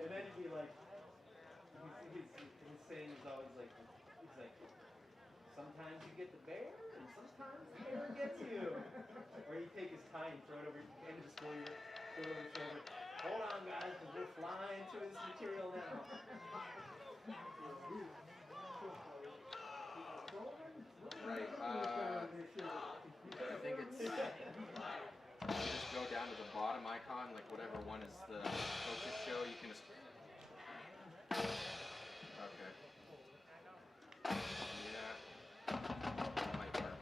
And then he'd be like, his saying is always like, he's like, sometimes you get the bear, and sometimes the bear gets you. Or he'd take his tie and throw it over the end of the school year, throw it over his shoulder. Hold on, guys, because we're flying through this material now. Right, I think it's, you just go down to the bottom icon, like whatever one is the coach's show, you can just, okay. Yeah, that might work.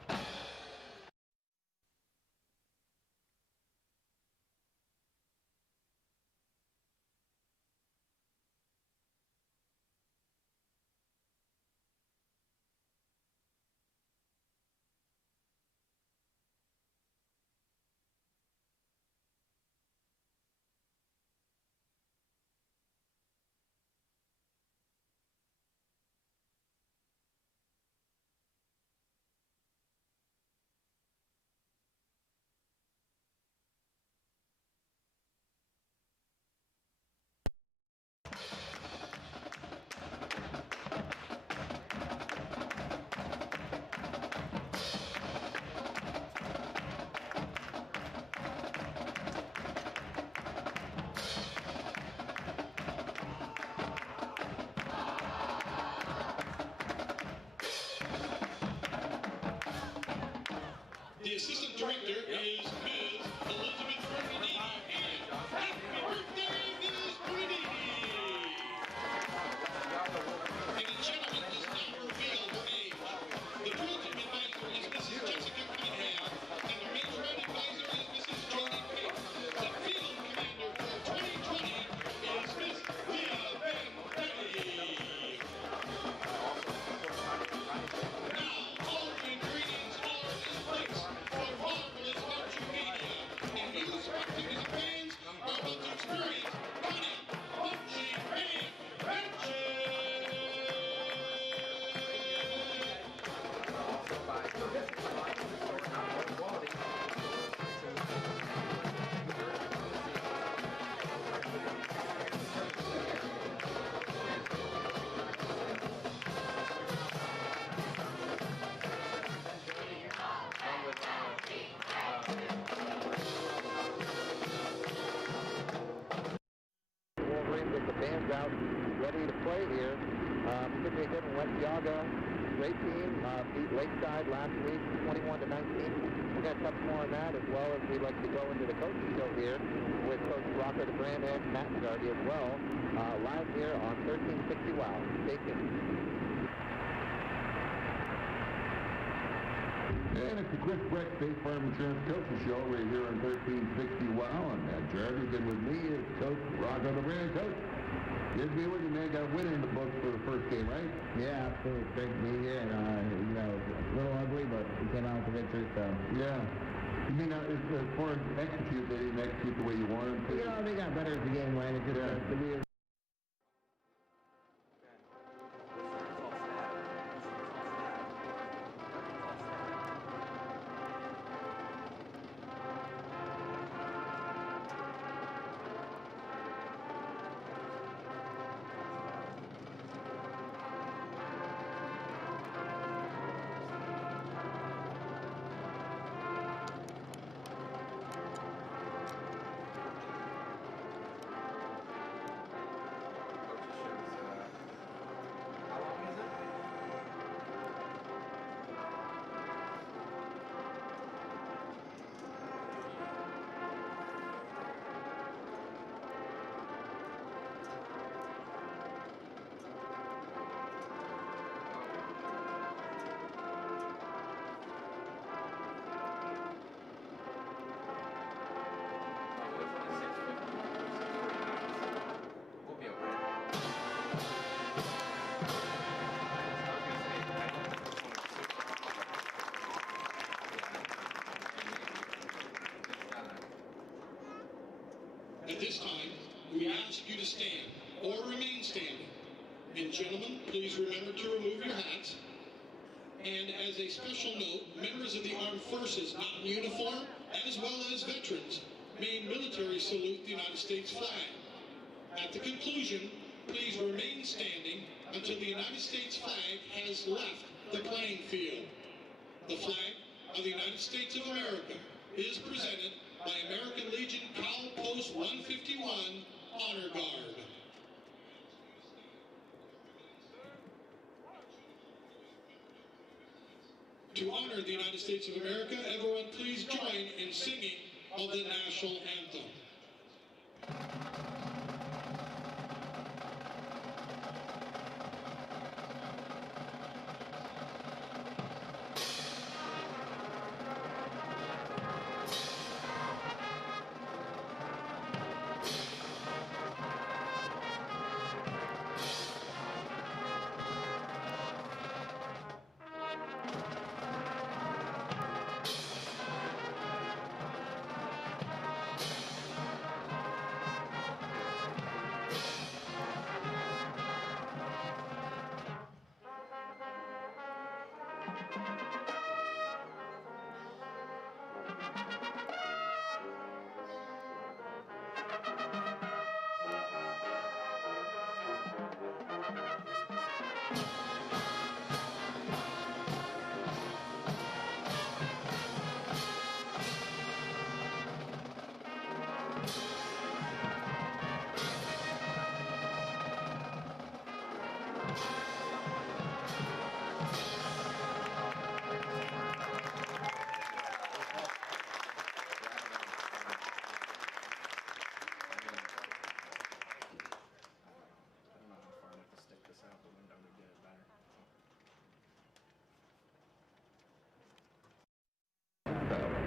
The assistant director is Ms. Elizabeth Bernadini. And happy birthday, Ms. Bernadini! And the gentleman does not reveal her age. The drill team advisor is Mrs. Jessica Conneaut, and the range round advisor is Mrs. Joslin. The field commander for 2020 is Miss Leah Van Denny. Now, all ingredients are in place for marvelous Marchumania, and you spectators and fans are about to experience Conneaut punching and matches. Also by quality. Wolverines with the fans out, ready to play here. Should be a good one. West Geauga, great team. Beat Lakeside last week, 21-19. We're going to touch more on that, as well as we'd like to go into the coaching show here with Coach Rocker the Brand and Matt Gardy as well, live here on 1360 Wow. Stay tuned. And it's the Chris Breck State Farm Insurance Coaches Show right here on 1360 Wow. And Jarvis, and with me is Coach Rocker the Brand. Coach, good to be with you, man. Got a win in the books for the first game, right? Yeah, absolutely. It's great to be here. And, a little ugly, but we came out with the victory, so. Yeah. You mean, as far as execute, they didn't execute the way you wanted them to? They got better as the game went. It's just the weird. At this time, we ask you to stand or remain standing. And gentlemen, please remember to remove your hats. And as a special note, members of the armed forces not in uniform, as well as veterans, may military salute the United States flag. At the conclusion, please remain standing until the United States flag has left the playing field. The flag of the United States of America is presented by American Legion Cowl Post 151 Honor Guard. To honor the United States of America, everyone please join in singing of the national anthem.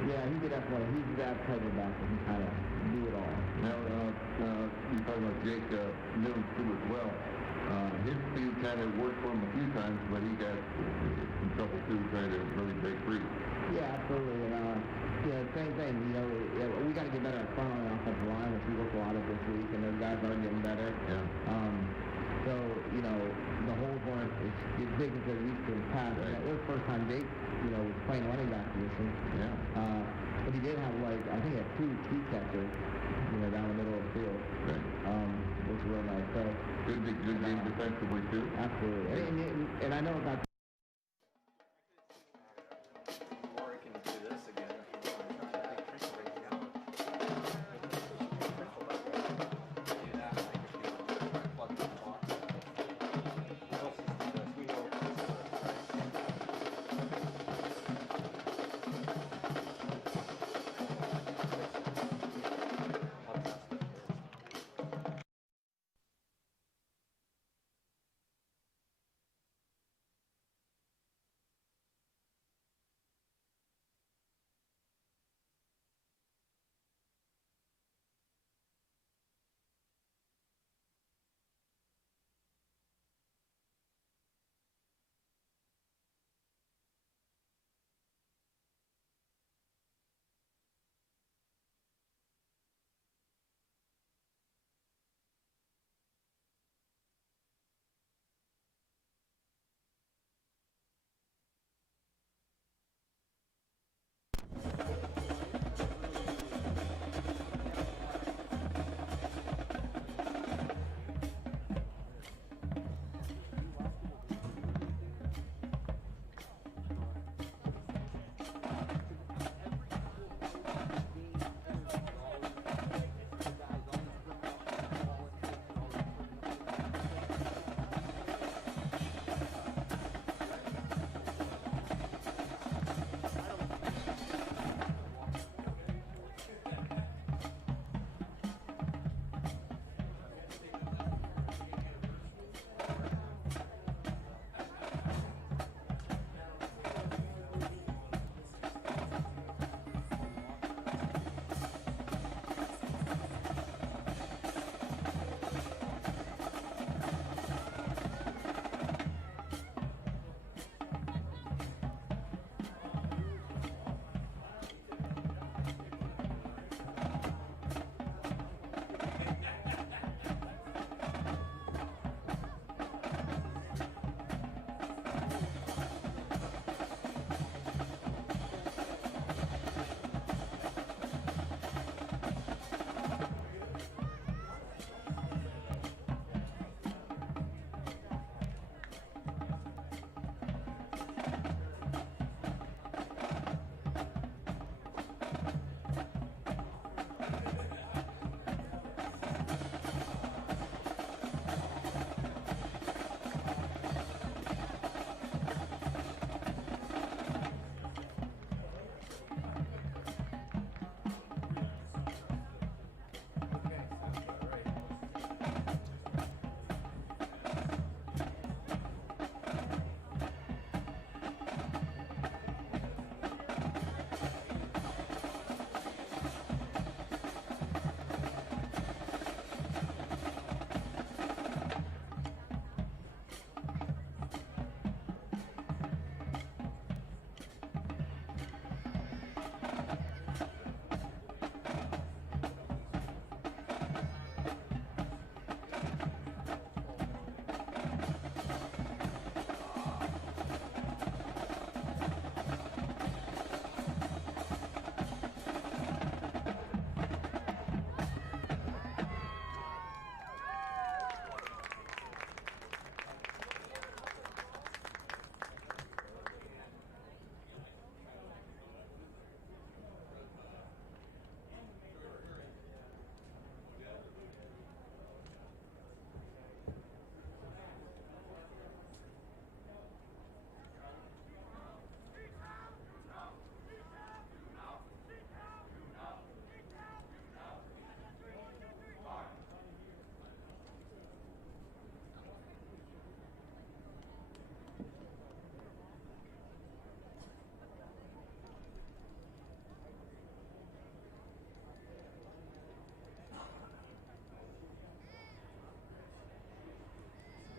Yeah, he did have one. He's that type of back, and he kind of do it all. Now, you're talking about Jake Mills too as well. His speed kind of worked for him a few times, but he got in trouble too trying to really break free. Yeah, absolutely. And, yeah, same thing. You know, we got to get better at front on the offensive line, which we worked a lot of this week, and those guys are getting better. Yeah. So, you know, the holes weren't as big as they're used to in the past. Right. It was the first time Jake, you know, was playing running back position. Yeah. But he did have, like, I think he had 2 key catchers, you know, down the middle of the field. Right. Which was real nice. So, Good game defensively too. absolutely. And I know about Or I can do this again if you want to try that. Do that, like if you plug the box. We know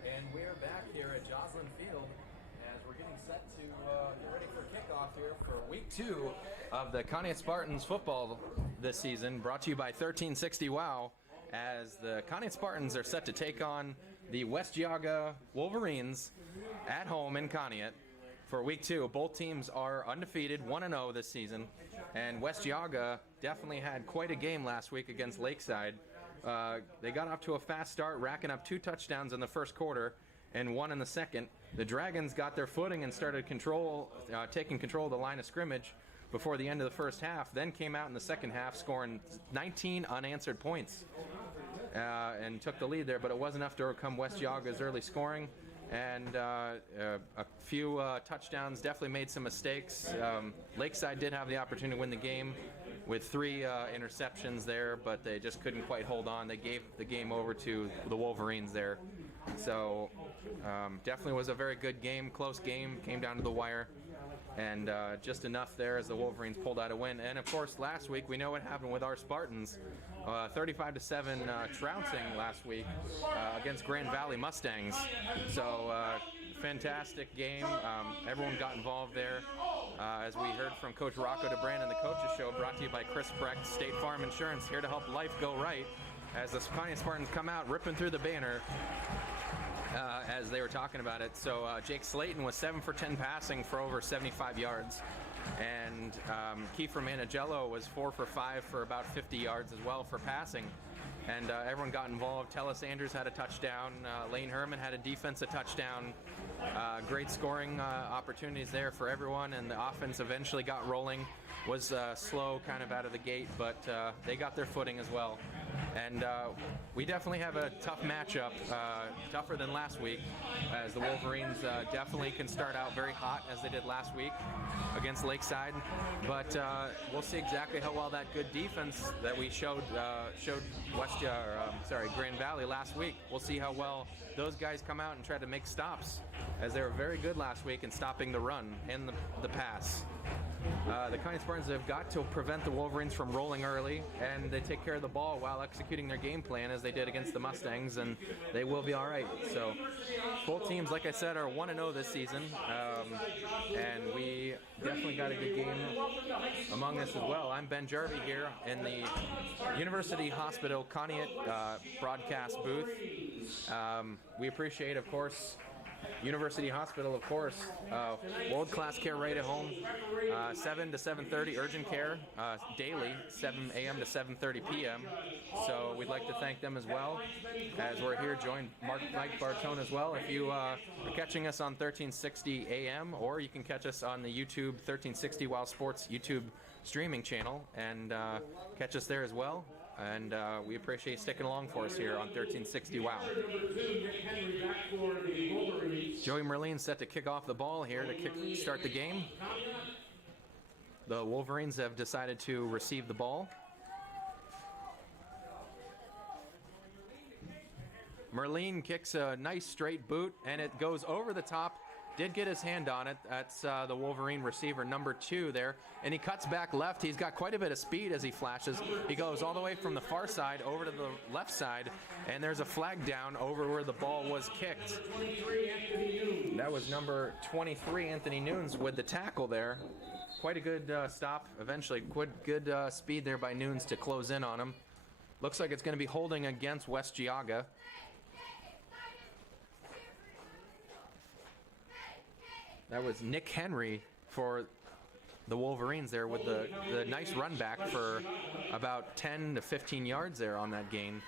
And we're back here at Joslin Field as we're getting set to get ready for kickoff here for week 2 of the Conneaut Spartans football this season, brought to you by 1360 WOW, as the Conneaut Spartans are set to take on the West Geauga Wolverines at home in Conneaut for week 2. Both teams are undefeated, 1-0 this season, and West Geauga definitely had quite a game last week against Lakeside. They got off to a fast start, racking up 2 touchdowns in the first quarter and 1 in the second. The Dragons got their footing and started taking control of the line of scrimmage before the end of the first half, then came out in the second half scoring 19 unanswered points and took the lead there, but it wasn't enough to overcome West Geauga's early scoring, and a few touchdowns, definitely made some mistakes. Lakeside did have the opportunity to win the game with 3 interceptions there, but they just couldn't quite hold on. They gave the game over to the Wolverines there. So definitely was a very good game, close game, came down to the wire, and just enough there as the Wolverines pulled out a win. And of course, last week we know what happened with our Spartans, 35-7 trouncing last week against Grand Valley Mustangs. So fantastic game. Everyone got involved there. As we heard from Coach Rocco DeBrand in the Coaches Show, brought to you by Chris Brecht, State Farm Insurance, here to help life go right. As the Conneaut Spartans come out ripping through the banner as they were talking about it. So Jake Slayton was 7 for 10 passing for over 75 yards. And Kiefer Manigello was 4 for 5 for about 50 yards as well for passing. And everyone got involved. Tellis Andrews had a touchdown. Lane Herman had a defensive touchdown. Great scoring opportunities there for everyone, and the offense eventually got rolling. Was slow kind of out of the gate, but they got their footing as well. And we definitely have a tough matchup, tougher than last week, as the Wolverines definitely can start out very hot as they did last week against Lakeside. But we'll see exactly how well that good defense that we showed Grand Valley last week. We'll see how well those guys come out and try to make stops, as they were very good last week in stopping the run and the pass. The Conneaut Spartans have got to prevent the Wolverines from rolling early, and they take care of the ball while executing their game plan as they did against the Mustangs, and they will be all right. So both teams, like I said, are 1-0 this season, and we definitely got a good game among us as well. I'm Ben Jarvie here in the University Hospital Conneaut broadcast booth. We appreciate, of course, University Hospital, of course, world-class care right at home, 7 to 7:30 urgent care daily, 7 a.m. to 7:30 p.m. So we'd like to thank them as well, as we're here joined Mike Bartone as well. If you are catching us on 1360 a.m., or you can catch us on the YouTube 1360 WOW Sports YouTube streaming channel and catch us there as well. And we appreciate sticking along for us here on 1360 WOW. Joey Merlin set to kick off the ball here to start the game. The Wolverines have decided to receive the ball. Merlin kicks a nice straight boot, and it goes over the top. Did get his hand on it. That's the Wolverine receiver, number 2 there. And he cuts back left. He's got quite a bit of speed as he flashes. He goes all the way from the far side over to the left side, and there's a flag down over where the ball was kicked. That was number 23, Anthony Nunes, with the tackle there. Quite a good stop. Eventually, good speed there by Nunes to close in on him. Looks like it's going to be holding against West Geauga. That was Nick Henry for the Wolverines there with the nice run back for about 10 to 15 yards there on that gain.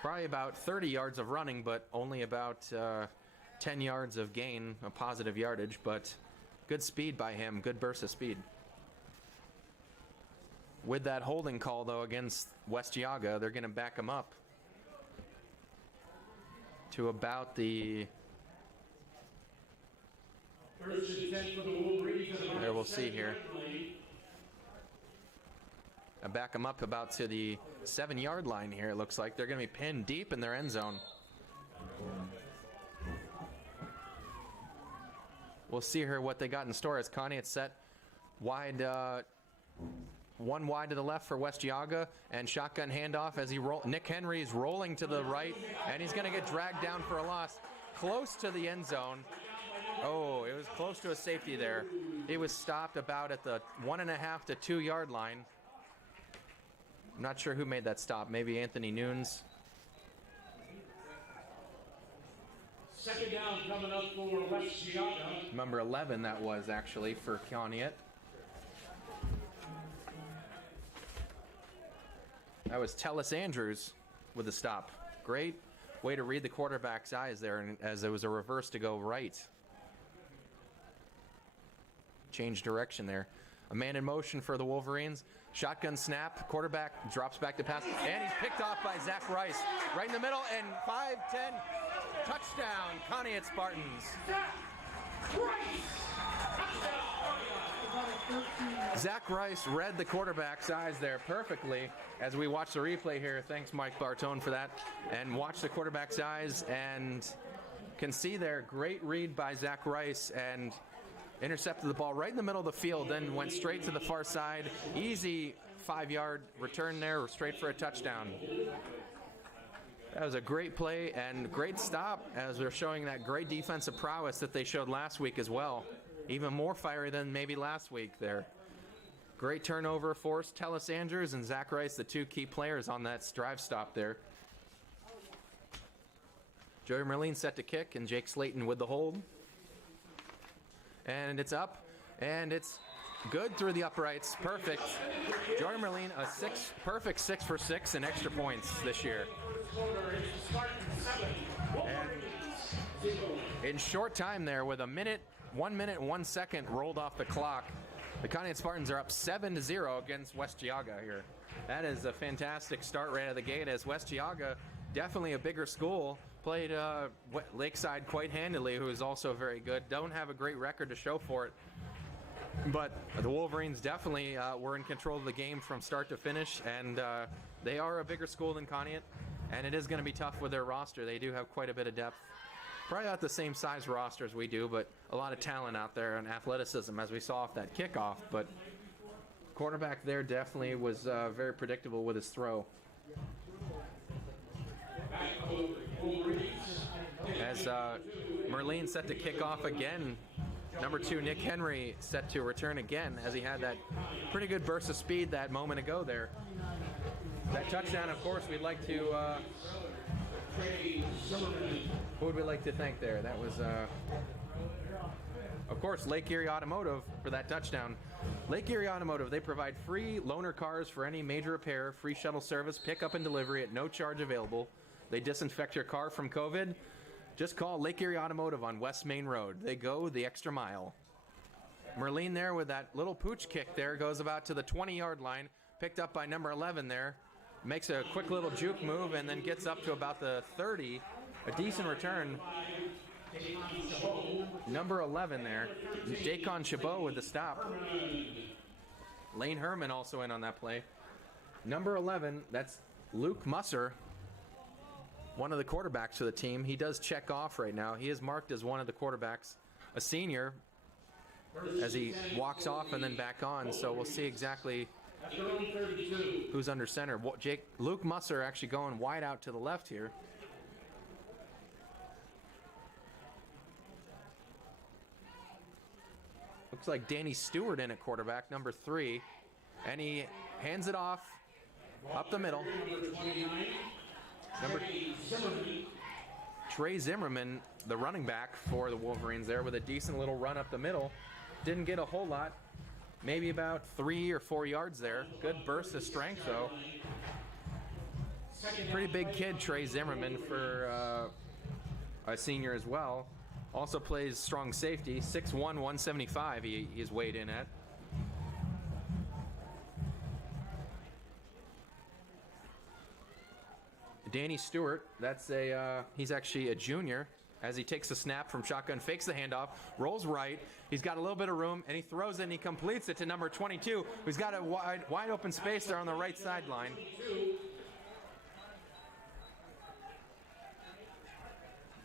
Probably about 30 yards of running, but only about 10 yards of gain, a positive yardage, but good speed by him, good burst of speed. With that holding call, though, against West Geauga, they're going to back him up to about the... There, we'll see here. And back them up about to the 7-yard line here. It looks like they're going to be pinned deep in their end zone. We'll see here what they got in store as Conneaut set wide, one wide to the left for West Geauga, and shotgun handoff as Nick Henry is rolling to the right, and he's going to get dragged down for a loss. close to the end zone. Oh, it was close to a safety there. It was stopped about at the 1.5 to 2 yard line. I'm not sure who made that stop. Maybe Anthony Nunes. Second down coming up for West Geauga. Number 11 that was actually for Conneaut. That was Tellis Andrews with the stop. Great way to read the quarterback's eyes there, and as it was a reverse to go right. Change direction there. A man in motion for the Wolverines. Shotgun snap. Quarterback drops back to pass, and he's picked off by Zach Rice. Right in the middle, and 5-10. Touchdown, Conneaut Spartans. Zach Rice read the quarterback's eyes there perfectly as we watch the replay here. Thanks, Mike Bartone, for that. And watch the quarterback's eyes and can see there, great read by Zach Rice, and intercepted the ball right in the middle of the field, then went straight to the far side. Easy 5-yard return there, straight for a touchdown. That was a great play and great stop as they're showing that great defensive prowess that they showed last week as well. Even more fiery than maybe last week there. Great turnover forced Tellis Andrews and Zach Rice, the two key players on that drive stop there. Joey Merlin set to kick, and Jake Slayton with the hold. And it's up, and it's good through the uprights. Perfect. Joey Merlin, a perfect 6 for 6 in extra points this year. And in short time there, with 1 minute and 1 second rolled off the clock, the Conneaut Spartans are up 7-0 against West Geauga here. That is a fantastic start right out of the gate, as West Geauga, definitely a bigger school, played Lakeside quite handily, who is also very good. Don't have a great record to show for it. But the Wolverines definitely were in control of the game from start to finish, and they are a bigger school than Conneaut, and it is going to be tough with their roster. They do have quite a bit of depth. Probably not the same size roster as we do, but a lot of talent out there and athleticism, as we saw off that kickoff. But quarterback there definitely was very predictable with his throw. As Merlin set to kick off again, number 2 Nick Henry set to return again, as he had that pretty good burst of speed that moment ago there. That touchdown, of course, we'd like to who would we like to thank there? That was of course, Lake Erie Automotive for that touchdown. Lake Erie Automotive, they provide free loaner cars for any major repair, free shuttle service, pickup and delivery at no charge available. They disinfect your car from COVID. Just call Lake Erie Automotive on West Main Road. They go the extra mile. Merlin there with that little pooch kick there, goes about to the 20-yard line, picked up by number 11 there. Makes a quick little juke move and then gets up to about the 30. A decent return. Number 11 there. Jacon Chabot with the stop. Lane Herman also in on that play. Number 11, that's Luke Musser, one of the quarterbacks for the team. He does check off right now. He is marked as one of the quarterbacks, a senior, as he walks off and then back on. So we'll see exactly who's under center. Luke Musser actually going wide out to the left here. Looks like Danny Stewart in at quarterback, number 3. And he hands it off up the middle. Trey Zimmerman, the running back for the Wolverines there, with a decent little run up the middle. Didn't get a whole lot. Maybe about 3 or 4 yards there. Good burst of strength, though. Pretty big kid, Trey Zimmerman, for a senior as well. Also plays strong safety, 6'1", 175 he is weighed in at. Danny Stewart, he's actually a junior, as he takes the snap from shotgun, fakes the handoff, rolls right. He's got a little bit of room, and he throws it, and he completes it to number 22, who's got a wide open space there on the right sideline.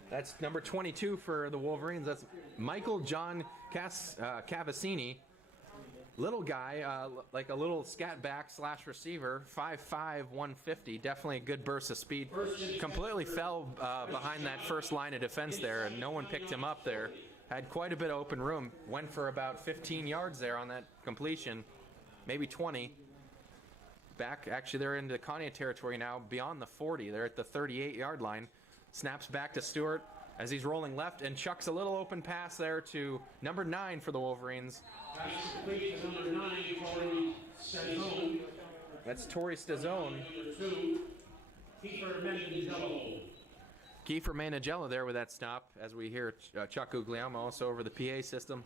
That's number 22 for the Wolverines. That's Michael John Cavassini. Little guy, like a little scat back / receiver, 5'5", 150. Definitely a good burst of speed. Completely fell behind that first line of defense there, and no one picked him up there. Had quite a bit of open room. Went for about 15 yards there on that completion, maybe 20. Back, actually, they're into the Conneaut territory now, beyond the 40. They're at the 38-yard line. Snaps back to Stewart as he's rolling left and chucks a little open pass there to number 9 for the Wolverines. Pass complete to number 9, Torrey Stazone. That's Torrey Stazone. Number 2, Kiefer Mendengello. Kiefer Mendengello there with that stop, as we hear Chuck Guglielmo also over the PA system.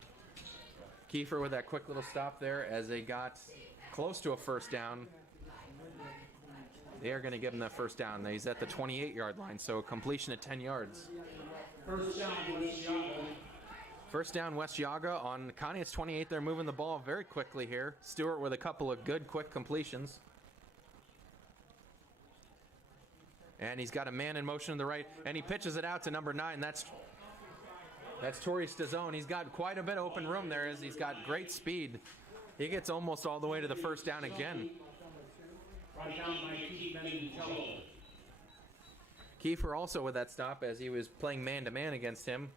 Kiefer with that quick little stop there as they got close to a first down. They are going to give him that first down. He's at the 28-yard line, so a completion of 10 yards. First down, West Geauga. First down, West Geauga on Conneaut's 28. They're moving the ball very quickly here. Stewart with a couple of good, quick completions. And he's got a man in motion to the right, and he pitches it out to number 9. That's Torrey Stazone. He's got quite a bit of open room there as he's got great speed. He gets almost all the way to the first down again. Brought down by Kiefer Mendengello. Kiefer also with that stop as he was playing man-to-man against him.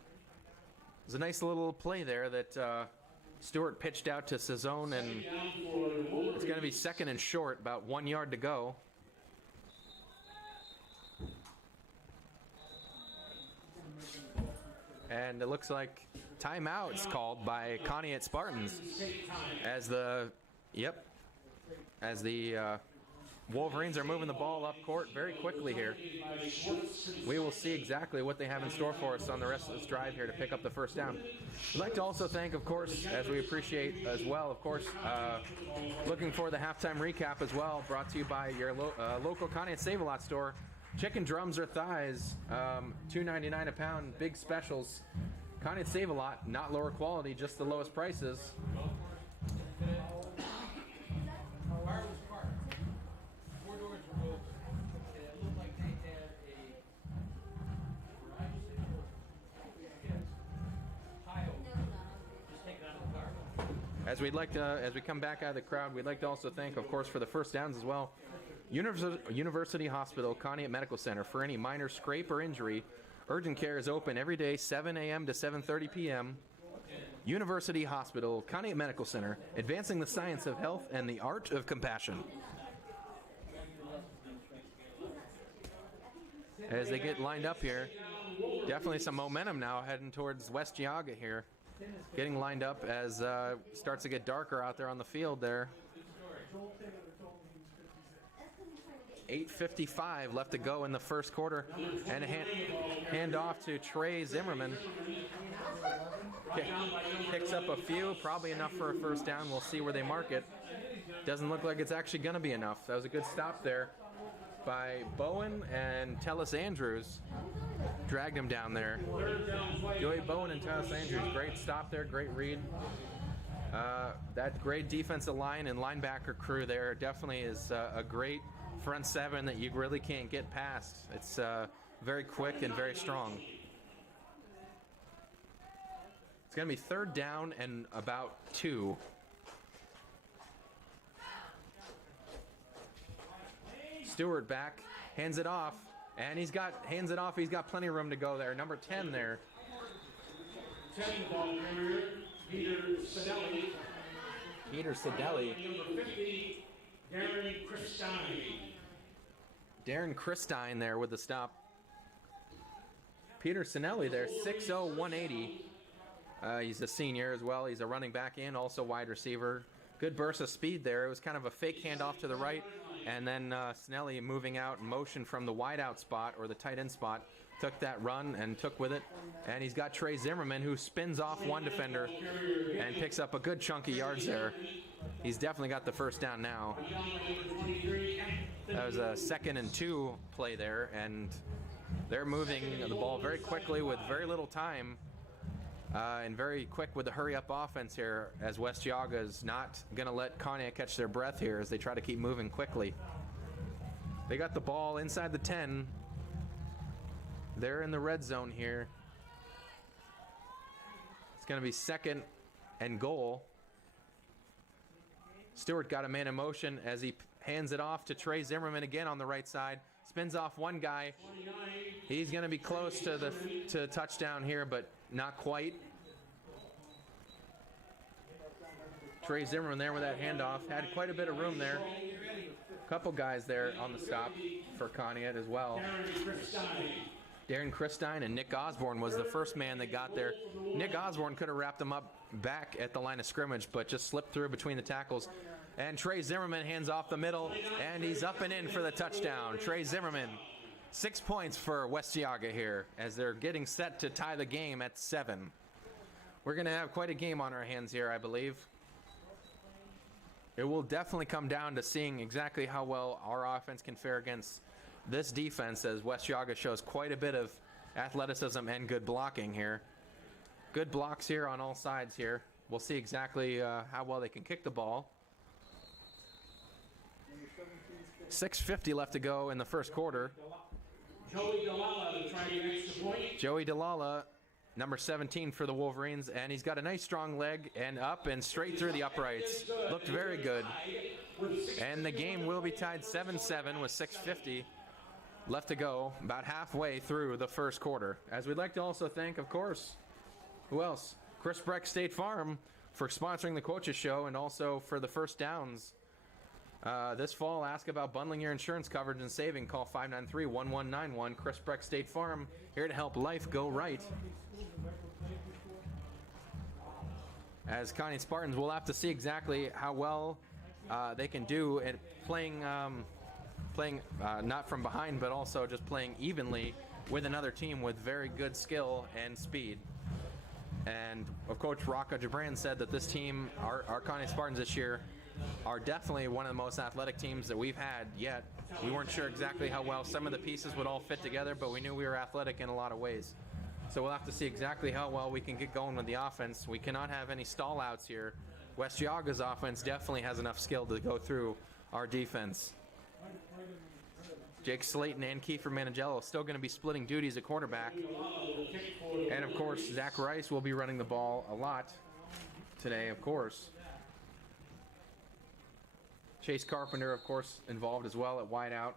It was a nice little play there that Stewart pitched out to Stazone, and it's going to be second and short, about 1 yard to go. And it looks like timeout's called by Conneaut Spartans as the Wolverines are moving the ball up court very quickly here. We will see exactly what they have in store for us on the rest of this drive here to pick up the first down. I'd like to also thank, of course, as we appreciate as well, of course, looking for the halftime recap as well, brought to you by your local Conneaut Save-A-Lot store. Chicken drums or thighs, $2.99 a pound, big specials. Conneaut Save-A-Lot, not lower quality, just the lowest prices. As we come back out of the crowd, we'd like to also thank, of course, for the first downs as well, University Hospital, Conneaut Medical Center. For any minor scrape or injury, urgent care is open every day, 7 a.m. to 7:30 p.m. University Hospital, Conneaut Medical Center, advancing the science of health and the art of compassion. As they get lined up here, definitely some momentum now heading towards West Geauga here. Getting lined up as starts to get darker out there on the field there. 8:55 left to go in the first quarter, and hand off to Trey Zimmerman. Picks up a few, probably enough for a first down. We'll see where they mark it. Doesn't look like it's actually going to be enough. That was a good stop there by Bowen, and Tellis Andrews dragged him down there. Joey Bowen and Tellis Andrews, great stop there, great read. That great defensive line and linebacker crew there definitely is a great front seven that you really can't get past. It's very quick and very strong. It's going to be third down and about 2. Stewart back, hands it off, and he's got plenty of room to go there. Number 10 there. Peter Sedelli. Peter Sedelli. Number 50, Darren Christine. Darren Christine there with the stop. Peter Sinelli there, 6'0", 180. He's a senior as well. He's a running back and also wide receiver. Good burst of speed there. It was kind of a fake handoff to the right, and then Snelly moving out in motion from the wideout spot or the tight end spot, took that run and took with it. And he's got Trey Zimmerman, who spins off one defender and picks up a good chunk of yards there. He's definitely got the first down now. That was a 2nd and 2 play there, and they're moving the ball very quickly with very little time. And very quick with the hurry-up offense here, as West Geauga is not going to let Conneaut catch their breath here as they try to keep moving quickly. They got the ball inside the 10. They're in the red zone here. It's going to be 2nd and goal Stewart got a man in motion as he hands it off to Trey Zimmerman again on the right side. Spins off one guy. He's going to be close to touchdown here, but not quite. Trey Zimmerman there with that handoff. Had quite a bit of room there. A couple guys there on the stop for Conneaut as well. Darren Christine and Nick Osborne was the first man that got there. Nick Osborne could have wrapped him up back at the line of scrimmage, but just slipped through between the tackles. And Trey Zimmerman hands off the middle, and he's up and in for the touchdown. Trey Zimmerman, 6 points for West Geauga here as they're getting set to tie the game at 7. We're going to have quite a game on our hands here, I believe. It will definitely come down to seeing exactly how well our offense can fare against this defense, as West Geauga shows quite a bit of athleticism and good blocking here. Good blocks here on all sides here. We'll see exactly how well they can kick the ball. 6:50 left to go in the first quarter. Joey Delala trying an extra point. Joey Delala, number 17 for the Wolverines, and he's got a nice strong leg and up and straight through the uprights. Looked very good. And the game will be tied 7-7 with 6:50 left to go, about halfway through the first quarter. As we'd like to also thank, of course, who else? Chris Breck State Farm for sponsoring the Coaches Show, and also for the first downs. This fall, ask about bundling your insurance coverage and saving. Call 593-1191. Chris Breck State Farm, here to help life go right. As Conneaut Spartans, we'll have to see exactly how well they can do at playing not from behind, but also just playing evenly with another team with very good skill and speed. And Coach Rocco Jabran said that this team, our Conneaut Spartans this year, are definitely one of the most athletic teams that we've had yet. We weren't sure exactly how well some of the pieces would all fit together, but we knew we were athletic in a lot of ways. So we'll have to see exactly how well we can get going with the offense. We cannot have any stall outs here. West Geauga's offense definitely has enough skill to go through our defense. Jake Slayton and Kiefer Manigello still going to be splitting duties at quarterback. And, of course, Zach Rice will be running the ball a lot today, of course. Chase Carpenter, of course, involved as well at wideout.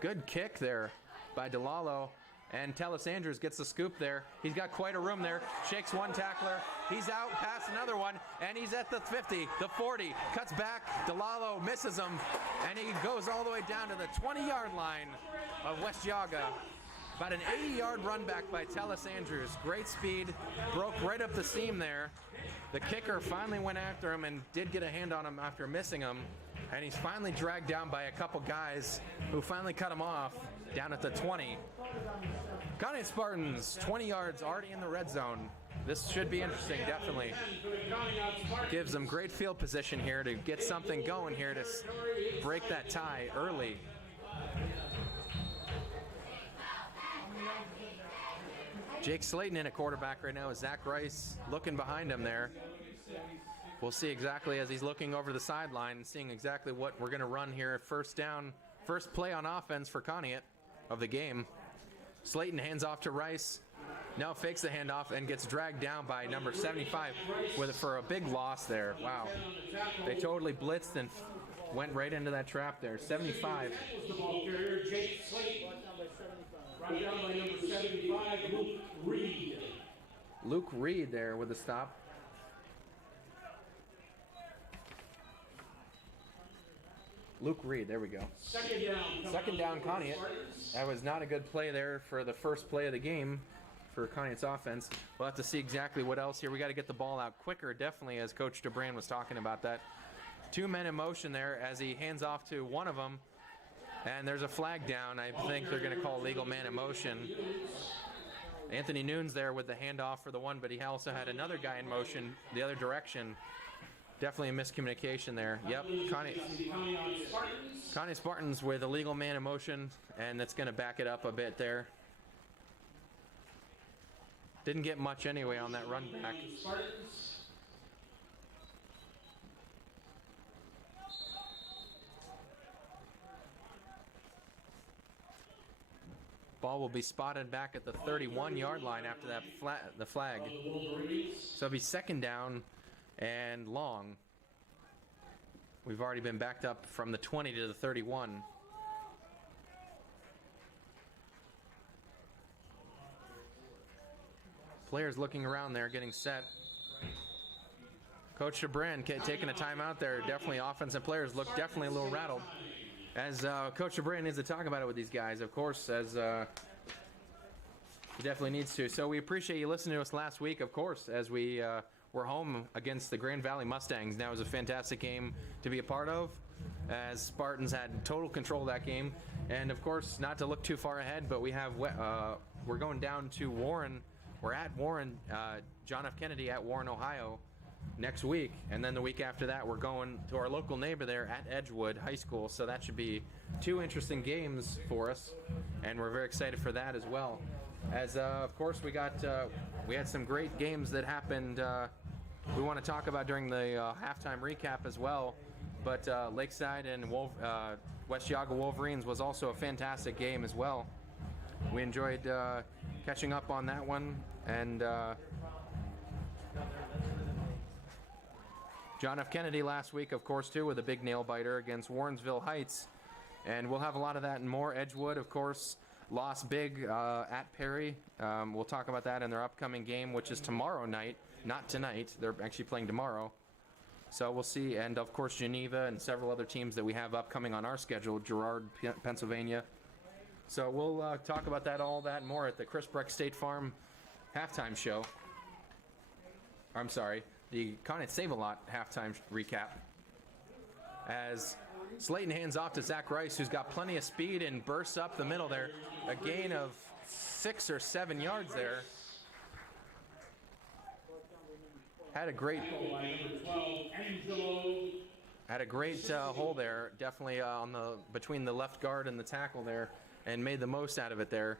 Good kick there by DeLallo. And Tellis Andrews gets the scoop there. He's got quite a room there. Shakes one tackler. He's out past another one. And he's at the 50, the 40. Cuts back. DeLallo misses him. And he goes all the way down to the 20-yard line of West Geauga. About an 80-yard run back by Tellis Andrews. Great speed. Broke right up the seam there. The kicker finally went after him and did get a hand on him after missing him. And he's finally dragged down by a couple guys who finally cut him off down at the 20. Conneaut Spartans, 20 yards already in the red zone. This should be interesting, definitely. Gives them great field position here to get something going here to break that tie early. Jake Slayton in a quarterback right now. Zach Rice looking behind him there. We'll see exactly as he's looking over the sideline and seeing exactly what we're going to run here. First down, first play on offense for Conneaut of the game. Slayton hands off to Rice. Now fakes the handoff and gets dragged down by number 75 for a big loss there. Wow. They totally blitzed and went right into that trap there. 75. Brought down by number 75, Luke Reed. Luke Reed there with the stop. Luke Reed, there we go. Second down, Conneaut. That was not a good play there for the first play of the game for Conneaut's offense. We'll have to see exactly what else here. We got to get the ball out quicker, definitely, as Coach DeBran was talking about that. 2 men in motion there as he hands off to one of them. And there's a flag down. I think they're going to call legal man in motion. Anthony Nunes there with the handoff for the one, but he also had another guy in motion the other direction. Definitely a miscommunication there. Yep, Conneaut Spartans with a legal man in motion, and that's going to back it up a bit there. Didn't get much anyway on that run back. ball will be spotted back at the 31-yard line after that the flag. So it'll be second down and long. We've already been backed up from the 20 to the 31. Players looking around there, getting set. Coach Chabrin taking a timeout there. Definitely offensive players look definitely a little rattled. As Coach Chabrin needs to talk about it with these guys, of course, as he definitely needs to. So we appreciate you listening to us last week, of course, as we were home against the Grand Valley Mustangs. That was a fantastic game to be a part of, as Spartans had total control of that game. And of course, not to look too far ahead, but we have we're going down to Warren. We're at Warren, John F. Kennedy at Warren, Ohio, next week. And then the week after that, we're going to our local neighbor there at Edgewood High School. So that should be 2 interesting games for us. And we're very excited for that as well. As, of course, we had some great games that happened we want to talk about during the halftime recap as well. But Lakeside and West Geauga Wolverines was also a fantastic game as well. We enjoyed catching up on that one, and John F. Kennedy last week, of course, too, with a big nail biter against Warrensville Heights, and we'll have a lot of that and more. Edgewood, of course, lost big at Perry. We'll talk about that in their upcoming game, which is tomorrow night, not tonight. They're actually playing tomorrow. So we'll see, and of course Geneva and several other teams that we have upcoming on our schedule, Girard, Pennsylvania. So we'll talk about all that and more at the Chris Breck State Farm halftime show. I'm sorry, the Conneaut Save-A-Lot halftime recap. As Slayton hands off to Zach Rice, who's got plenty of speed and bursts up the middle there. A gain of 6 or 7 yards there. Had a great hole there, definitely between the left guard and the tackle there, and made the most out of it there.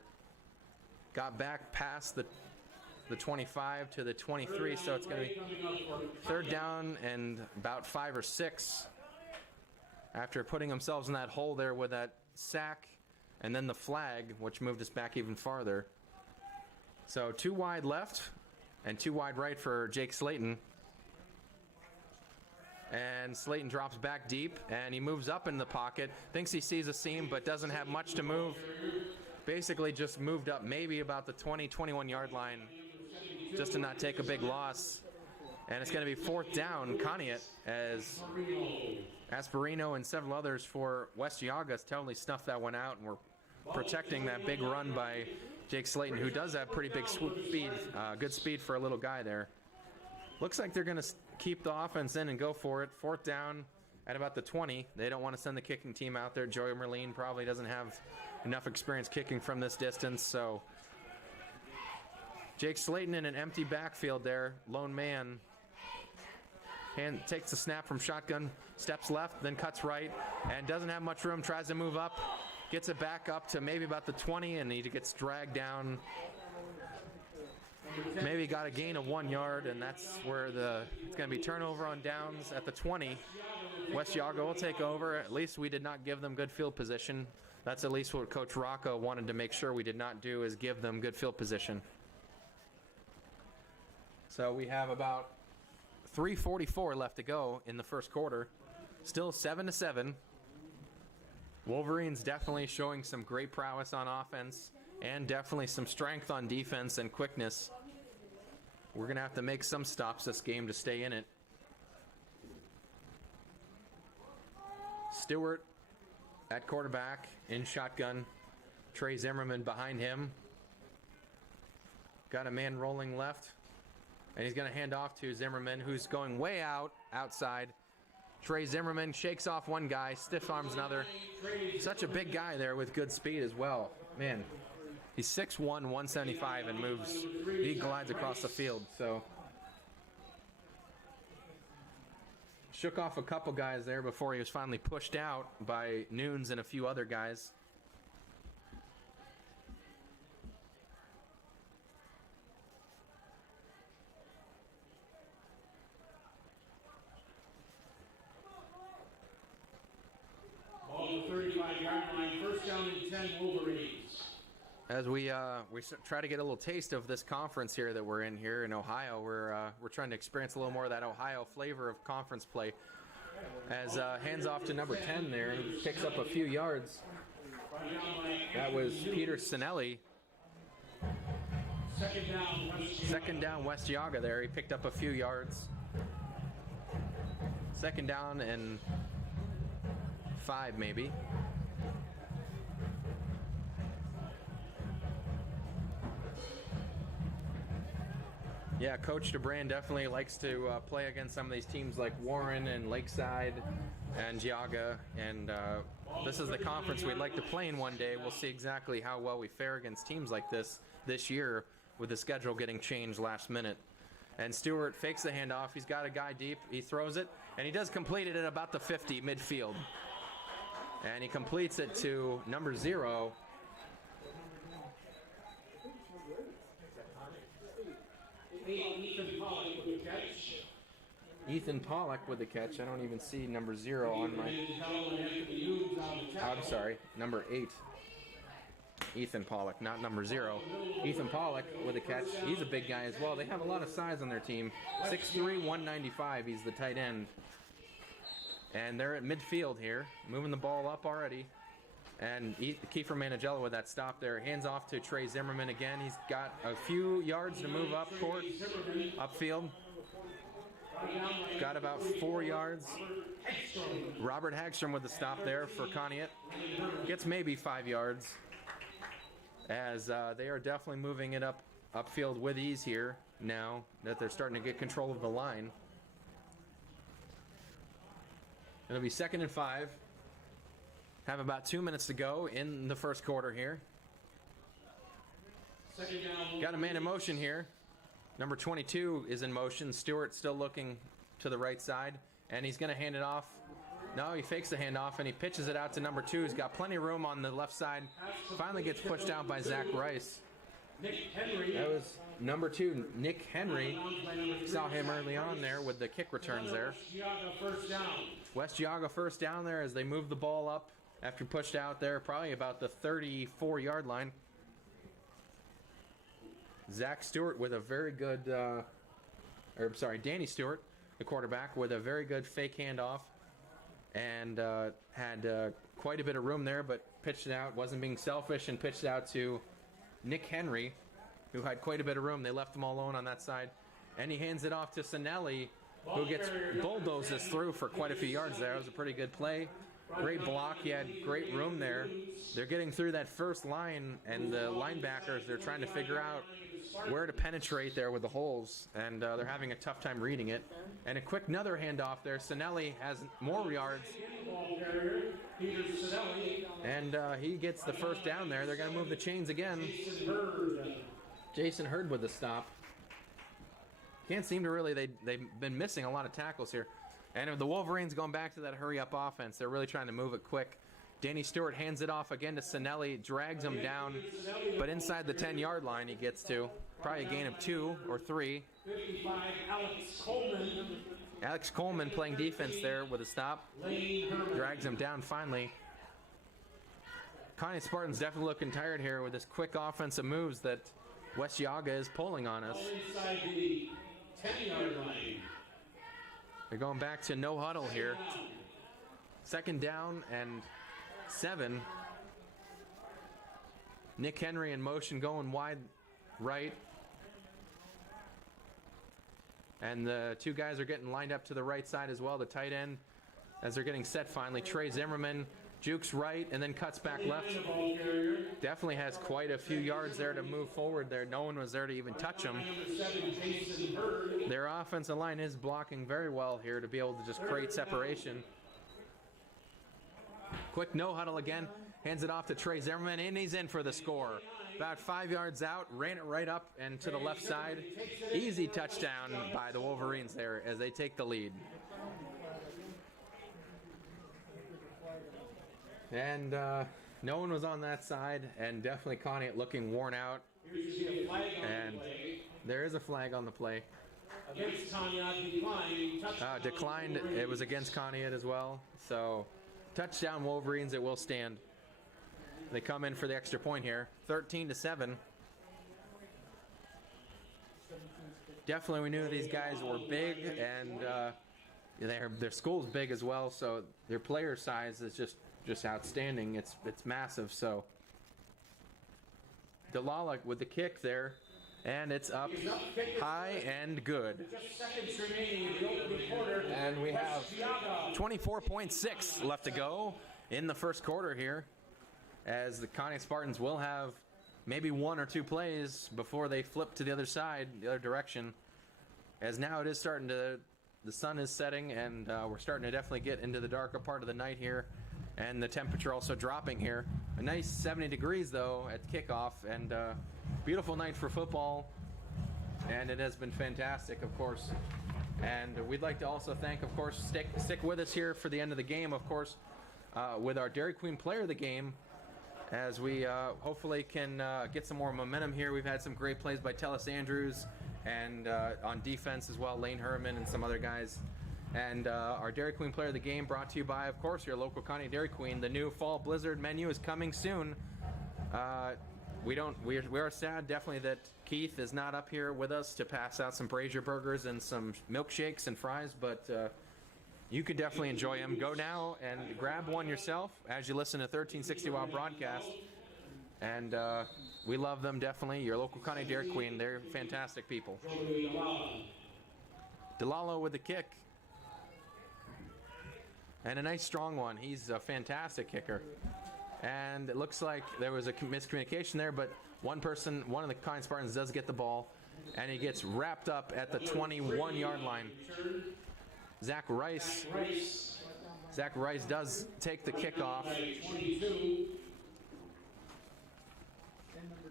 Got back past the 25 to the 23, so it's going to be third down and about 5 or 6 after putting themselves in that hole there with that sack and then the flag, which moved us back even farther. So 2 wide left and 2 wide right for Jake Slayton. And Slayton drops back deep, and he moves up in the pocket, thinks he sees a seam, but doesn't have much to move. Basically just moved up maybe about the 20, 21-yard line just to not take a big loss. And it's going to be 4th down, Conneaut, as Asperino and several others for West Geauga totally snuffed that one out, and we're protecting that big run by Jake Slayton, who does have pretty big speed, good speed for a little guy there. Looks like they're going to keep the offense in and go for it. 4th down at about the 20. They don't want to send the kicking team out there. Joey Merlene probably doesn't have enough experience kicking from this distance, so Jake Slayton in an empty backfield there, lone man. Takes the snap from shotgun, steps left, then cuts right, and doesn't have much room, tries to move up, gets it back up to maybe about the 20, and he gets dragged down. Maybe got a gain of 1 yard, and that's where it's going to be turnover on downs at the 20. West Geauga will take over. At least we did not give them good field position. That's at least what Coach Rocco wanted to make sure we did not do, is give them good field position. So we have about 3:44 left to go in the first quarter. Still 7-7. Wolverines definitely showing some great prowess on offense and definitely some strength on defense and quickness. We're going to have to make some stops this game to stay in it. Stewart at quarterback in shotgun. Trey Zimmerman behind him. Got a man rolling left. And he's going to hand off to Zimmerman, who's going way outside. Trey Zimmerman shakes off one guy, stiff arms another. Such a big guy there with good speed as well. Man, he's 6'1", 175 and moves. He glides across the field. So shook off a couple guys there before he was finally pushed out by Nunes and a few other guys. Ball at the 35-yard line, 1st down and 10, Wolverines. As we try to get a little taste of this conference here that we're in here in Ohio, we're trying to experience a little more of that Ohio flavor of conference play. As hands off to number 10 there, picks up a few yards. That was Peter Sinelli. Second down, West Geauga there. He picked up a few yards. Second down and 5 maybe. Yeah, Coach DeBrand definitely likes to play against some of these teams like Warren and Lakeside and Geauga, and this is the conference we'd like to play in one day. We'll see exactly how well we fare against teams like this year, with the schedule getting changed last minute. And Stewart fakes the handoff. He's got a guy deep. He throws it, and he does complete it at about the 50 midfield. And he completes it to number 0. Ethan Pollock with the catch. I don't even see number 0 on my... I'm sorry, number 8. Ethan Pollock, not number 0. Ethan Pollock with a catch. He's a big guy as well. They have a lot of size on their team. 6'3", 195. He's the tight end. And they're at midfield here, moving the ball up already. And Kiefer Manigella with that stop there. Hands off to Trey Zimmerman again. He's got a few yards to move up court, upfield. Got about 4 yards. Robert Hagstrom with the stop there for Conneaut. Gets maybe 5 yards. As they are definitely moving it upfield with ease here now that they're starting to get control of the line. It'll be 2nd and 5. Have about 2 minutes to go in the first quarter here. Got a man in motion here. Number 22 is in motion. Stewart still looking to the right side, and he's going to hand it off. No, he fakes the handoff, and he pitches it out to number 2. He's got plenty of room on the left side. Finally gets pushed out by Zach Rice. That was number 2, Nick Henry. Saw him early on there with the kick returns there. West Geauga first down there as they move the ball up after pushed out there, probably about the 34-yard line. Zach Stewart with a very good, Danny Stewart, the quarterback, with a very good fake handoff. And had quite a bit of room there, but pitched it out, wasn't being selfish, and pitched it out to Nick Henry, who had quite a bit of room. They left him all alone on that side. And he hands it off to Sinelli, who bulldozes through for quite a few yards there. It was a pretty good play. Great block. He had great room there. They're getting through that first line, and the linebackers, they're trying to figure out where to penetrate there with the holes, and they're having a tough time reading it. And a quick another handoff there. Sinelli has more yards. And he gets the first down there. They're going to move the chains again. Jason Hurd with the stop. Can't seem to really, they've been missing a lot of tackles here. And the Wolverines going back to that hurry-up offense. They're really trying to move it quick. Danny Stewart hands it off again to Sinelli, drags him down, but inside the 10-yard line he gets to. Probably a gain of 2 or 3. 55, Alex Coleman. Alex Coleman playing defense there with a stop. Drags him down finally. Conneaut Spartans definitely looking tired here with this quick offensive moves that West Geauga is pulling on us. Inside the 10-yard line. They're going back to no huddle here. 2nd down and 7. Nick Henry in motion going wide right. And the 2 guys are getting lined up to the right side as well, the tight end, as they're getting set finally. Trey Zimmerman jukes right and then cuts back left. Definitely has quite a few yards there to move forward there. No one was there to even touch him. Their offensive line is blocking very well here to be able to just create separation. Quick no huddle again. Hands it off to Trey Zimmerman, and he's in for the score. About 5 yards out, ran it right up and to the left side. Easy touchdown by the Wolverines there as they take the lead. And no one was on that side, and definitely Conneaut looking worn out. And there is a flag on the play. Against Conneaut, declined. It was against Conneaut as well. So touchdown Wolverines, it will stand. They come in for the extra point here, 13-7. Definitely, we knew these guys were big, and their school's big as well. So their player size is just outstanding. It's massive. So Delala with the kick there, and it's up high and good. Just seconds remaining in the opening quarter. And we have Geauga. 24.6 left to go in the first quarter here, as the Conneaut Spartans will have maybe one or two plays before they flip to the other side, the other direction. As now it is starting to, the sun is setting, and we're starting to definitely get into the darker part of the night here, and the temperature also dropping here. A nice 70 degrees though at kickoff, and beautiful night for football, and it has been fantastic, of course. And we'd like to also thank, of course, stick with us here for the end of the game, of course, with our Dairy Queen player of the game, as we hopefully can get some more momentum here. We've had some great plays by Tellis Andrews, and on defense as well, Lane Herman and some other guys. And our Dairy Queen player of the game brought to you by, of course, your local Conneaut Dairy Queen. The new fall blizzard menu is coming soon. We're sad definitely that Keith is not up here with us to pass out some brazier burgers and some milkshakes and fries, but you could definitely enjoy them. Go now and grab one yourself as you listen to 1360 Wow broadcast. And we love them definitely. Your local Conneaut Dairy Queen, they're fantastic people. Delalo with the kick. And a nice strong one. He's a fantastic kicker. And it looks like there was a miscommunication there, but one of the Conneaut Spartans does get the ball, and he gets wrapped up at the 21-yard line. Zach Rice does take the kickoff.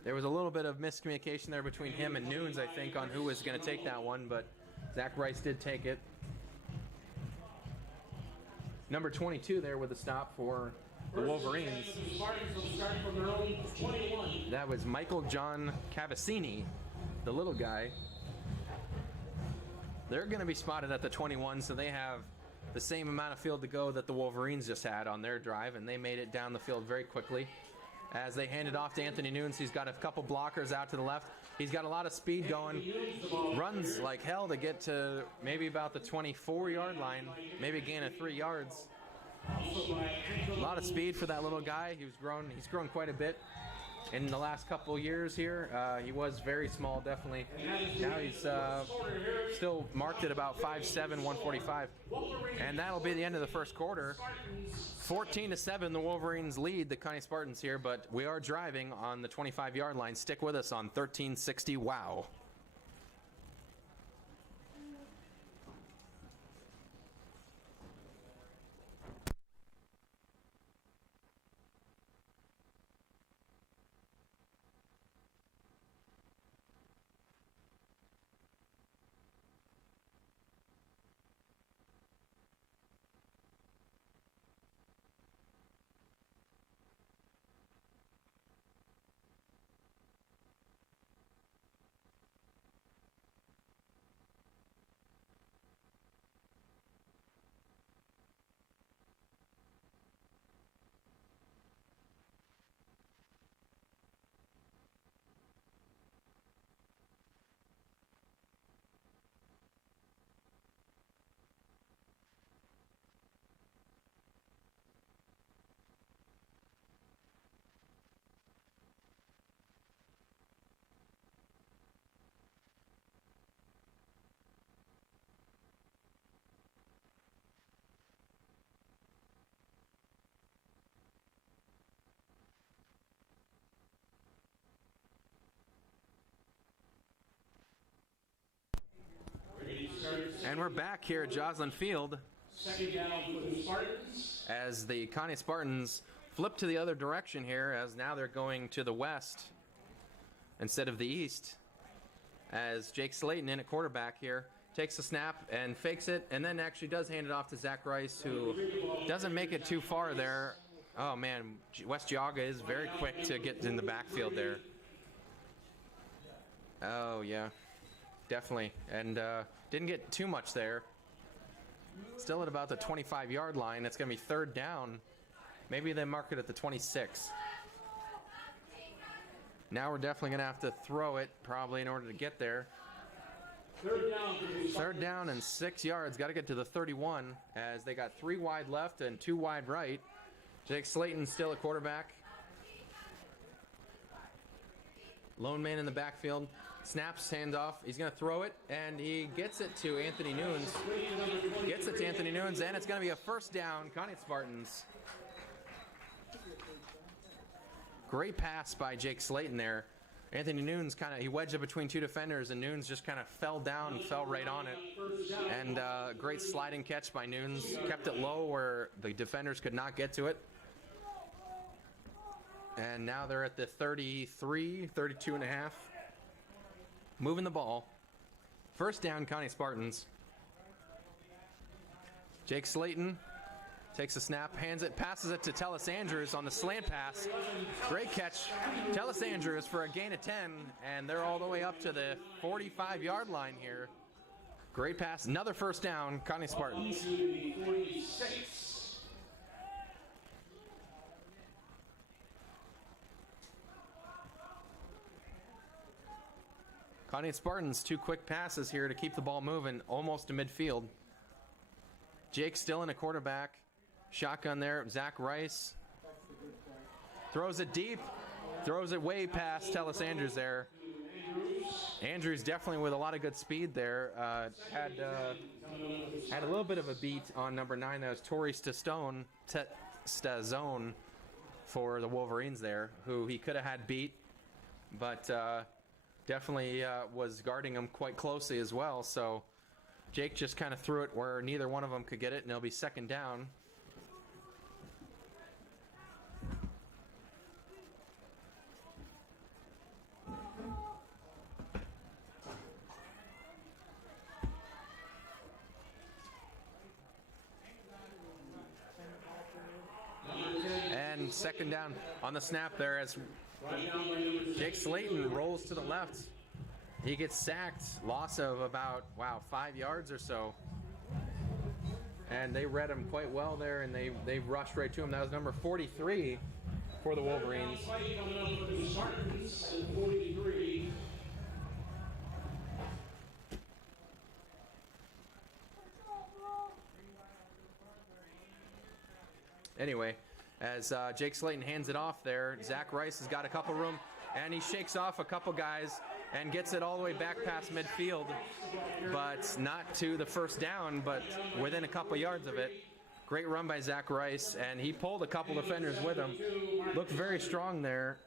There was a little bit of miscommunication there between him and Nunes, I think, on who was going to take that one, but Zach Rice did take it. Number 22 there with the stop for the Wolverines. That was Michael John Cavassini, the little guy. They're going to be spotted at the 21, so they have the same amount of field to go that the Wolverines just had on their drive, and they made it down the field very quickly. As they hand it off to Anthony Nunes, he's got a couple blockers out to the left. He's got a lot of speed going. Runs like hell to get to maybe about the 24-yard line, maybe a gain of 3 yards. A lot of speed for that little guy. He's grown quite a bit in the last couple of years here. He was very small, definitely. Now he's still marked at about 5'7", 145. And that'll be the end of the first quarter. 14-7, the Wolverines lead the Conneaut Spartans here, but we are driving on the 25-yard line. Stick with us on 1360 Wow. And we're back here at Joslin Field. Second down for the Spartans. As the Conneaut Spartans flip to the other direction here, as now they're going to the west instead of the east. As Jake Slayton in at quarterback here takes the snap and fakes it, and then actually does hand it off to Zach Rice, who doesn't make it too far there. Oh man, West Geauga is very quick to get in the backfield there. Oh yeah, definitely, and didn't get too much there. Still at about the 25-yard line. It's going to be third down. Maybe they mark it at the 26. Now we're definitely going to have to throw it probably in order to get there. Third down and 6 yards. Got to get to the 31 as they got 3 wide left and 2 wide right. Jake Slayton still at quarterback. Lone man in the backfield. Snaps, hands off. He's going to throw it, and he gets it to Anthony Nunes. Gets it to Anthony Nunes, and it's going to be a first down. Conneaut Spartans. Great pass by Jake Slayton there. Anthony Nunes he wedged it between 2 defenders, and Nunes just kind of fell down and fell right on it. And great sliding catch by Nunes. Kept it low where the defenders could not get to it. And now they're at the 33, 32 and a half. Moving the ball. First down, Conneaut Spartans. Jake Slayton takes a snap, hands it, passes it to Tellis Andrews on the slant pass. Great catch. Tellis Andrews for a gain of 10, and they're all the way up to the 45-yard line here. Great pass. Another first down, Conneaut Spartans. 46. Conneaut Spartans, 2 quick passes here to keep the ball moving almost to midfield. Jake still in a quarterback. Shotgun there, Zach Rice. Throws it deep. Throws it way past Tellis Andrews there. Andrews definitely with a lot of good speed there. Had a little bit of a beat on number 9. That was Torrey Stazone for the Wolverines there, who he could have had beat, but definitely was guarding him quite closely as well. So Jake just kind of threw it where neither one of them could get it, and it'll be second down. And second down on the snap there as Jake Slayton rolls to the left. He gets sacked, loss of about, 5 yards or so. And they read him quite well there, and they rushed right to him. That was number 43 for the Wolverines. Anyway, as Jake Slayton hands it off there, Zach Rice has got a couple room, and he shakes off a couple guys and gets it all the way back past midfield, but not to the first down, but within a couple yards of it. Great run by Zach Rice, and he pulled a couple defenders with him. Looked very strong there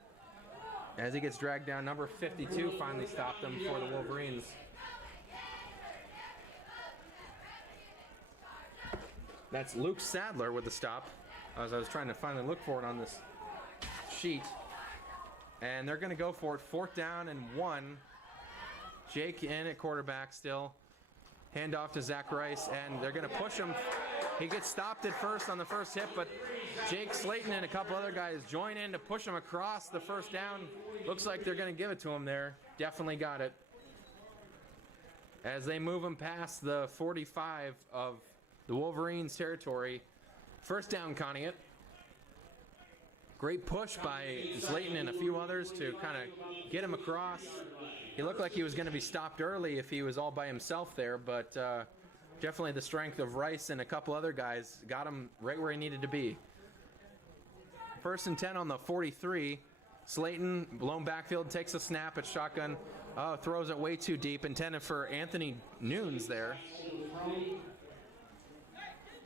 as he gets dragged down. Number 52 finally stopped him for the Wolverines. That's Luke Sadler with the stop, as I was trying to finally look for it on this sheet. And they're going to go for it. 4th down and 1. Jake in at quarterback still. Hand off to Zach Rice, and they're going to push him. He gets stopped at first on the first hit, but Jake Slayton and a couple other guys join in to push him across the first down. Looks like they're going to give it to him there. Definitely got it. As they move him past the 45 of the Wolverines territory. First down, Conneaut. Great push by Slayton and a few others to kind of get him across. He looked like he was going to be stopped early if he was all by himself there, but definitely the strength of Rice and a couple other guys got him right where he needed to be. 1st and 10 on the 43. Slayton, blown backfield, takes a snap at shotgun. Oh, throws it way too deep, intended for Anthony Nunes there.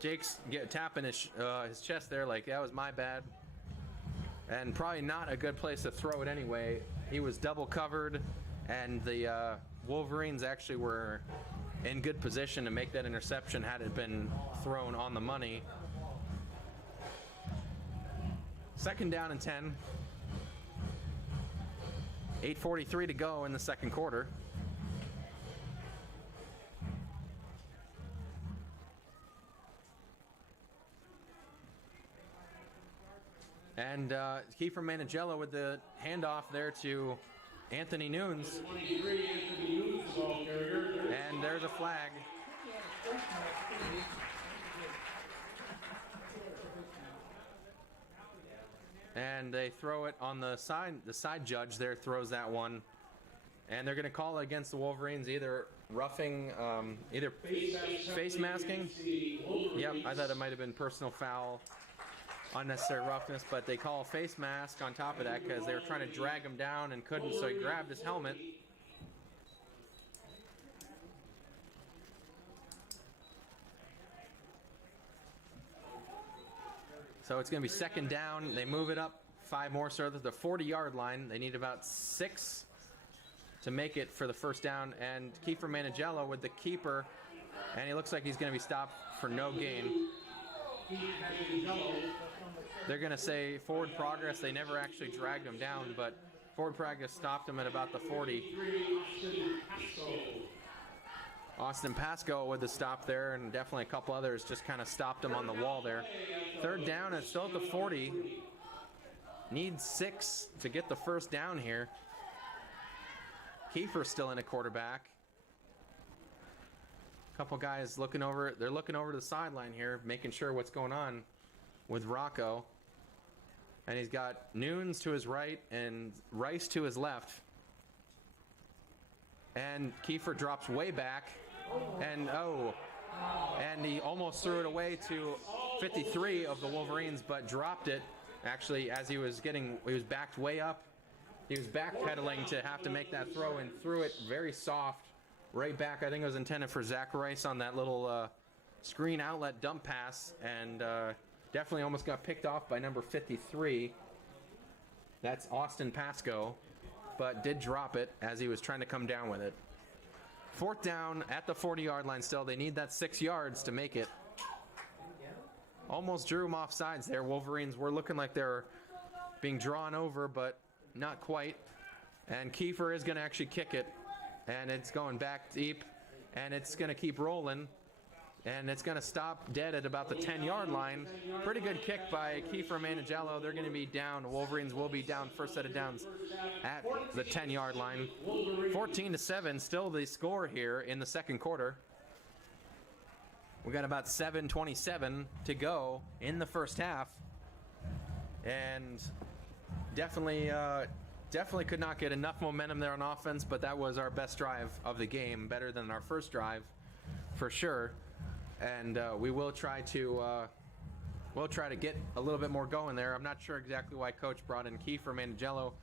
Jake's tapping his chest there like, that was my bad. And probably not a good place to throw it anyway. He was double covered, and the Wolverines actually were in good position to make that interception had it been thrown on the money. 2nd down and 10. 8:43 to go in the second quarter. And Kiefer Manigello with the handoff there to Anthony Nunes. And there's a flag. and they throw it on the side. The side judge there throws that one, and they're going to call it against the Wolverines, either roughing, either face masking. Yep, I thought it might have been personal foul, unnecessary roughness, but they call a face mask on top of that because they were trying to drag him down and couldn't, so he grabbed his helmet. So it's going to be second down. They move it up 5 more, so they're at the 40-yard line. They need about 6 to make it for the first down. And Kiefer Manigello with the keeper, and he looks like he's going to be stopped for no gain. They're going to say forward progress. They never actually dragged him down, but forward progress stopped him at about the 40. Austin Pasco with the stop there, and definitely a couple others just kind of stopped him on the wall there. Third down, it's still at the 40. Need 6 to get the first down here. Kiefer's still in a quarterback. Couple guys looking over, they're looking over the sideline here, making sure what's going on with Rocco. And he's got Nunes to his right and Rice to his left. And Kiefer drops way back, and he almost threw it away to 53 of the Wolverines, but dropped it actually as he was backed way up. He was backpedaling to have to make that throw and threw it very soft right back. I think it was intended for Zach Rice on that little screen outlet dump pass, and definitely almost got picked off by number 53. That's Austin Pasco, but did drop it as he was trying to come down with it. Fourth down at the 40-yard line still. They need that 6 yards to make it. Almost drew him off sides there. Wolverines were looking like they're being drawn over, but not quite. And Kiefer is going to actually kick it, and it's going back deep, and it's going to keep rolling, and it's going to stop dead at about the 10-yard line. Pretty good kick by Kiefer Manigello. They're going to be down. The Wolverines will be down, first set of downs at the 10-yard line. 14-7, still the score here in the second quarter. We got about 7:27 to go in the first half, and definitely could not get enough momentum there on offense, but that was our best drive of the game, better than our first drive for sure. And we will try to get a little bit more going there. I'm not sure exactly why Coach brought in Kiefer Manigello,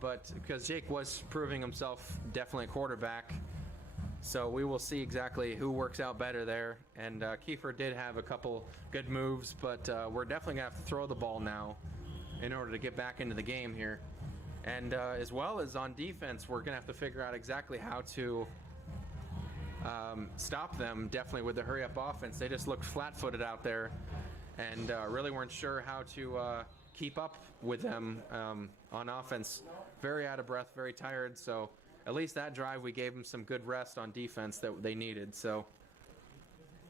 but because Jake was proving himself definitely a quarterback. So we will see exactly who works out better there. And Kiefer did have a couple good moves, but we're definitely going to have to throw the ball now in order to get back into the game here. And as well as on defense, we're going to have to figure out exactly how to stop them, definitely with the hurry-up offense. They just looked flat-footed out there and really weren't sure how to keep up with them on offense. Very out of breath, very tired, so at least that drive we gave them some good rest on defense that they needed. So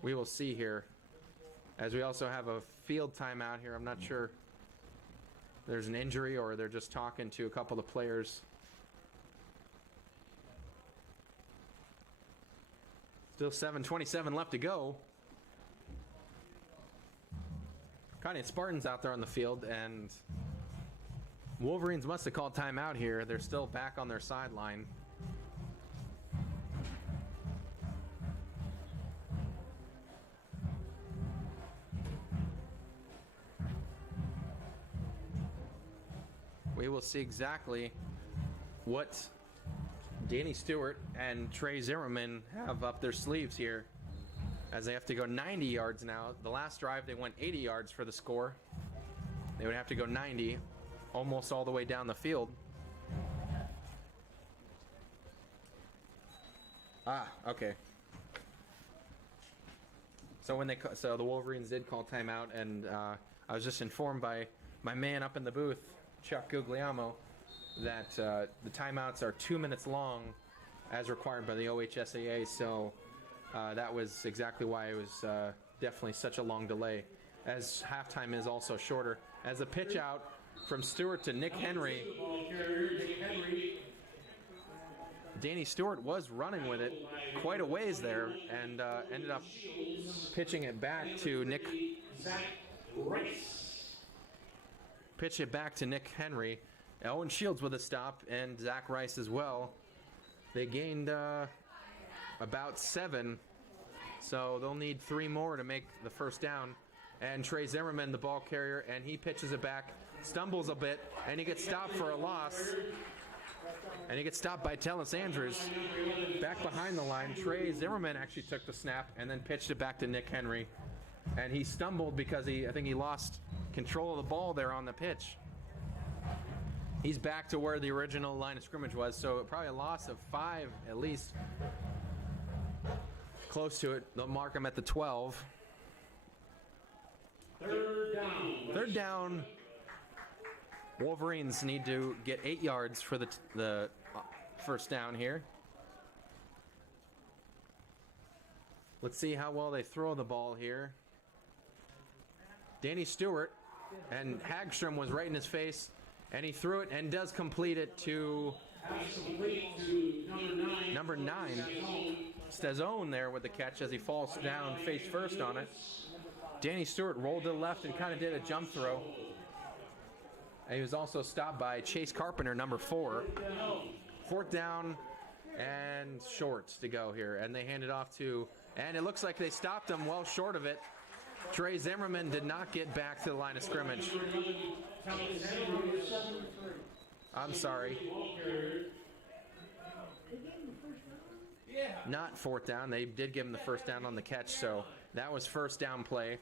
we will see here, as we also have a field timeout here. I'm not sure if there's an injury or they're just talking to a couple of players. Still 7:27 left to go. Conneaut Spartans out there on the field, and Wolverines must have called timeout here. They're still back on their sideline. We will see exactly what Danny Stewart and Trey Zimmerman have up their sleeves here, as they have to go 90 yards now. The last drive they went 80 yards for the score. They would have to go 90, almost all the way down the field. Okay. So the Wolverines did call timeout, and I was just informed by my man up in the booth, Chuck Guglielmo, that the timeouts are 2 minutes long as required by the OHSAA, so that was exactly why it was definitely such a long delay, as halftime is also shorter. As a pitch out from Stewart to Nick Henry. Danny Stewart was running with it quite a ways there, and ended up pitching it back to Nick. pitch it back to Nick Henry. Owen Shields with a stop, and Zach Rice as well. They gained about 7, so they'll need 3 more to make the first down. And Trey Zimmerman, the ball carrier, and he pitches it back, stumbles a bit, and he gets stopped for a loss. And he gets stopped by Tellis Andrews. Back behind the line, Trey Zimmerman actually took the snap and then pitched it back to Nick Henry. And he stumbled because I think he lost control of the ball there on the pitch. He's back to where the original line of scrimmage was, so probably a loss of 5 at least. Close to it. They'll mark him at the 12. Third down. Third down. Wolverines need to get 8 yards for the first down here. Let's see how well they throw the ball here. Danny Stewart, and Hagstrom was right in his face, and he threw it and does complete it to number 9. Stazone there with the catch as he falls down face first on it. Danny Stewart rolled to the left and kind of did a jump throw. And he was also stopped by Chase Carpenter, number 4. Fourth down and shorts to go here. And they hand it off to, and it looks like they stopped him well short of it. Trey Zimmerman did not get back to the line of scrimmage. I'm sorry. Not fourth down. They did give him the first down on the catch, so that was first down play.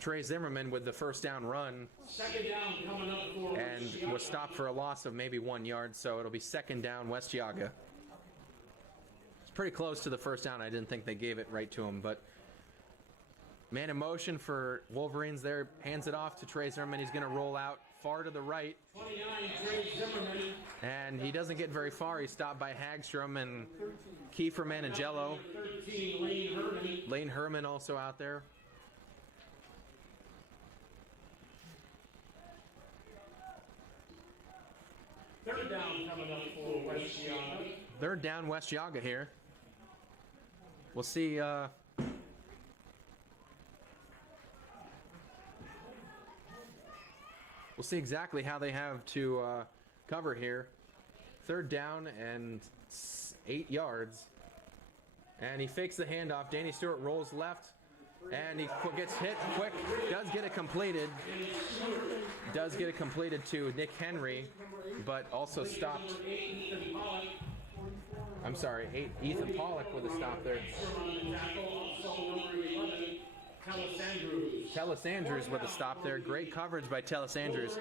Trey Zimmerman with the first down run. Second down coming up for and was stopped for a loss of maybe 1 yard, so it'll be second down West Geauga. It's pretty close to the first down. I didn't think they gave it right to him, but man in motion for Wolverines there. Hands it off to Trey Zimmerman. He's going to roll out far to the right. 29, Trey Zimmerman. And he doesn't get very far. He's stopped by Hagstrom and Kiefer Manigello. 13, Lane Herman. Lane Herman also out there. Third down coming up for West Geauga. Third down West Geauga here. We'll see. We'll see exactly how they have to cover here. Third down and 8 yards. And he fakes the handoff. Danny Stewart rolls left. And he gets hit quick. Does get it completed. Does get it completed to Nick Henry, but also stopped. I'm sorry, Ethan Pollock with a stop there. Tellis Andrews with a stop there. Great coverage by Tellis Andrews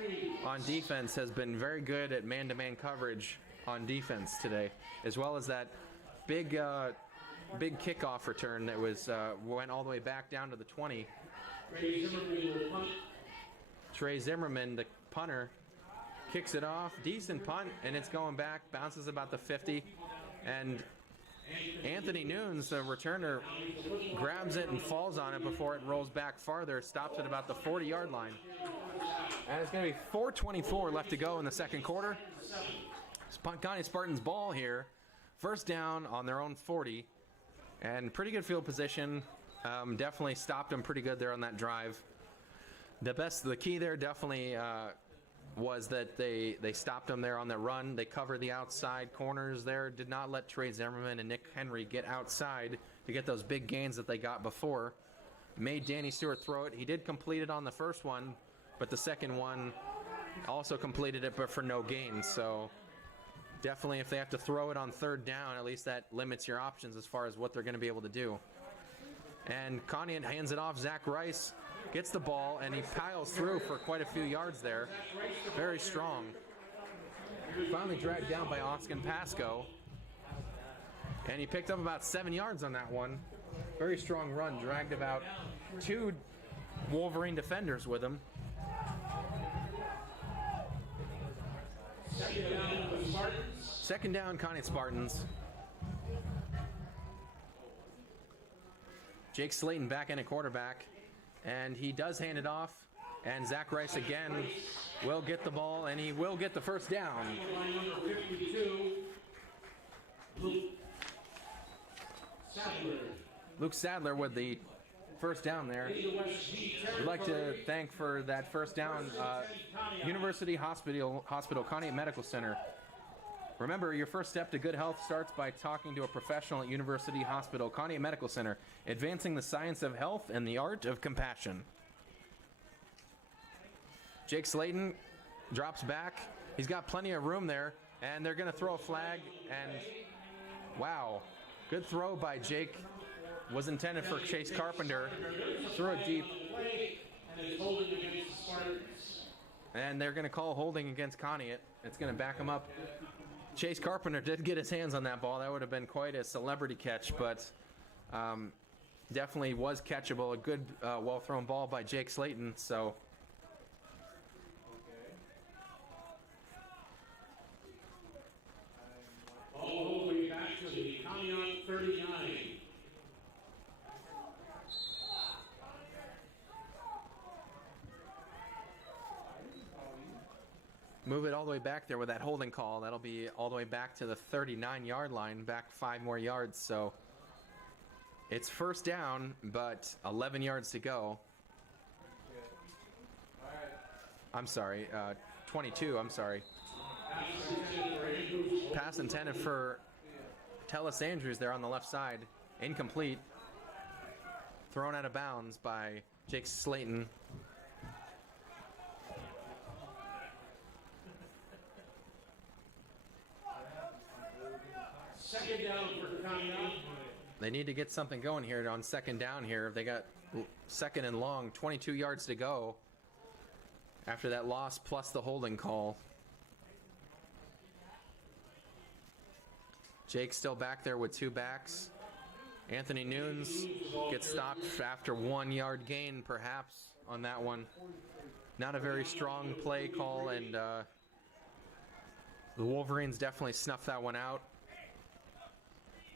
on defense. Has been very good at man-to-man coverage on defense today, as well as that big kickoff return that was went all the way back down to the 20. Trey Zimmerman, the punter, kicks it off. Decent punt, and it's going back. Bounces about the 50. And Anthony Nunes, the returner, grabs it and falls on it before it rolls back farther. Stops at about the 40-yard line. And it's going to be 4:24 left to go in the second quarter. Conneaut Spartans ball here. First down on their own 40. And pretty good field position. Definitely stopped them pretty good there on that drive. The key there definitely was that they stopped them there on the run. They covered the outside corners there. Did not let Trey Zimmerman and Nick Henry get outside to get those big gains that they got before. Made Danny Stewart throw it. He did complete it on the first one, but the second one also completed it, but for no gain. So definitely if they have to throw it on third down, at least that limits your options as far as what they're going to be able to do. And Conneaut hands it off. Zach Rice gets the ball, and he piles through for quite a few yards there. Very strong. Finally dragged down by Oscar Pasco. And he picked up about 7 yards on that one. Very strong run. Dragged about 2 Wolverine defenders with him. Second down, Conneaut Spartans. Jake Slayton back in a quarterback, and he does hand it off. And Zach Rice again will get the ball, and he will get the first down. Luke Sadler with the first down there. We'd like to thank for that first down University Hospital Conneaut Medical Center. Remember, your first step to good health starts by talking to a professional at University Hospital Conneaut Medical Center, advancing the science of health and the art of compassion. Jake Slayton drops back. He's got plenty of room there, and they're going to throw a flag, and wow, good throw by Jake. Was intended for Chase Carpenter. Throw it deep. And they're going to call holding against Conneaut. It's going to back him up. Chase Carpenter did get his hands on that ball. That would have been quite a celebrity catch, but definitely was catchable. A good, well-thrown ball by Jake Slayton. So. All the way back to the Conneaut 39. Move it all the way back there with that holding call. That'll be all the way back to the 39-yard line, back 5 more yards. So it's first down, but 11 yards to go. I'm sorry, 22, I'm sorry. Pass intended for Tellis Andrews there on the left side. Incomplete. Thrown out of bounds by Jake Slayton. Second down for Conneaut. They need to get something going here on second down here. They got second and long, 22 yards to go after that loss plus the holding call. Jake's still back there with 2 backs. Anthony Nunes gets stopped after 1 yard gain perhaps on that one. Not a very strong play call, and the Wolverines definitely snuffed that one out.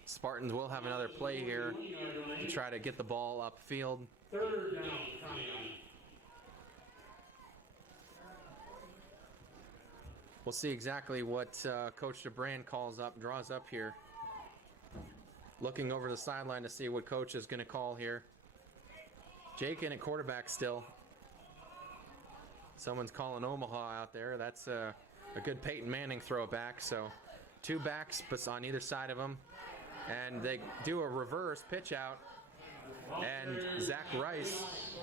Spartans will have another play here to try to get the ball upfield. Third down, Conneaut. We'll see exactly what Coach DeBrand draws up here. Looking over the sideline to see what Coach is going to call here. Jake in at quarterback still. Someone's calling Omaha out there. That's a good Peyton Manning throwback. So 2 backs on either side of them. And they do a reverse pitch out. And Zach Rice.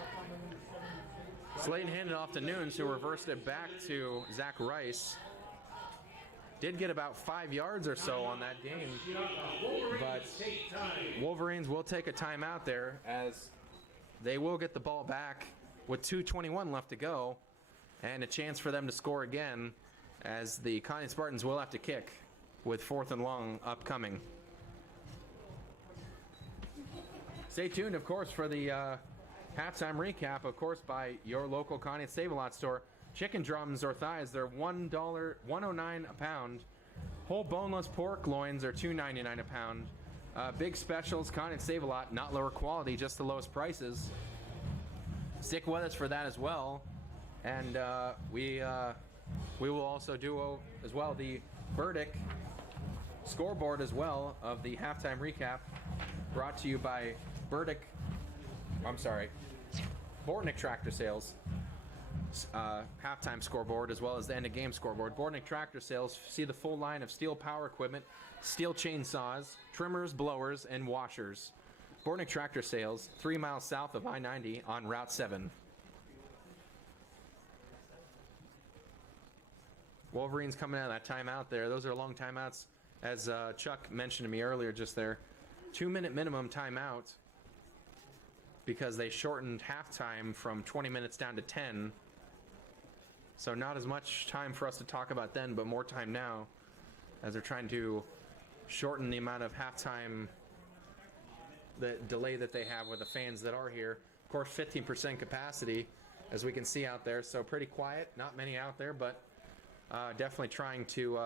Slayton handed off to Nunes, who reversed it back to Zach Rice. Did get about 5 yards or so on that game. But Wolverines will take a timeout there, as they will get the ball back with 2:21 left to go. And a chance for them to score again, as the Conneaut Spartans will have to kick with 4th and long upcoming. Stay tuned, of course, for the halftime recap, of course, by your local Conneaut Save-A-Lot store. Chicken drums or thighs, they're $1.09 a pound. Whole boneless pork loins are $2.99 a pound. Big specials, Conneaut Save-A-Lot, not lower quality, just the lowest prices. Stick with us for that as well. And we will also do as well the verdict scoreboard as well of the halftime recap, brought to you by Bortnick Tractor Sales. Halftime scoreboard as well as the end of game scoreboard. Bortnick Tractor Sales, see the full line of steel power equipment, steel chainsaws, trimmers, blowers, and washers. Bortnick Tractor Sales, 3 miles south of I-90 on Route 7. Wolverines coming out of that timeout there. Those are long timeouts, as Chuck mentioned to me earlier just there. 2-minute minimum timeout, because they shortened halftime from 20 minutes down to 10. So not as much time for us to talk about then, but more time now, as they're trying to shorten the amount of halftime, the delay that they have with the fans that are here. Of course, 15% capacity, as we can see out there, so pretty quiet. Not many out there, but definitely trying to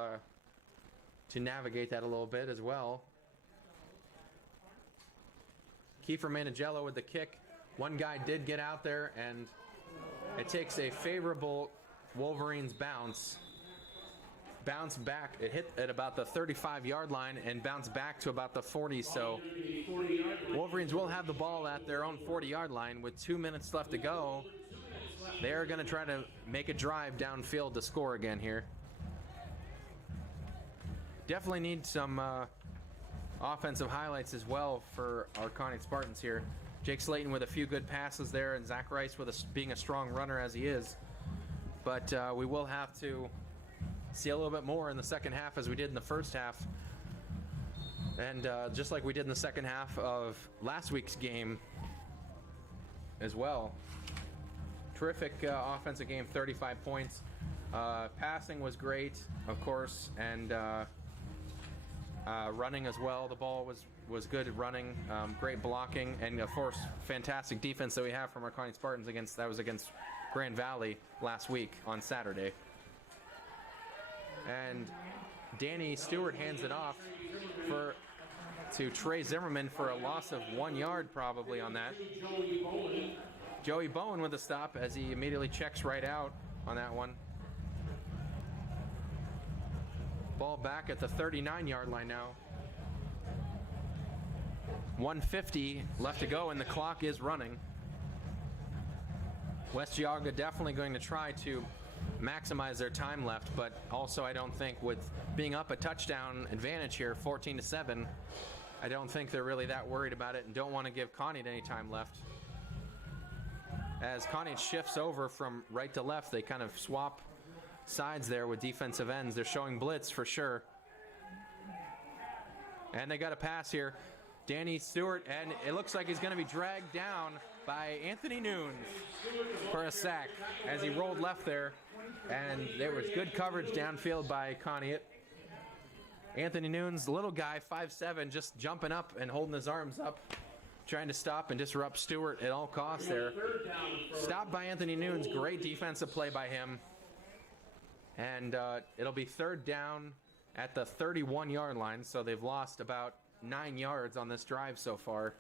navigate that a little bit as well. Kiefer Manigello with the kick. One guy did get out there, and it takes a favorable Wolverines bounce bounced back. It hit at about the 35-yard line and bounced back to about the 40. So Wolverines will have the ball at their own 40-yard line with 2 minutes left to go. They're going to try to make a drive downfield to score again here. Definitely need some offensive highlights as well for our Conneaut Spartans here. Jake Slayton with a few good passes there, and Zach Rice with being a strong runner as he is. But we will have to see a little bit more in the second half as we did in the first half. And just like we did in the second half of last week's game as well. Terrific offensive game, 35 points. Passing was great, of course, and running as well. The ball was good at running, great blocking, and of course, fantastic defense that we have from our Conneaut Spartans against Grand Valley last week on Saturday. And Danny Stewart hands it off to Trey Zimmerman for a loss of 1 yard probably on that. Joey Bowen with a stop as he immediately checks right out on that one. Ball back at the 39-yard line now. 1:50 left to go and the clock is running. West Geauga definitely going to try to maximize their time left, but also I don't think with being up a touchdown advantage here, 14-7, I don't think they're really that worried about it and don't want to give Conneaut any time left. As Conneaut shifts over from right to left, they kind of swap sides there with defensive ends. They're showing blitz for sure. And they got a pass here. Danny Stewart, and it looks like he's going to be dragged down by Anthony Nunes for a sack as he rolled left there. And there was good coverage downfield by Conneaut. Anthony Nunes, little guy, 5'7", just jumping up and holding his arms up, trying to stop and disrupt Stewart at all costs there. Stopped by Anthony Nunes, great defensive play by him. And it'll be third down at the 31-yard line, so they've lost about 9 yards on this drive so far.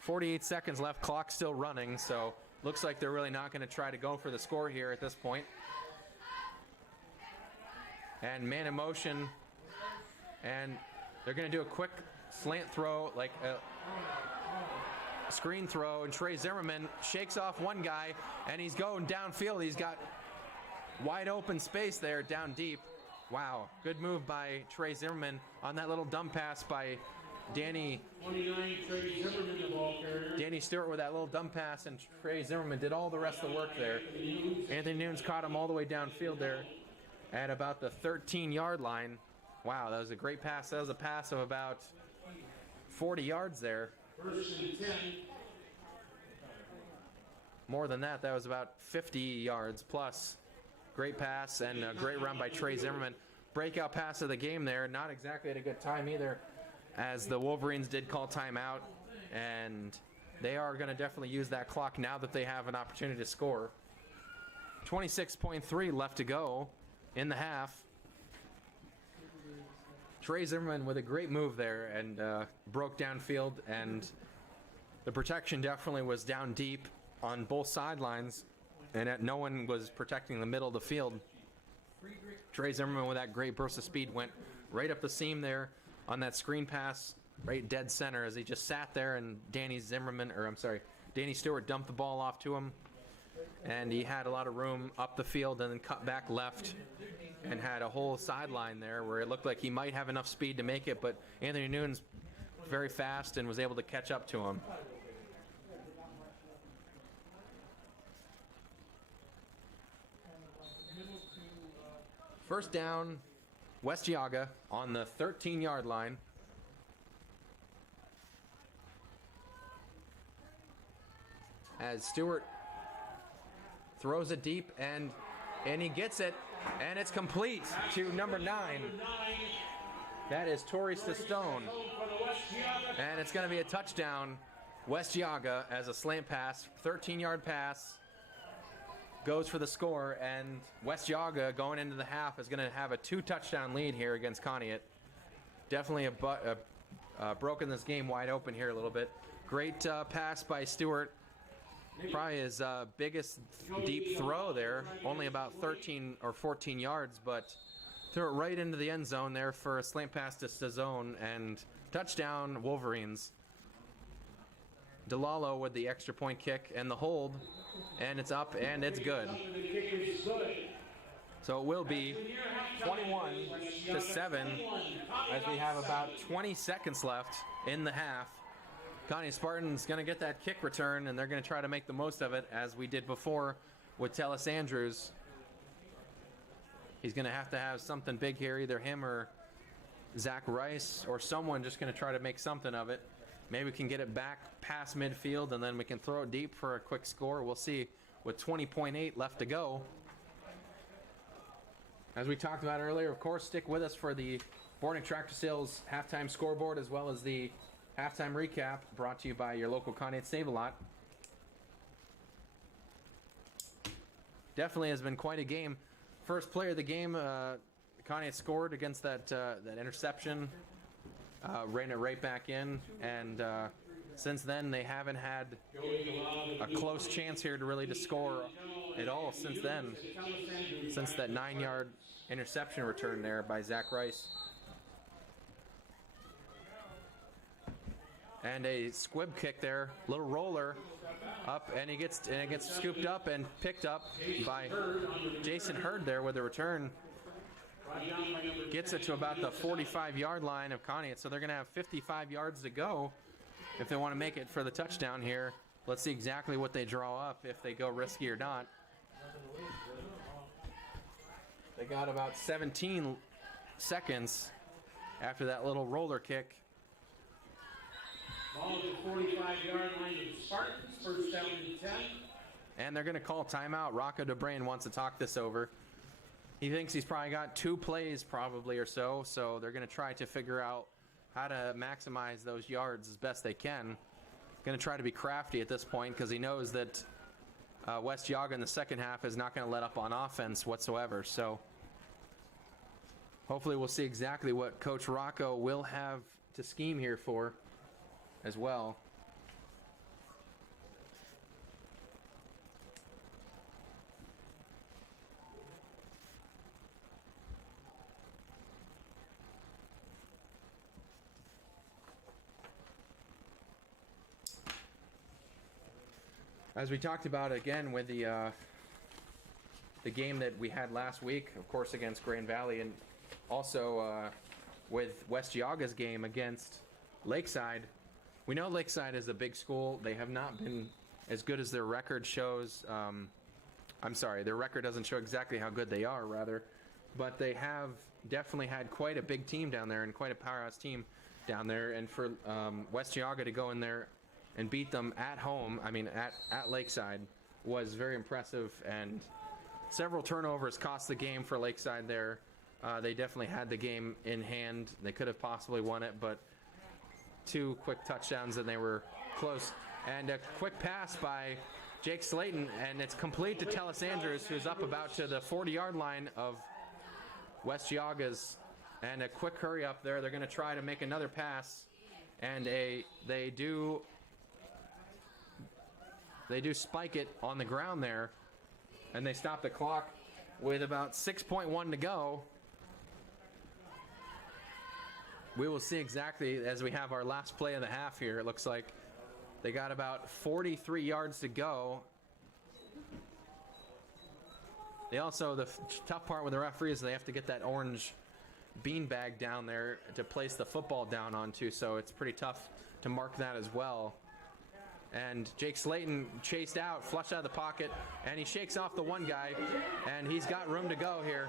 48 seconds left, clock still running, so looks like they're really not going to try to go for the score here at this point. And man in motion, and they're going to do a quick slant throw, like a screen throw, and Trey Zimmerman shakes off one guy, and he's going downfield. He's got wide open space there down deep. Wow, good move by Trey Zimmerman on that little dump pass by Danny. 29, Trey Zimmerman, the ball carrier. Danny Stewart with that little dump pass, and Trey Zimmerman did all the rest of the work there. Anthony Nunes caught him all the way downfield there at about the 13-yard line. Wow, that was a great pass. That was a pass of about 40 yards there. First and 10. More than that, that was about 50 yards plus. Great pass and a great run by Trey Zimmerman. Breakout pass of the game there. Not exactly at a good time either, as the Wolverines did call timeout, and they are going to definitely use that clock now that they have an opportunity to score. 26.3 left to go in the half. Trey Zimmerman with a great move there and broke downfield, and the protection definitely was down deep on both sidelines, and no one was protecting the middle of the field. Trey Zimmerman with that great burst of speed went right up the seam there on that screen pass, right dead center as he just sat there, and Danny Stewart dumped the ball off to him, and he had a lot of room up the field and then cut back left and had a whole sideline there where it looked like he might have enough speed to make it, but Anthony Nunes very fast and was able to catch up to him. First down, West Geauga on the 13-yard line. As Stewart throws it deep, and he gets it, and it's complete to number 9. That is Torrey Stone. And it's going to be a touchdown, West Geauga, as a slant pass, 13-yard pass. Goes for the score, and West Geauga going into the half is going to have a 2-touchdown lead here against Conneaut. Definitely broken this game wide open here a little bit. Great pass by Stewart Probably his biggest deep throw there, only about 13 or 14 yards, but threw it right into the end zone there for a slant pass to Stazone, and touchdown Wolverines. DeLallo with the extra point kick and the hold, and it's up and it's good. So it will be 21-7 as we have about 20 seconds left in the half. Conneaut Spartans going to get that kick return, and they're going to try to make the most of it, as we did before with Tellis Andrews. He's going to have something big here, either him or Zach Rice or someone just going to try to make something of it. Maybe we can get it back past midfield, and then we can throw it deep for a quick score. We'll see with 20.8 left to go. As we talked about earlier, of course, stick with us for the Boarding Tractor Sales halftime scoreboard, as well as the halftime recap brought to you by your local Conneaut Save-A-Lot. Definitely has been quite a game. First play of the game, Conneaut scored against that interception, ran it right back in, and since then they haven't had a close chance here to score at all since then, since that 9-yard interception return there by Zach Rice. And a squib kick there, little roller up, and it gets scooped up and picked up by Jason Hurd there with the return. Gets it to about the 45-yard line of Conneaut, so they're going to have 55 yards to go if they want to make it for the touchdown here. Let's see exactly what they draw up, if they go risky or not. They got about 17 seconds after that little roller kick. Ball at the 45-yard line of the Spartans, first down and 10. And they're going to call timeout. Rocco DeBrain wants to talk this over. He thinks he's probably got 2 plays probably or so they're going to try to figure out how to maximize those yards as best they can. Going to try to be crafty at this point, because he knows that West Geauga in the second half is not going to let up on offense whatsoever. So hopefully we'll see exactly what Coach Rocco will have to scheme here for as well. As we talked about again with the game that we had last week, of course, against Grand Valley, and also with West Geauga's game against Lakeside. We know Lakeside is a big school. They have not been as good as their record shows. I'm sorry, their record doesn't show exactly how good they are, rather. But they have definitely had quite a big team down there and quite a powerhouse team down there. And for West Geauga to go in there and beat them at home, at Lakeside, was very impressive. And several turnovers cost the game for Lakeside there. They definitely had the game in hand. They could have possibly won it, but 2 quick touchdowns and they were close. And a quick pass by Jake Slayton, and it's complete to Tellis Andrews, who's up about to the 40-yard line of West Geauga's. And a quick hurry up there. They're going to try to make another pass, and they do spike it on the ground there, and they stop the clock with about 6.1 to go. We will see exactly as we have our last play of the half here. It looks like they got about 43 yards to go. The tough part with the referees is they have to get that orange beanbag down there to place the football down onto, so it's pretty tough to mark that as well. And Jake Slayton chased out, flushed out of the pocket, and he shakes off the one guy, and he's got room to go here.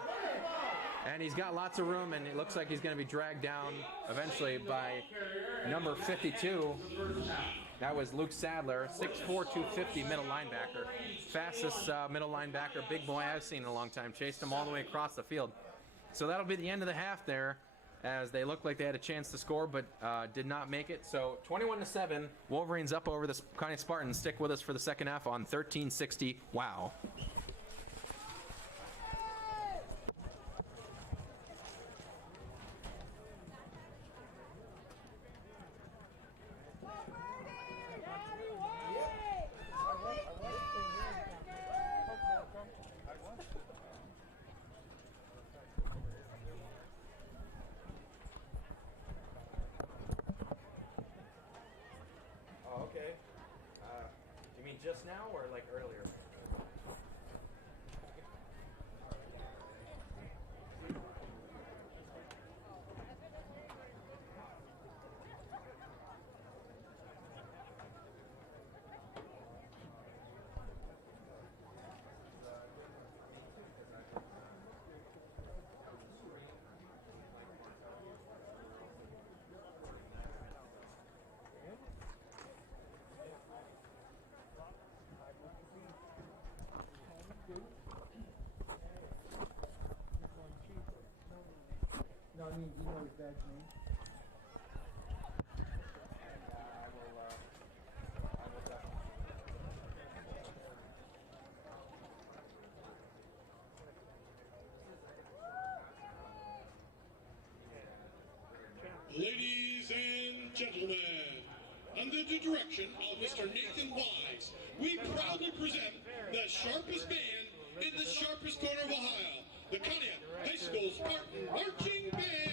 And he's got lots of room, and it looks like he's going to be dragged down eventually by number 52. That was Luke Sadler, 6'4", 250 middle linebacker. Fastest middle linebacker, big boy I've seen in a long time. Chased him all the way across the field. So that'll be the end of the half there, as they looked like they had a chance to score, but did not make it. So 21-7, Wolverines up over the Conneaut Spartans. Stick with us for the second half on 1360. Wow. just now or like earlier? I will definitely. Ladies and gentlemen, under the direction of Mr. Nathan Wise, we proudly present the sharpest band in the sharpest corner of Ohio, the Conneaut High School Spartan Marching Band.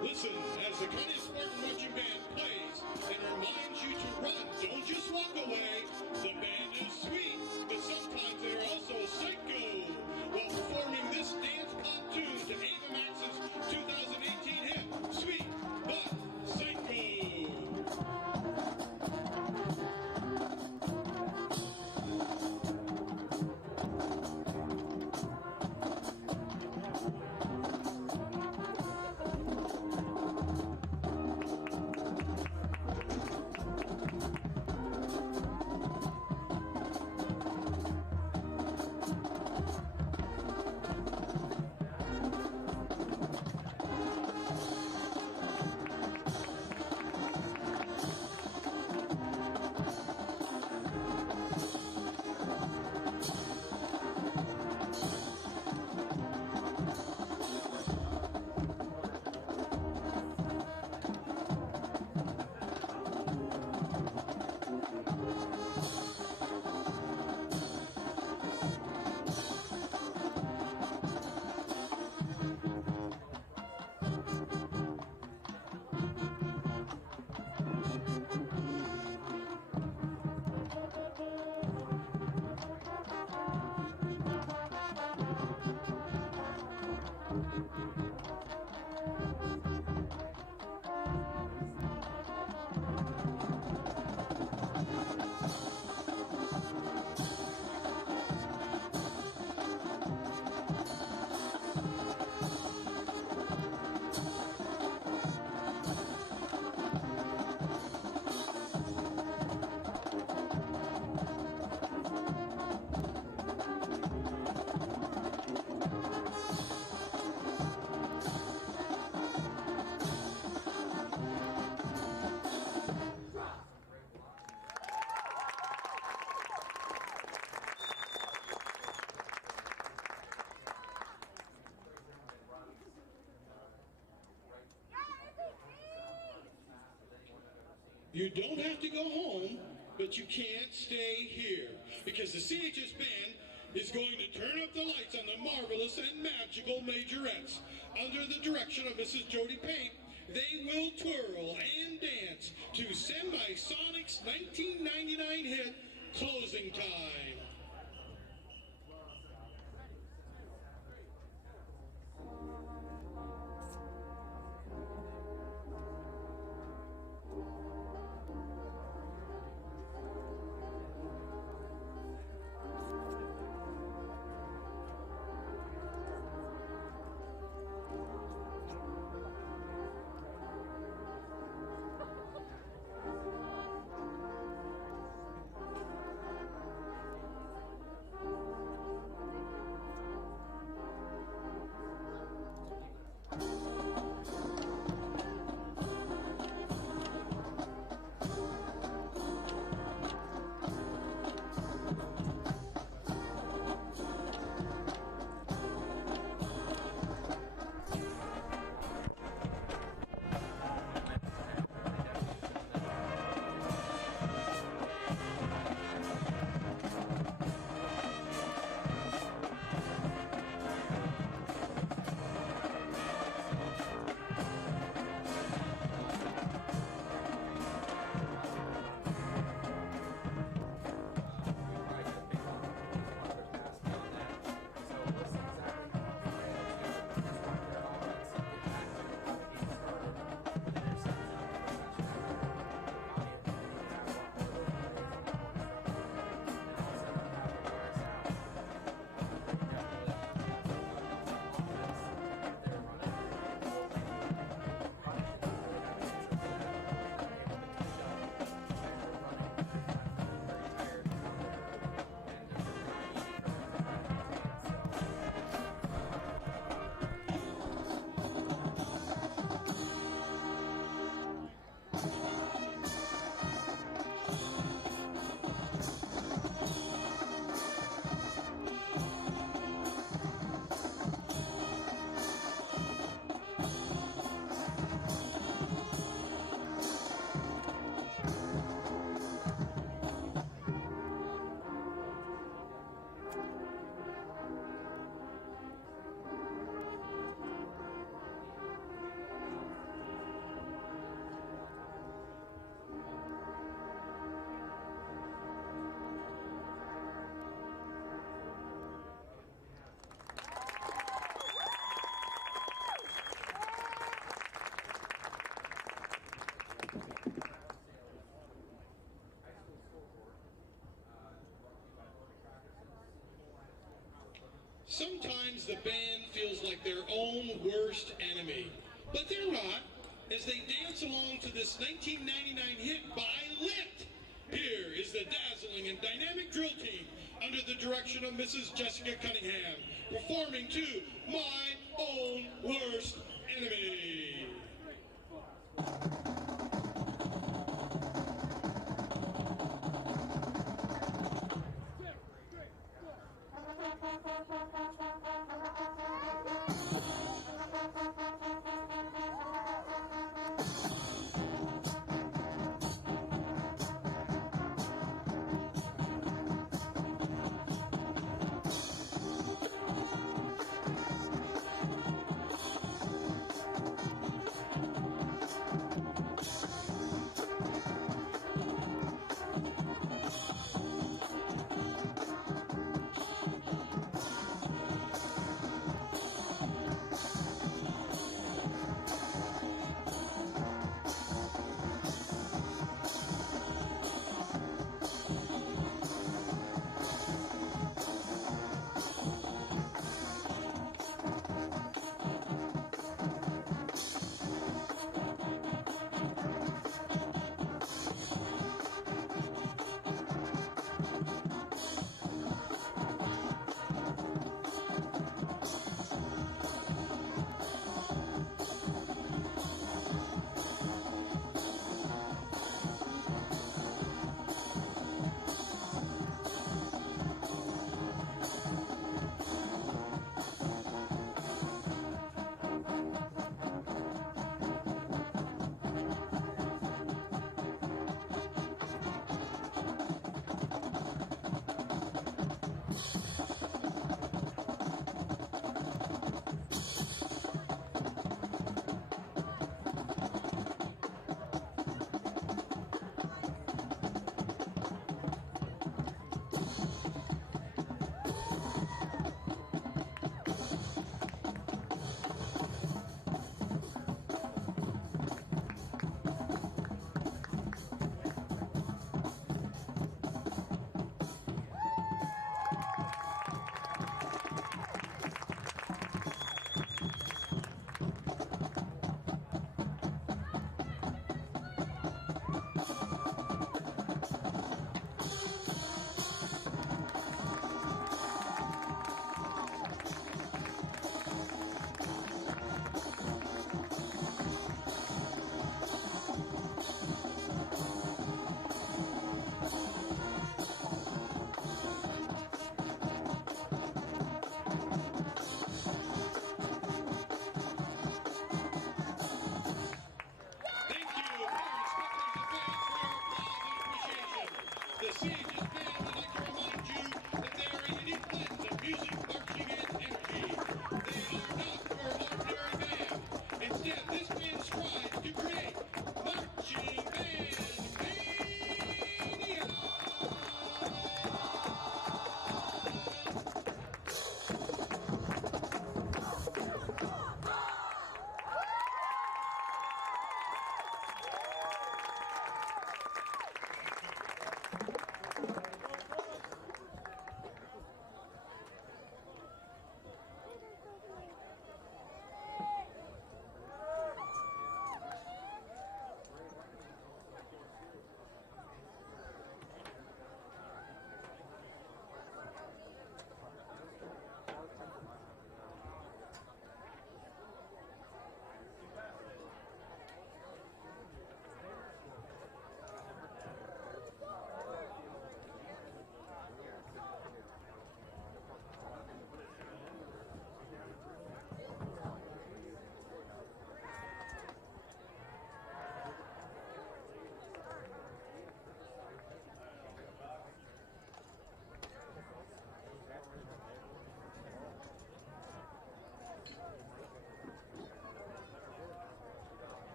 Listen as the Conneaut Spartan Marching Band plays and reminds you to run. Don't just walk away. The band is sweet, but sometimes they're also psycho. While performing this dance pop tune to Ava Max's 2018 hit, Sweet But Psycho. You don't have to go home, but you can't stay here, because the CHS Band is going to turn up the lights on the marvelous and magical majorettes. Under the direction of Mrs. Jody Paint, they will twirl and dance to Semi-Sonic's 1999 hit, Closing Time. Sometimes the band feels like their own worst enemy, but they're not, as they dance along to this 1999 hit by Lit. Here is the dazzling and dynamic drill team under the direction of Mrs. Jessica Cunningham, performing to My Own Worst Enemy.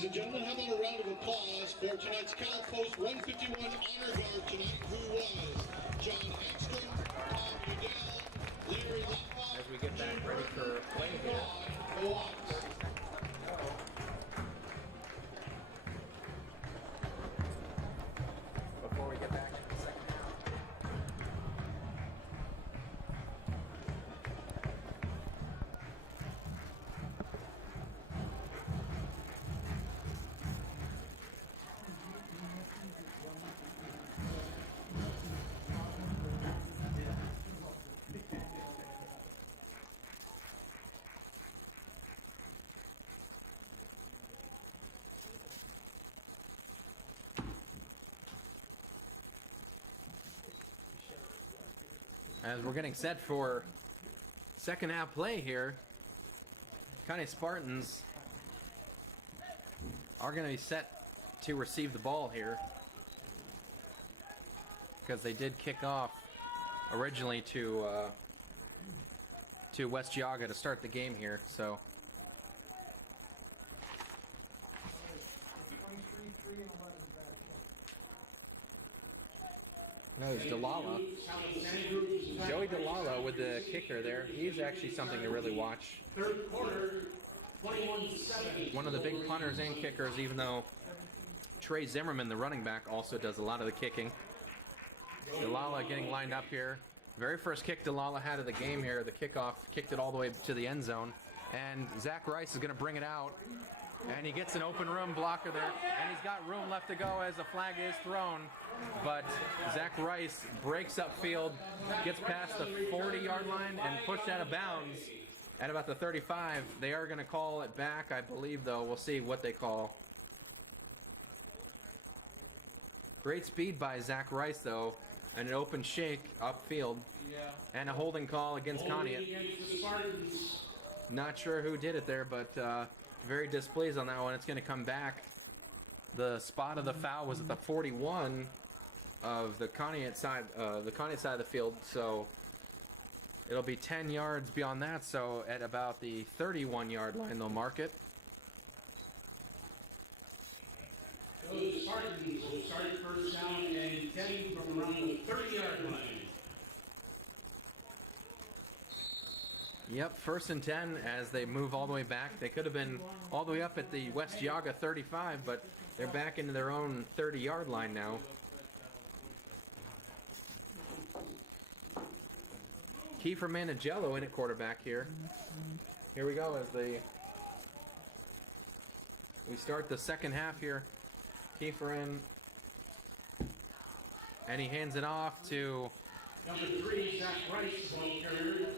Ladies and gentlemen, how about a round of applause for tonight's Cal Post 151 Honor Guard tonight, who was John Hagstrom, Tom Udell, Larry Locke, As we get back ready for play here. 30 seconds left to go. Before we get back into the second half. As we're getting set for second half play here, Conneaut Spartans are going to be set to receive the ball here because they did kick off originally to West Geauga to start the game here. So there's Delala. Joey Delala with the kicker there. He's actually something to really watch. Third quarter, 21-7. One of the big punters and kickers, even though Trey Zimmerman, the running back, also does a lot of the kicking. Delala getting lined up here. Very first kick Delala had of the game here, the kickoff, kicked it all the way to the end zone. And Zach Rice is going to bring it out. And he gets an open room blocker there. And he's got room left to go as the flag is thrown. But Zach Rice breaks upfield, gets past the 40-yard line, and pushed out of bounds at about the 35. They are going to call it back, I believe, though. We'll see what they call. Great speed by Zach Rice, though, and an open shake upfield. And a holding call against Conneaut. Spartans. Not sure who did it there, but very displeased on that one. It's going to come back. The spot of the foul was at the 41 of the Conneaut side of the field, so it'll be 10 yards beyond that. So at about the 31-yard line, they'll mark it. Those Spartans will start first down and 10 from around the 30-yard line. Yep, first and 10 as they move all the way back. They could have been all the way up at the West Geauga 35, but they're back into their own 30-yard line now. Kiefer Manigello in at quarterback here. Here we go as we start the second half here. Kiefer in, and he hands it off to Number 3, Zach Rice, ball carrier.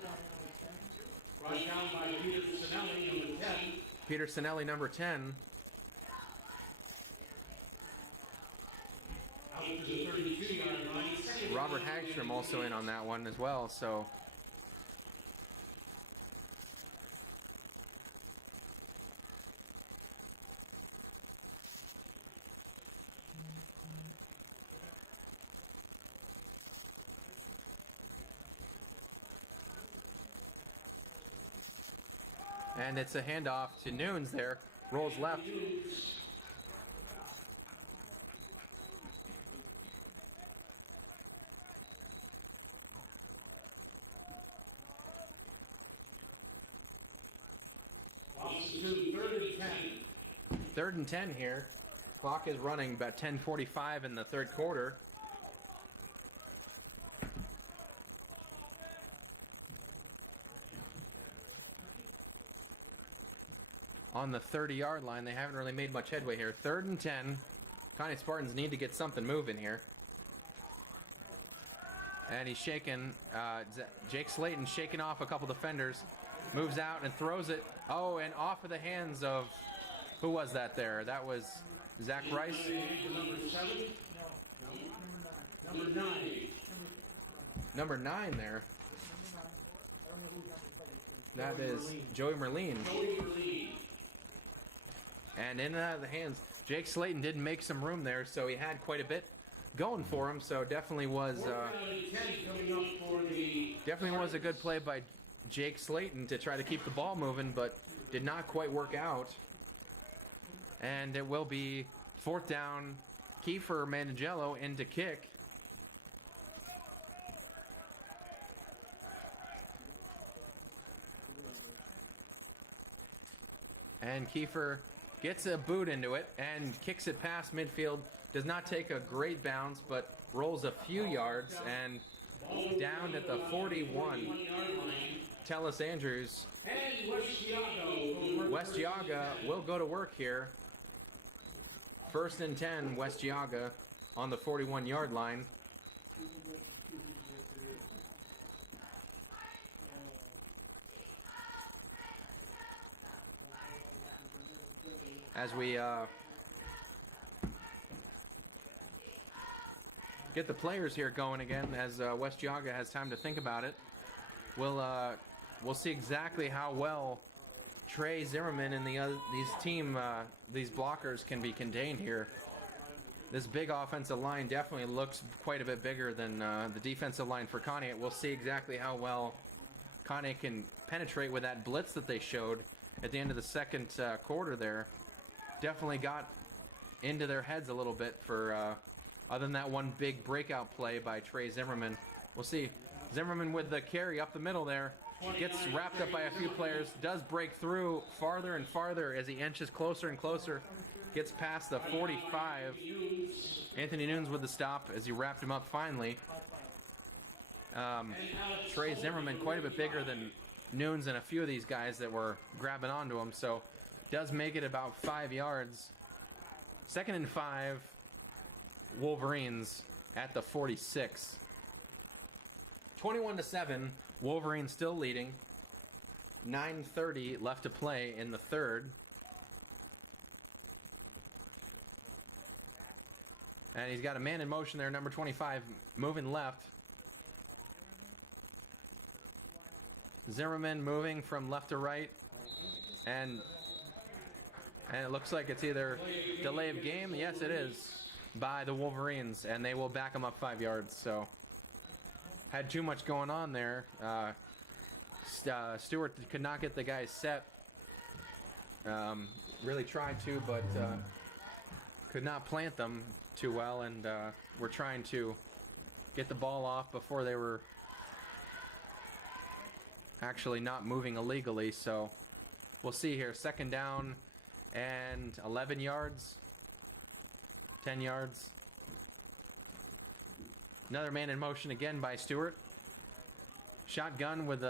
Brought down by Peter Sinelli, number 10. Peter Sinelli, number 10. Out to the 32-yard line. Second Robert down Hagstrom and also in on that one as well, so. And it's a handoff to Nunes there. Rolls left. wants to do 3rd and 10. 3rd and 10 here. Clock is running about 10:45 in the third quarter. On the 30-yard line, they haven't really made much headway here. 3rd and 10. Conneaut Spartans need to get something moving here. And he's shaking. Jake Slayton shaking off a couple defenders. Moves out and throws it. Oh, and off of the hands of... Who was that there? That was Zach Rice. Number 7. Number 9. Number 9 there. That is Joey Merlin. Joey Merlin. And in and out of the hands. Jake Slayton did make some room there, so he had quite a bit going for him. So definitely was a good play by Jake Slayton to try to keep the ball moving, but did not quite work out. and it will be 4th down. Kiefer Manangelo into kick. And Kiefer gets a boot into it and kicks it past midfield. Does not take a great bounce, but rolls a few yards and down at the 41. Tellis Andrews. And West Geauga will go to work here. 1st and 10, West Geauga on the 41-yard line. As we get the players here going again, as West Geauga has time to think about it, we'll see exactly how well Trey Zimmerman and these blockers can be contained here. This big offensive line definitely looks quite a bit bigger than the defensive line for Conneaut. We'll see exactly how well Conneaut can penetrate with that blitz that they showed at the end of the second quarter there. Definitely got into their heads a little bit for other than that one big breakout play by Trey Zimmerman. We'll see. Zimmerman with the carry up the middle there. Gets wrapped up by a few players. Does break through farther and farther as he inches closer and closer. Gets past the 45. Anthony Nunes with the stop as he wrapped him up finally. Trey Zimmerman quite a bit bigger than Nunes and a few of these guys that were grabbing onto him. So does make it about 5 yards. 2nd and 5. Wolverines at the 46. 21-7. Wolverines still leading. 9:30 left to play in the 3rd. And he's got a man in motion there, number 25, moving left. Zimmerman moving from left to right. And it looks like it's either delay of game. Yes, it is, by the Wolverines, and they will back him up 5 yards. So had too much going on there. Stewart could not get the guys set. Really tried to, but could not plant them too well, and were trying to get the ball off before they were actually not moving illegally. So we'll see here. 2nd down and 11 yards. 10 yards. Another man in motion again by Stewart. Shotgun with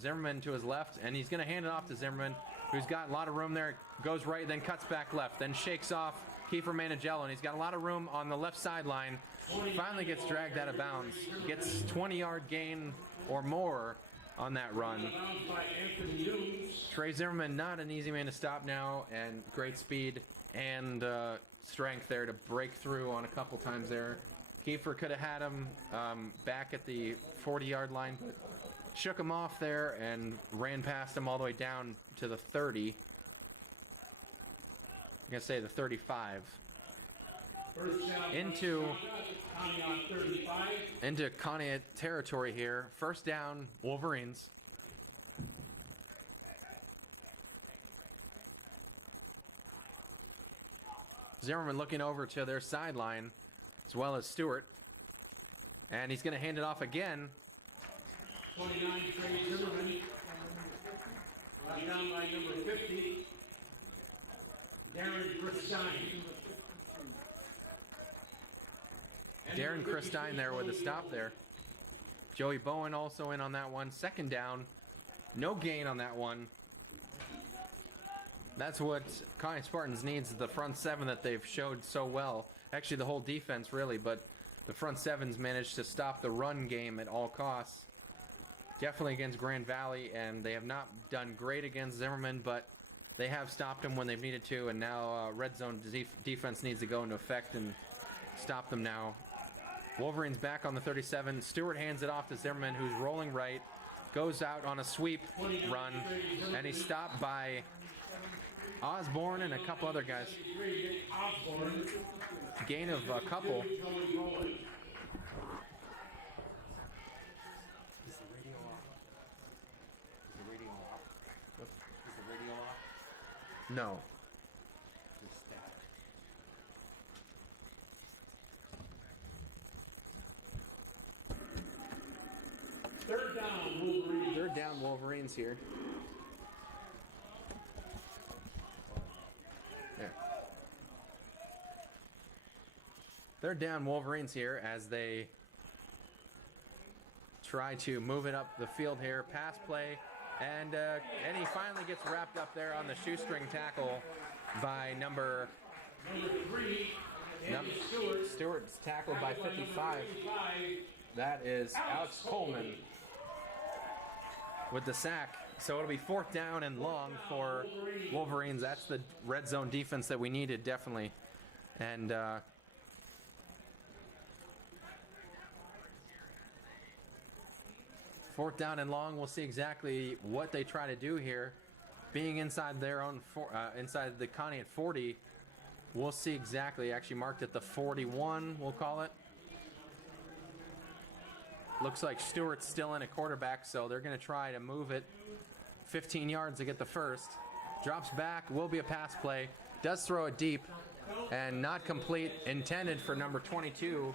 Zimmerman to his left, and he's going to hand it off to Zimmerman, who's got a lot of room there. Goes right, then cuts back left, then shakes off Kiefer Manangelo, and he's got a lot of room on the left sideline. Finally gets dragged out of bounds. Gets 20-yard gain or more on that run. Trey Zimmerman, not an easy man to stop now, and great speed and strength there to break through on a couple times there. Kiefer could have had him back at the 40-yard line. Shook him off there and ran past him all the way down to the 30. I'm going to say the 35. Into Conneaut territory here. 1st down, Wolverines. Zimmerman looking over to their sideline, as well as Stewart. And he's going to hand it off again. 29, Trey Zimmerman. Down by number 50. Darren Christine there with a stop there. Joey Bowen also in on that one. 2nd down. No gain on that one. That's what Conneaut Spartans needs, the front 7 that they've showed so well. Actually, the whole defense really, but the front 7's managed to stop the run game at all costs. Definitely against Grand Valley, and they have not done great against Zimmerman, but they have stopped him when they've needed to, and now red zone defense needs to go into effect and stop them now. Wolverines back on the 37. Stewart hands it off to Zimmerman, who's rolling right, goes out on a sweep run, and he's stopped by Osborne and a couple other guys. Gain of a couple. Is the radio off? Is the radio off? Is the radio off? No. There's static. Third down Wolverines here. Third down Wolverines here as they try to move it up the field here. Pass play, and he finally gets wrapped up there on the shoestring tackle by number 3, Andy Stewart. Stewart's tackled by 55. That is Alex Coleman with the sack. So it'll be fourth down and long for Wolverines. That's the red zone defense that we needed, definitely. And fourth down and long, we'll see exactly what they try to do here. Being inside their own, inside the Conneaut 40, we'll see exactly. Actually marked at the 41, we'll call it. Looks like Stewart's still in a quarterback, so they're going to try to move it 15 yards to get the first. Drops back, will be a pass play. Does throw it deep and not complete, intended for number 22.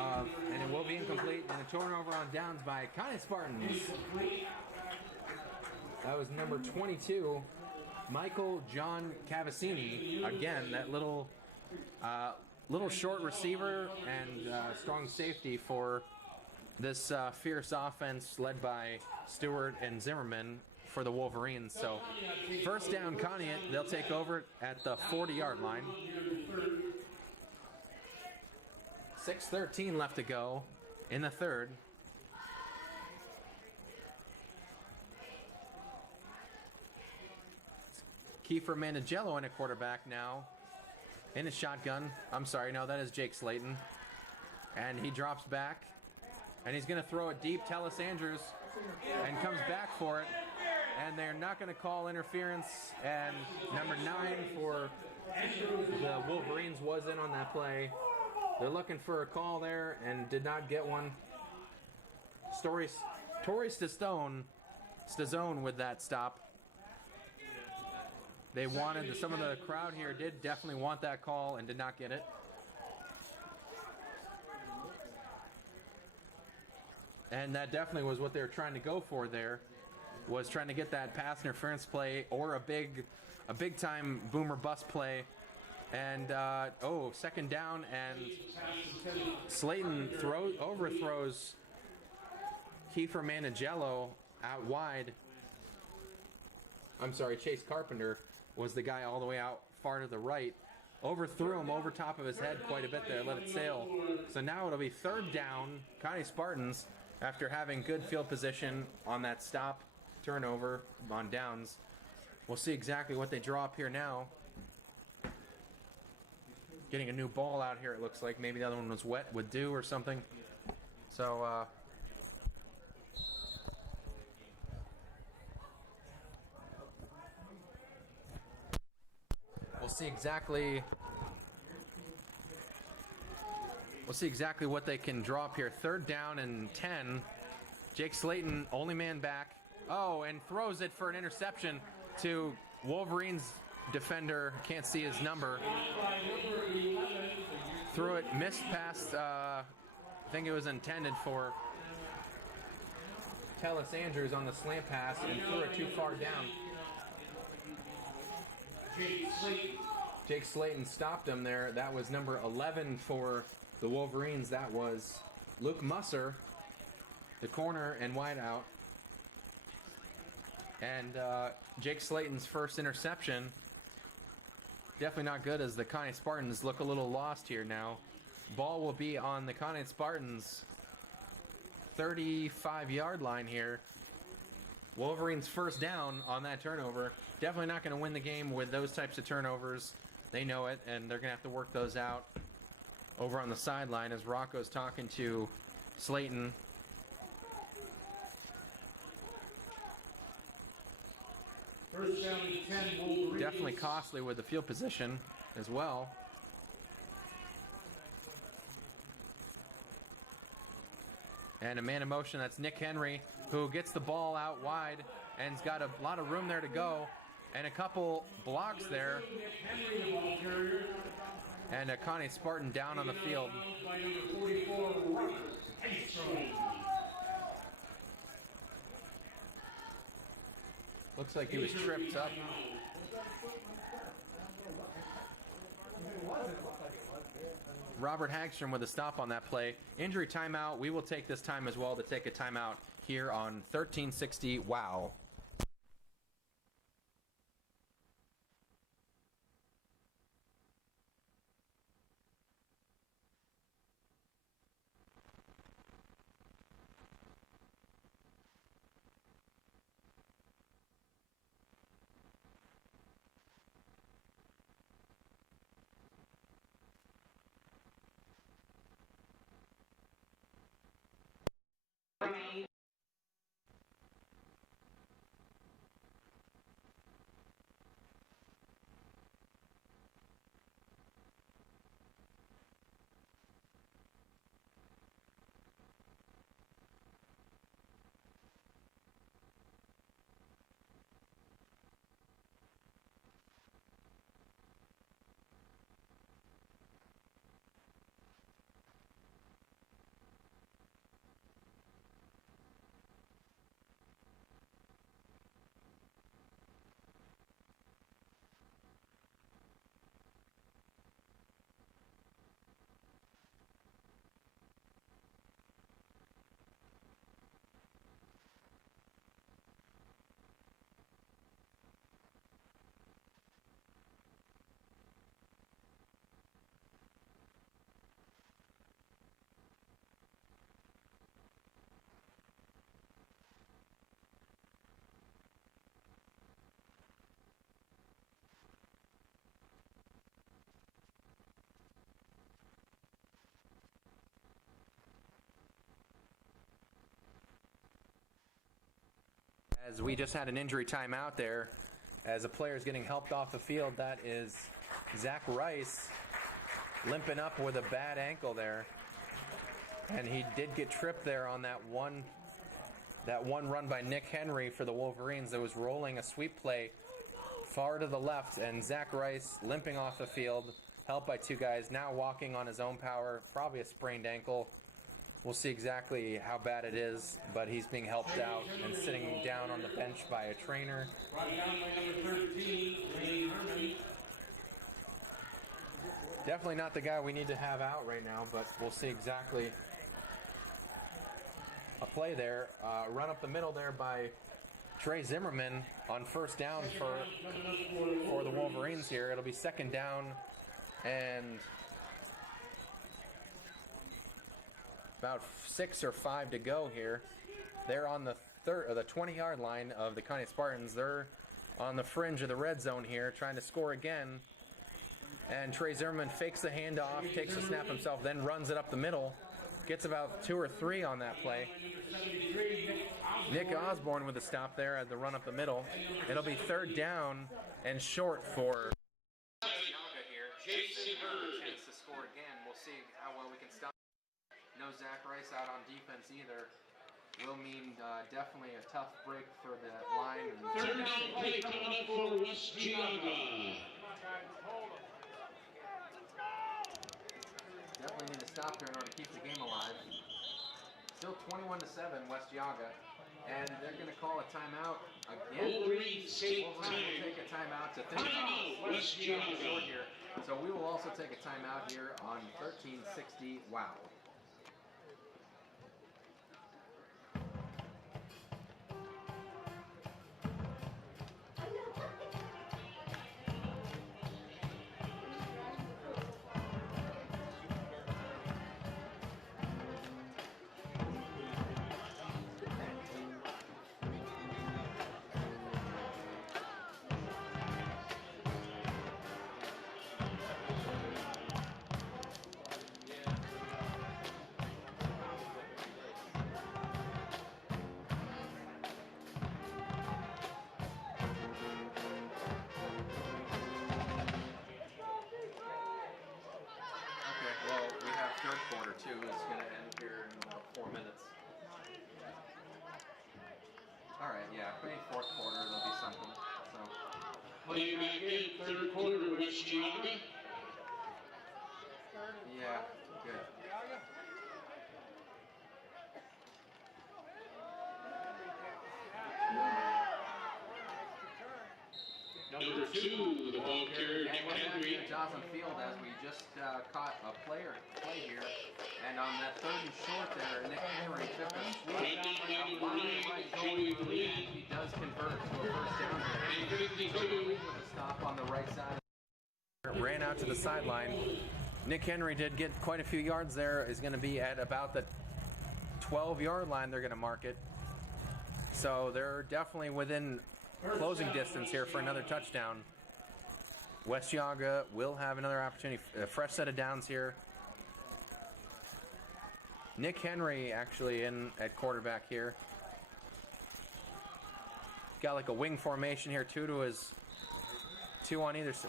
And will be incomplete, and a turnover on downs by Conneaut Spartans. That was number 22, Michael John Cavassini. Again, that little short receiver and strong safety for this fierce offense led by Stewart and Zimmerman for the Wolverines. So first down Conneaut, they'll take over at the 40-yard line. 6:13 left to go in the third. Kiefer Mandigello in a quarterback now. In a shotgun. I'm sorry, no, that is Jake Slayton. And he drops back. And he's going to throw it deep. Tellis Andrews. And comes back for it. And they're not going to call interference. And number 9 for the Wolverines was in on that play. They're looking for a call there and did not get one. Tori Stazone with that stop. They wanted, some of the crowd here did definitely want that call and did not get it. And that definitely was what they were trying to go for there, was trying to get that pass interference play or a big time boomer bust play. And second down, and Slayton overthrows Kiefer Mandigello out wide. I'm sorry, Chase Carpenter was the guy all the way out far to the right. Overthrew him over top of his head quite a bit there, let it sail. So now it'll be third down, Conneaut Spartans, after having good field position on that stop turnover on downs. We'll see exactly what they draw up here now. Getting a new ball out here, it looks like. Maybe the other one was wet with dew or something. So, we'll see exactly what they can draw up here. Third down and 10. Jake Slayton, only man back. Oh, and throws it for an interception to Wolverines defender. Can't see his number. Threw it, missed past, I think it was intended for Tellis Andrews on the slant pass, and threw it too far down. Jake Slayton stopped him there. That was number 11 for the Wolverines. That was Luke Musser, the corner and wide out. And Jake Slayton's first interception. Definitely not good, as the Conneaut Spartans look a little lost here now. Ball will be on the Conneaut Spartans 35-yard line here. Wolverines first down on that turnover. Definitely not going to win the game with those types of turnovers. They know it, and they're going to have to work those out over on the sideline as Rocco's talking to Slayton. First down and 10, Wolverines. Definitely costly with the field position as well. And a man in motion, that's Nick Henry, who gets the ball out wide and has got a lot of room there to go. And a couple blocks there. And a Conneaut Spartan down on the field. Looks like he was tripped up. Robert Hagstrom with a stop on that play. Injury timeout. We will take this time as well to take a timeout here on 1360 WOW. As we just had an injury timeout there, as a player is getting helped off the field, that is Zach Rice limping up with a bad ankle there. And he did get tripped there on that one run by Nick Henry for the Wolverines that was rolling a sweep play far to the left, and Zach Rice limping off the field, helped by two guys, now walking on his own power, probably a sprained ankle. We'll see exactly how bad it is, but he's being helped out and sitting down on the bench by a trainer. Brought down by number 13, Wayne Herman. Definitely not the guy we need to have out right now, but we'll see exactly. A play there, run up the middle there by Trey Zimmerman on first down for the Wolverines here. It'll be second down and about 6 or 5 to go here. They're on the 20-yard line of the Conneaut Spartans. They're on the fringe of the red zone here, trying to score again. And Trey Zimmerman fakes the handoff, takes the snap himself, then runs it up the middle. Gets about 2 or 3 on that play. Nick Osborne with a stop there at the run up the middle. It'll be third down and short for Geauga here. Chance to score again. We'll see how well we can stop. No Zach Rice out on defense either. Will mean definitely a tough break for the line. Third down play coming up for West Geauga. Definitely need to stop here in order to keep the game alive. Still 21-7 West Geauga. And they're going to call a timeout again. Wolverines take Wolverines will take a timeout to think Timeout, about West Geauga. here. So we will also take a timeout here on 1360 WOW. Third quarter too is going to end here in about 4 minutes. All right, yeah, maybe fourth quarter there'll be something. So. Play back in third quarter, West Geauga. Yeah, good. Number 2, the ball carrier, Nick Henry. Joslin Field, as we just caught a play here, and on that third and short there, Nick Henry took a sweep. Right down by number 9, Joey Berlin. He does convert to a first down And there. 52. With a stop on the right side. Ran out to the sideline. Nick Henry did get quite a few yards there. Is going to be at about the 12-yard line. They're going to mark it. So they're definitely within closing distance here for another touchdown. West Geauga will have another opportunity. A fresh set of downs here. Nick Henry actually in at quarterback here. Got like a wing formation here,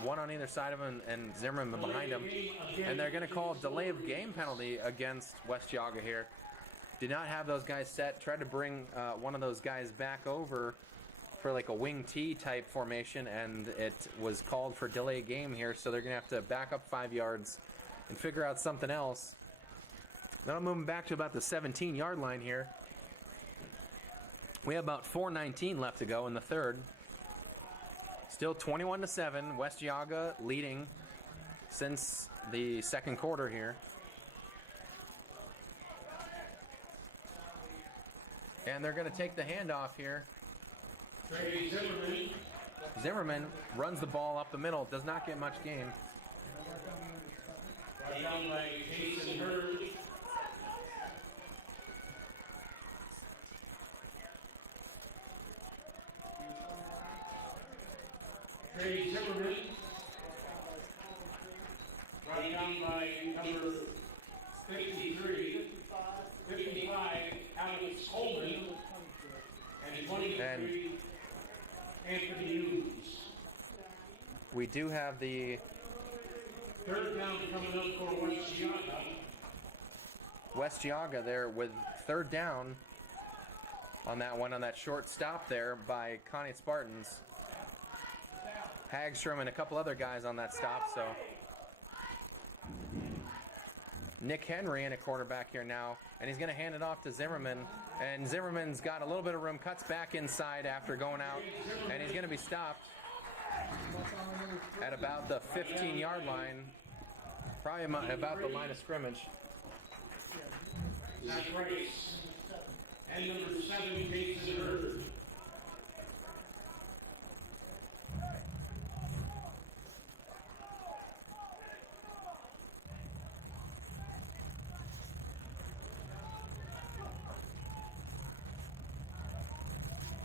one on either side of him, and Zimmerman behind him. And they're going to call delay of game penalty against West Geauga here. Did not have those guys set. Tried to bring one of those guys back over for like a wing T type formation, and it was called for delay game here. So they're going to have to back up 5 yards and figure out something else. That'll move them back to about the 17-yard line here. We have about 4:19 left to go in the third. Still 21-7. West Geauga leading since the second quarter here. And they're going to take the handoff here. Zimmerman runs the ball up the middle. Does not get much gain. Trey Zimmerman, brought down by number 53, 55, Alex Holman, and 23, Anthony Hughes. We do have the third down coming up for West Geauga. West Geauga there with third down on that one, on that short stop there by Conneaut Spartans. Hagstrom and a couple other guys on that stop, so Nick Henry in a quarterback here now, and he's going to hand it off to Zimmerman, and Zimmerman's got a little bit of room, cuts back inside after going out, and he's going to be stopped at about the 15-yard line, probably about the line of scrimmage. Zach Rice and number 7, Jason Hurd.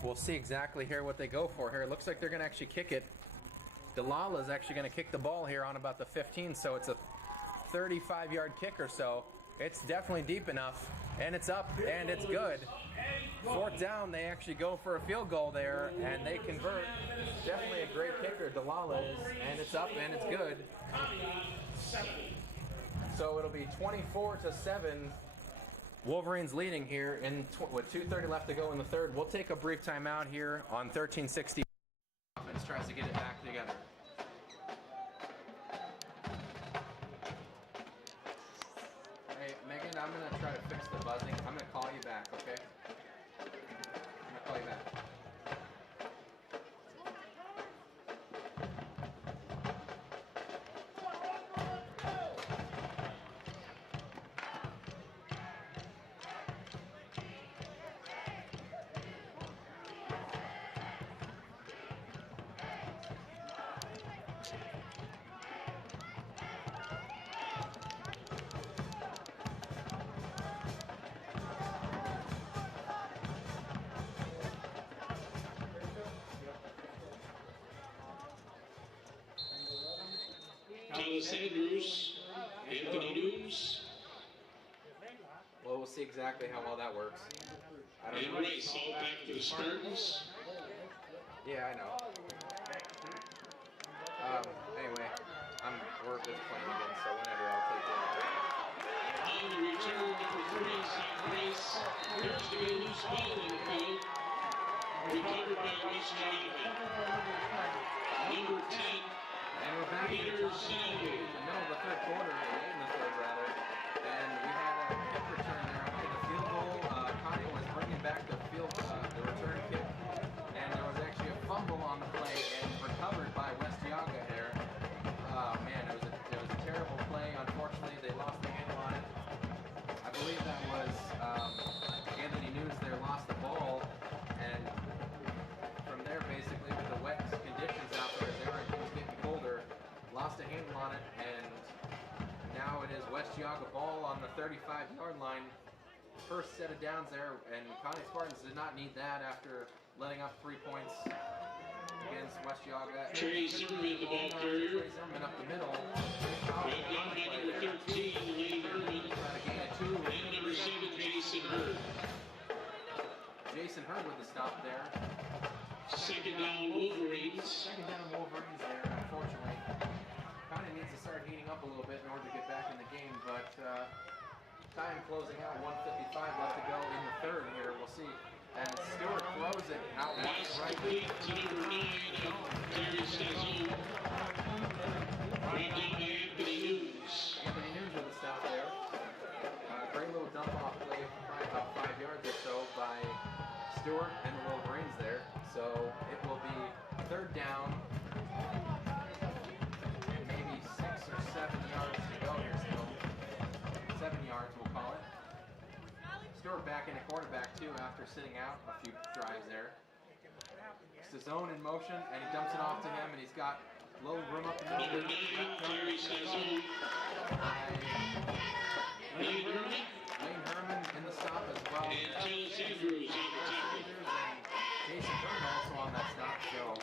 We'll see exactly here what they go for here. It looks like they're going to actually kick it. Delala's actually going to kick the ball here on about the 15, so it's a 35-yard kick or so. It's definitely deep enough, and it's up, and it's good. Fourth down, they actually go for a field goal there, and they convert. Definitely a great kicker, Delala is, and it's up, and it's good. So it'll be 24-7. Wolverines leading here with 2:30 left to go in the third. We'll take a brief timeout here on 1360. Offense tries to get it back together. Hey, Megan, I'm going to try to fix the buzzing. I'm going to call you back, okay? I'm going to call you back. Thomas Andrews, Anthony Hughes, Well, we'll see exactly how well that works. I don't and know. Rice all back for the Spartans. Yeah, I know. Anyway, we're just playing again, so whenever I'll take it. On the return, number 3, Zach Rice. Appears to be a loose ball in the field. Recovered by West Geauga. Number 10, And we're back in Peter the Sinelli. middle of the third quarter, or late in the third rather, and we had a kick return there after the field goal. Conneaut was bringing back the return kick, and there was actually a fumble on the play and recovered by Geauga ball on the 35-yard line. First set of downs there, and Conneaut Spartans did not need that after letting up 3 points against West Geauga. Trey Zimmerman, the ball carrier. Trey Zimmerman up the middle. Right down by number 13, Lane Herman. Trying to gain a 2. And number 7, Jason Hurd. Jason Hurd with the stop there. Second down, Wolverines. Second down Wolverines there, unfortunately. Kind of needs to start heating up a little bit in order to get back in the game, but time closing out, 1:55 left to go in the third here. We'll see as Stewart throws it out wide Pass right. complete to number 9, Terry Stazone. Brought down by Anthony Nunes. Anthony Nunes with the stop there. Great little dump off play, probably about 5 yards or so by Stewart and the Wolverines there. So it will be third down and maybe 6 or 7 yards to go here still. 7 yards we'll call it. Stewart back in a quarterback too after sitting out a few drives there. It's his own in motion and he dumps it off to him and he's got a little room up the middle. Number 9, Terry Stazone. Lane Herman. Lane Herman in the stop as well. And Taylor Andrews on the tackle. Jason Hurd also on that stop, so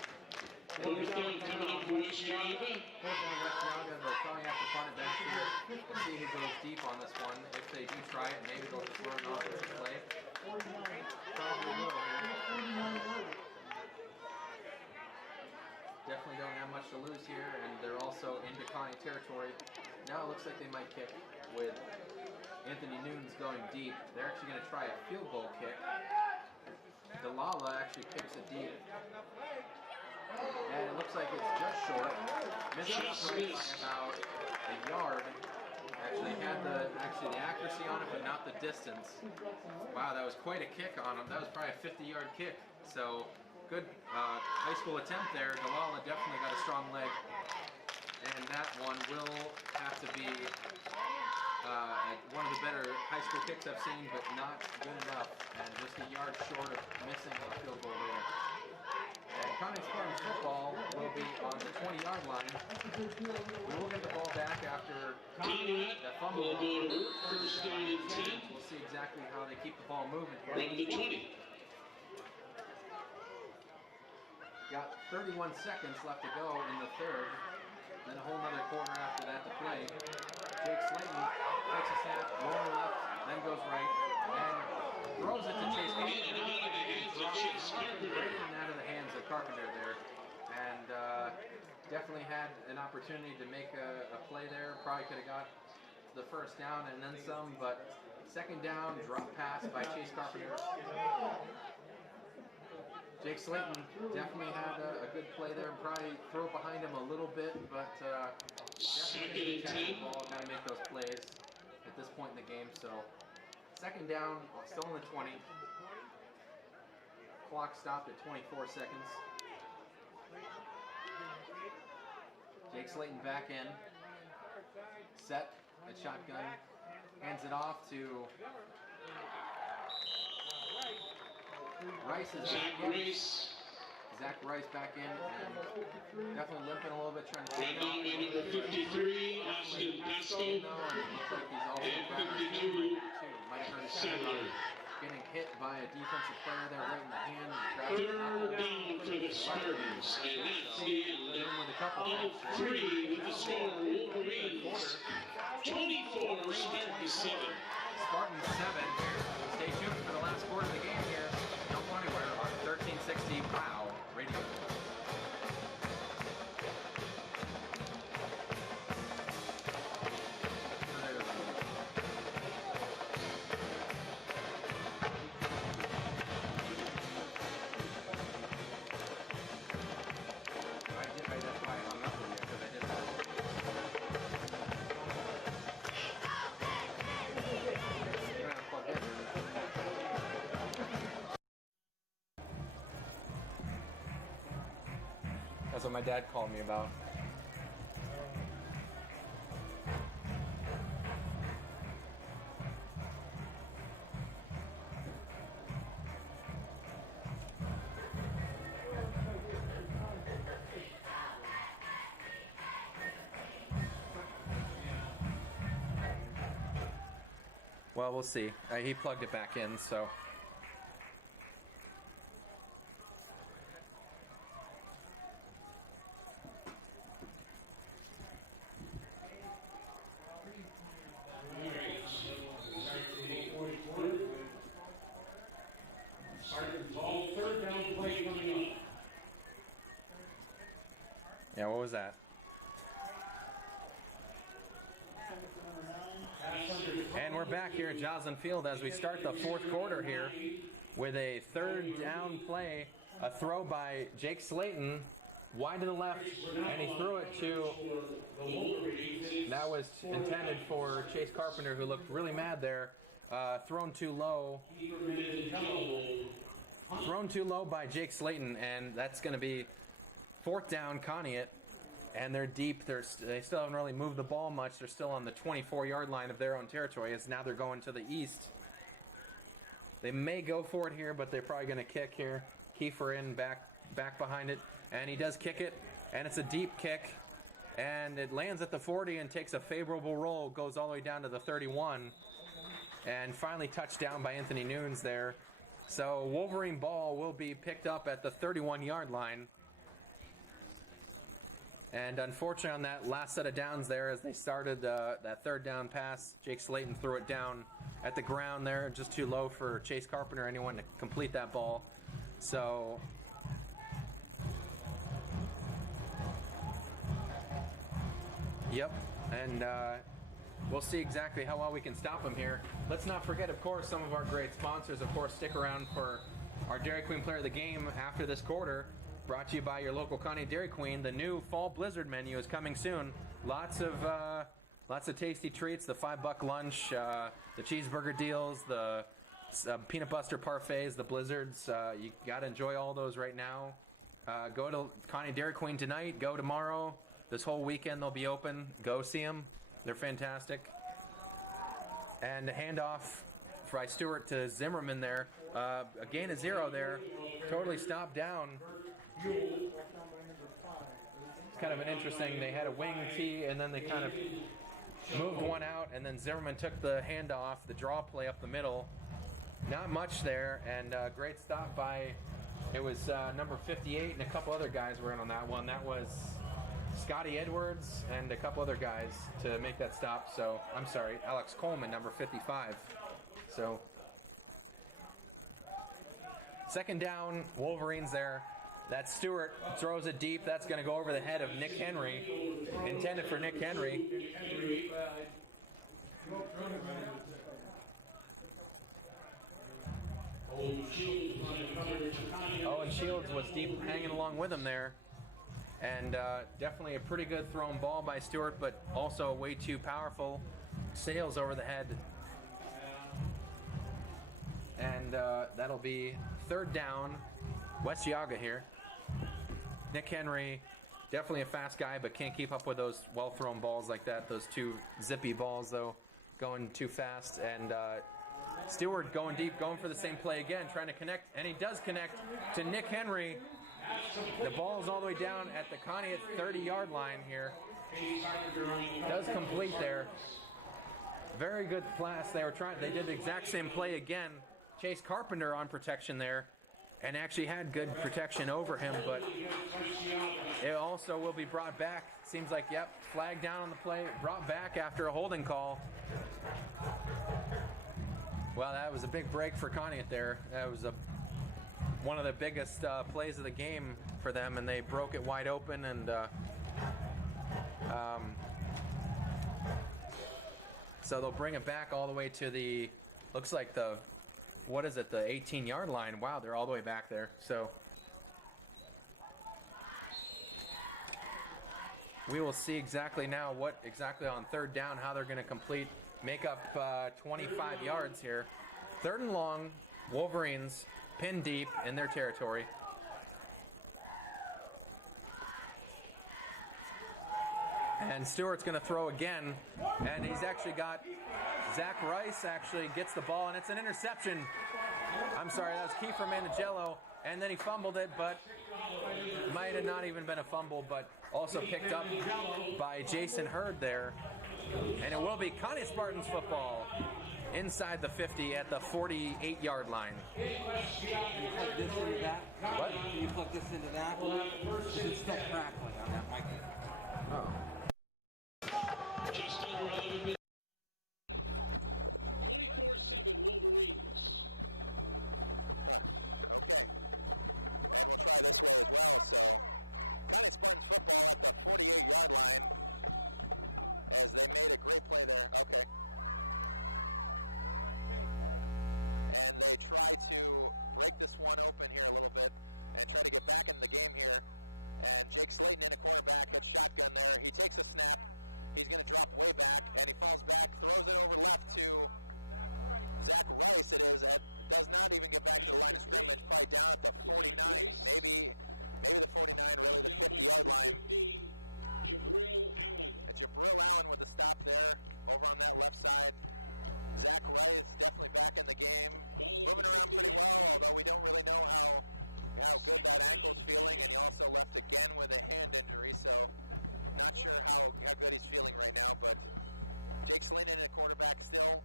Fourth down coming up for West Geauga. Fourth down West Geauga, they'll probably have to punt it back here. We'll see who goes deep on this one. If they do try it, maybe they'll just run an offensive play. Probably will here. Definitely don't have much to lose here, and they're also into Conneaut territory. Now it looks like they might kick with Anthony Nunes going deep. They're actually going to try a field goal kick. Delala actually kicks it deep. And it looks like it's just short. Missed it by about a yard. Actually had the accuracy on it, but not the distance. Wow, that was quite a kick on him. That was probably a 50-yard kick. So good high school attempt there. Delala definitely got a strong leg. And that one will have to be one of the better high school kicks I've seen, but not good enough, and just a yard short of missing a field goal there. And Conneaut Spartans football will be on the 20-yard line. We will get the ball back after the fumble. Will go to work, first down and 10. We'll see exactly how they keep the ball moving here. From the 20. Got 31 seconds left to go in the third. Then a whole nother quarter after that to play. Jake Slayton takes a snap, rolling left, then goes right, and throws it to Chase Carpenter. Right in and out of the hands of Carpenter there. And definitely had an opportunity to make a play there. Probably could have got the first down and then some, but second down, drop pass by Chase Carpenter. Jake Slayton definitely had a good play there and probably throw it behind him a little bit, but definitely catch the ball, got to make those plays at this point in the game. So second down, still in the 20. Clock stopped at 24 seconds. Jake Slayton back in. Set at shotgun. Hands it off to Rice is back in. Zach Rice back in and definitely limping a little bit, trying to Right down by number 53, Austin Pasco. And 52, Sadler. Getting hit by a defensive player there right in the hand. Third down for the Spartans, and that's the end of 3 with the score. Wolverines 24, Spartans 7. Spartans 7. Stay tuned for the last quarter of the game here. Don't go anywhere on 1360 WOW Radio. That's what my dad called me about. Well, we'll see. He plugged it back in, so. Spartans all third down play coming up. Yeah, what was that? And we're back here at Joslin Field as we start the fourth quarter here with a third down play, a throw by Jake Slayton, wide to the left, and he threw it to, The Wolverines. that was intended for Chase Carpenter, who looked really mad there. Thrown too low. Thrown too low by Jake Slayton, and that's going to be fourth down, Conneaut. And they're deep. They still haven't really moved the ball much. They're still on the 24-yard line of their own territory, as now they're going to the east. They may go for it here, but they're probably going to kick here. Kiefer in, back behind it, and he does kick it, and it's a deep kick, and it lands at the 40 and takes a favorable roll, goes all the way down to the 31, and finally touchdown by Anthony Nunes there. So Wolverine ball will be picked up at the 31-yard line. And unfortunately on that last set of downs there, as they started that third down pass, Jake Slayton threw it down at the ground there, just too low for Chase Carpenter or anyone to complete that ball. So yep, and we'll see exactly how well we can stop him here. Let's not forget, of course, some of our great sponsors. Of course, stick around for our Dairy Queen Player of the Game after this quarter. Brought to you by your local Conneaut Dairy Queen. The new Fall Blizzard menu is coming soon. Lots of tasty treats. The $5 lunch, the cheeseburger deals, the peanut butter parfaits, the blizzards. You gotta enjoy all those right now. Go to Conneaut Dairy Queen tonight. Go tomorrow. This whole weekend they'll be open. Go see them. They're fantastic. And the handoff by Stewart to Zimmerman there. A gain of 0 there. Totally stopped down. Kind of an interesting, they had a wing tee and then they kind of moved one out, and then Zimmerman took the handoff, the draw play up the middle. Not much there, and great stop by, it was number 58 and a couple other guys were in on that one. That was Scotty Edwards and a couple other guys to make that stop. So, I'm sorry, Alex Coleman, number 55. So, second down, Wolverines there. That Stewart throws it deep. That's going to go over the head of Nick Henry. Intended for Nick Henry. Oh, and Shields was deep hanging along with him there. And definitely a pretty good thrown ball by Stewart, but also way too powerful. Sails over the head. And that'll be third down. West Geauga here. Nick Henry, definitely a fast guy, but can't keep up with those well-thrown balls like that. Those two zippy balls, though, going too fast. And Stewart going deep, going for the same play again, trying to connect. And he does connect to Nick Henry. The ball's all the way down at the Conneaut 30-yard line here. Does complete there. Very good pass. They did the exact same play again. Chase Carpenter on protection there, and actually had good protection over him, but it also will be brought back. Seems like, yep, flag down on the play, brought back after a holding call. Well, that was a big break for Conneaut there. That was one of the biggest plays of the game for them, and they broke it wide open, and so they'll bring it back all the way to the, looks like the, what is it, the 18-yard line. Wow, they're all the way back there. So we will see exactly now what exactly on third down, how they're going to make up 25 yards here. Third and long, Wolverines pinned deep in their territory. And Stewart's going to throw again, and he's actually got Zach Rice actually gets the ball, and it's an interception. I'm sorry, that was Kiefer Mandigello, and then he fumbled it, but might have not even been a fumble, but also picked up by Jason Hurd there. And it will be Conneaut Spartans football. inside the 50 at the 48-yard line. Can you plug this into that? What? Can you plug this into that? Because it's still crackling on that microphone. Just under 11 minutes. 24-7 Wolverines. Okay. And we'll try this way as well. So, Conneaut Spartans football at the 48-yard line as they made a great play there. Okay. And they try to break this one open here a little bit and try to get back into the game here. And Jake Slayton in a quarterback at shotgun there. He takes a snap. He's going to drop way back, and he falls back, throws it over left to Zach Rice. It is at does not even get back to the line of scrimmage. Probably down at the 49, maybe the 49, really the 50-yard line. Jabril Allen with the stop there over on that left side. Zach Rice definitely back in the game, moving around pretty well, although we don't really know how good that ankle's feeling, and he also left again with a hand injury, so not sure how good he's feeling right now. But Jake Slayton in a quarterback still.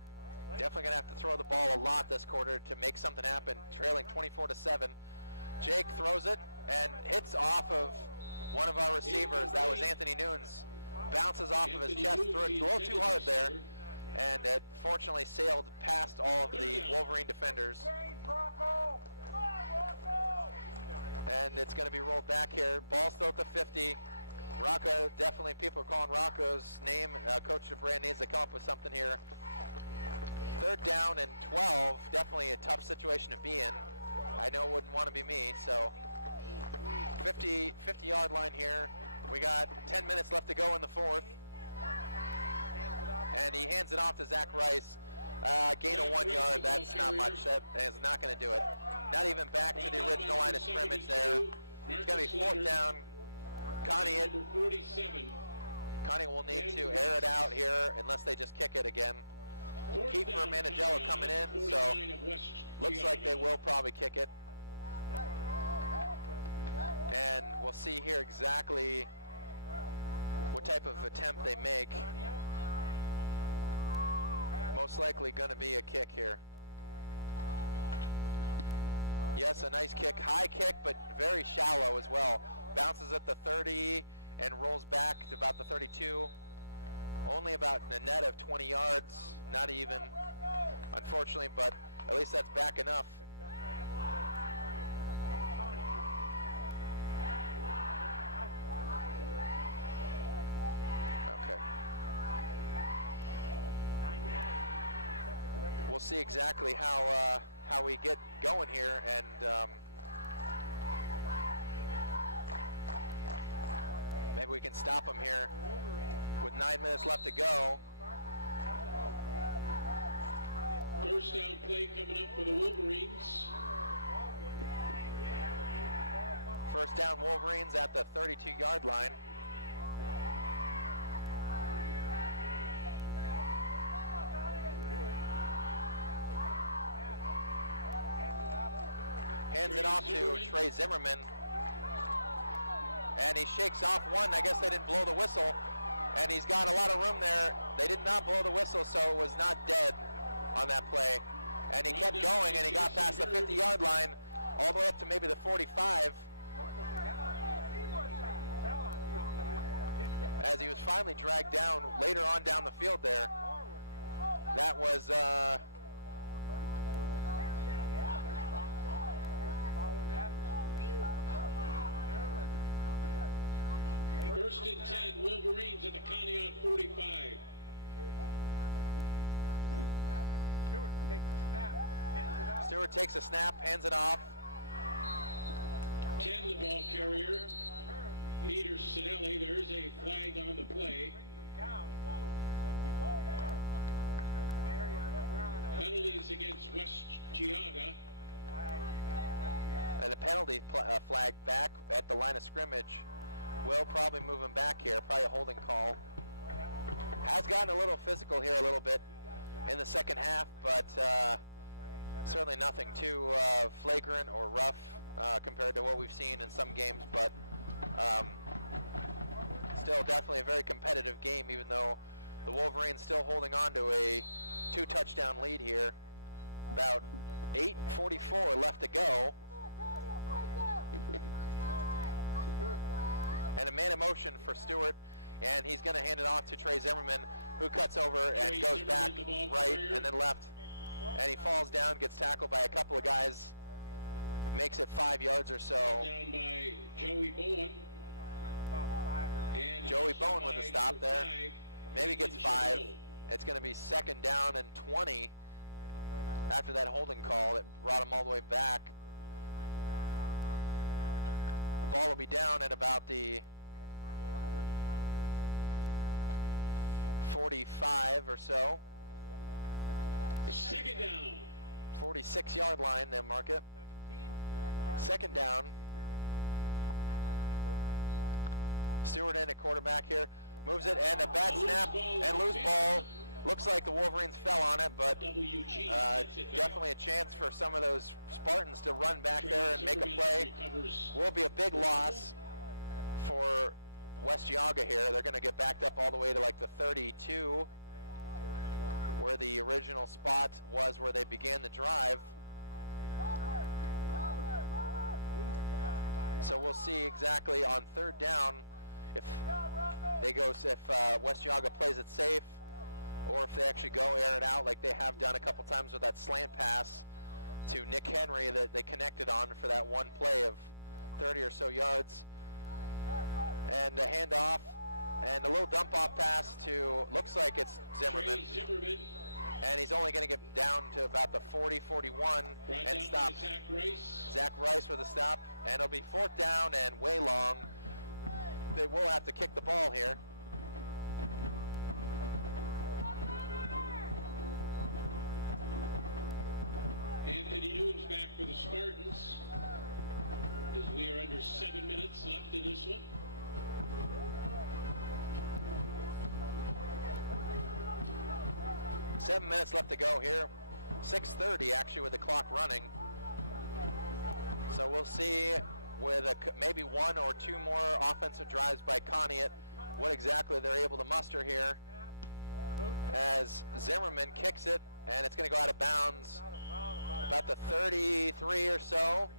Definitely gonna have to throw the ball a lot this quarter to make something happen, trailing 24-7. Jake throws it and hits off of one of our receivers. That was Anthony Nunes. Bounces off of his chest, threw it a little too hard there, and it fortunately sailed past all of the Wolverine defenders. And it's gonna be rolled back here. Ball still at the 50. Rocco, definitely people are calling Rocco's name. Coach DeBrand needs to come up with something here. 3rd down and 12, definitely a tough situation to be in. I know it wouldn't want to be me, so 50-yard line here. We got 10 minutes left to go in the 4th. And he hands it off to Zach Rice. Gain of 1 yard, that's not much. That is not going to do it. Not even back to the original line of scrimmage there. It's going to be 4th down. Conneaut will need to air it out here unless they just kick it again. Kiefer Manigello coming in, so looks like they will probably kick it. And we'll see here exactly what type of attempt they make. Most likely going to be a kick here. Yes, a nice kick, high kick, but very shallow as well. Bounces at the 30 and rolls back to about the 32. Only about a net of 20 yards, not even, unfortunately, but at least that's back enough. Okay. We'll see exactly how we get going here, and maybe we can stop them here. With 9 minutes left to go. 1st down play coming up for the Wolverines. 1st down Wolverines at the 32-yard line. Hands it off to Trey Zimmerman. And he shakes off one. I guess they didn't blow the whistle. And he's got a lot of room there. They did not blow the whistle, so it was not dead on that play. And he kept going, and he got past the 50-yard line, all the way up to maybe the 45. As he was finally dragged down later on down the field there. That was... 1st and 10, Wolverines at the Conneaut 45. Stewart takes a snap, hands it off. 10, the ball carrier. Peter Sinelli, there's a flag on the play. Penalties against West Geauga. And a penalty flag back at the line of scrimmage. Will probably move him back here, probably a holding call. Has gotten a little physical here a little bit in the second half, but certainly nothing too flagrant or rough compared to what we've seen in some games, but still definitely a very competitive game, even though the Wolverines still holding on to a 2-touchdown lead here. About 8:44 left to go. And a man in motion for Stewart, and he's going to hand it off to Trey Zimmerman, who cuts over and goes back right and then left. And he falls down, gets tackled by a couple of guys, makes it 5 yards or so. Down by Joey Bowen. And Joey Bowen with a stop there. Maybe gets 5. It's going to be 2nd down and 20 after that holding call that brought him all the way back. The ball will be down at about the 45 or so. 2nd down. 46-yard line, they'll mark it. 2nd down. Stewart in at quarterback here. Moves it, and a bad snap and loose ball. Looks like the Wolverines fell on it, but definitely a chance for some of those Spartans to run back there and make a play. Will be a big loss for West Geauga here. They're going to get backed up all the way to like the 32, where the original spot was where they began the drive. So we'll see exactly on 3rd down if West Geauga plays it safe, or if they actually go air it out like they have done a couple times with that slant pass to Nick Henry that they connected on for that one play of 30 or so yards. And a handoff and a little dump off pass to, looks like it's Zimmerman. And he's only going to get down to about the 40, 41 and stop. Zach Rice with a stop, and it'll be 4th down and way long. They will have to kick the ball here. Anthony Noon's back for the Spartans, as we are under 7 minutes left in this one. Seven minutes left to go here. 6:30 actually with the clock running. So we'll see with maybe 1 or 2 more offensive drives by Conneaut what exactly they're able to muster here, as Zimmerman kicks it, and it's going to go out of bounds about the 33 or so.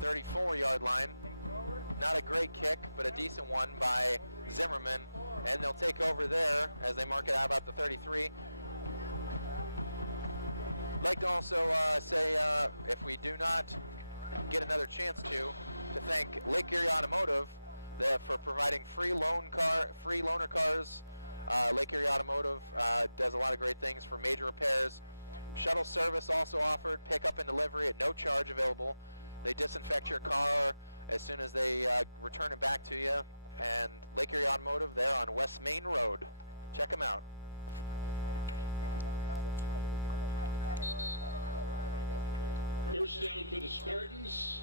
34-yard line. Not a great kick, but a decent one by Zimmerman, and they'll take over there as they mark it out about the 33. I'd like to also say, if we do not get another chance to thank Lake Erie Automotive for providing free loaner cars. Lake Erie Automotive does a lot of great things for major repairs. Shuttle service also offered, pickup and delivery at no charge available. They disinfect your car as soon as they return it back to you. And Lake Erie Automotive, they're on West Main Road. Check them out. First down for the Spartans.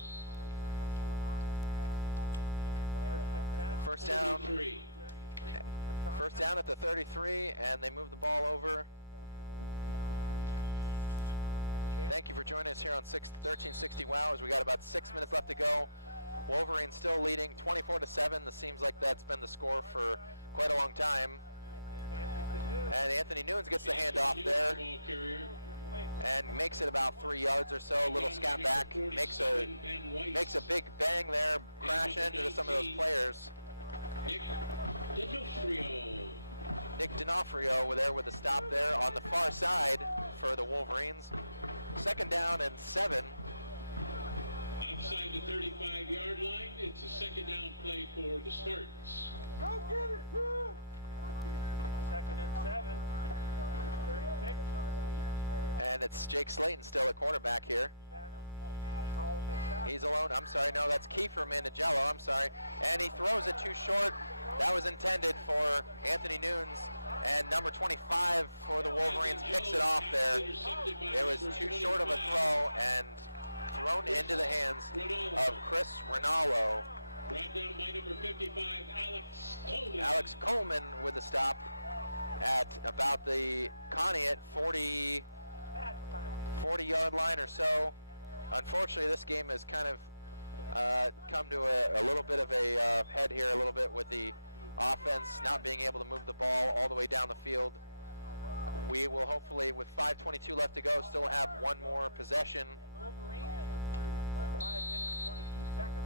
First down. 33. First down at the 33, and they move the ball over. Thank you for joining us here on 1360 WOW, as we got about 6 minutes left to go. Wolverines still leading 24-7. This seems like that's been the score for quite a long time. And Anthony Nunes gets the handoff there and makes it about 3 yards or so. A little scat back, makes a big bang there, crash into some of those players. Nick D'Onofrio there with a stop there on the far side for the Wolverines. 2nd down and 7. Outside the 35-yard line, it's a 2nd down play for the Spartans. Go get it, crew! 2nd and 7. 36. And it's Jake Slayton still at quarterback here. He's alone. I'm sorry, no, that's Kiefer Manigello. I'm sorry. And he throws it too short. That was intended for Anthony Nunes. And number 25 for the Wolverines picks it off there. It was too short of a throw and thrown into the hands of Chris Rinaldo. Brought down by number 55, Alex Coleman. Alex Coleman with the stop at about the Conneaut 40-yard line or so. Unfortunately, this game has kind of come to a little bit of a head here a little bit with the offense not being able to move the ball all the way down the field. We will hopefully, with 5:22 left to go, still have one more possession. Wolverines, 5 minutes, 22 seconds.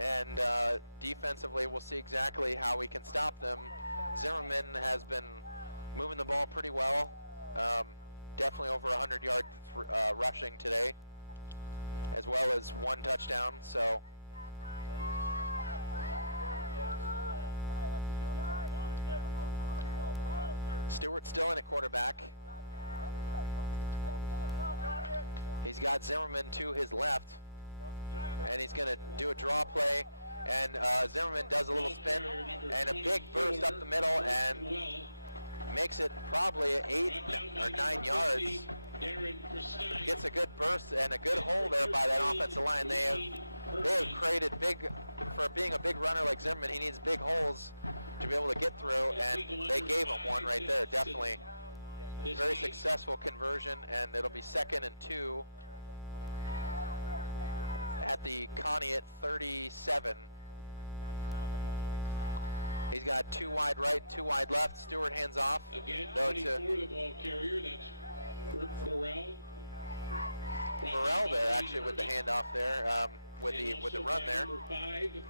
And defensively, we'll see exactly how we can stop them. Zimmerman has been moving the ball pretty well. Definitely over 100 yards rushing today, as well as 1 touchdown. So Stewart still in at quarterback. He's got Zimmerman to his left, and he's going to do a draw play. And Zimmerman does a little spin and a big burst up the middle and makes it probably 8 or 9 yards. Gets a good burst and a good hole there by that offensive line. They have created big, for being a big runner like Zimmerman, he needs big holes to be able to get through, and they gave him one right there. Definitely very successful conversion, and it'll be 2nd and 2 at the Conneaut 37. He's got 2 wide right and 2 wide left. Stewart hands off. Again, Though 24, the ball carrier, that's Burrell. Burrell there actually with the handoff there, with the run there. Number 5,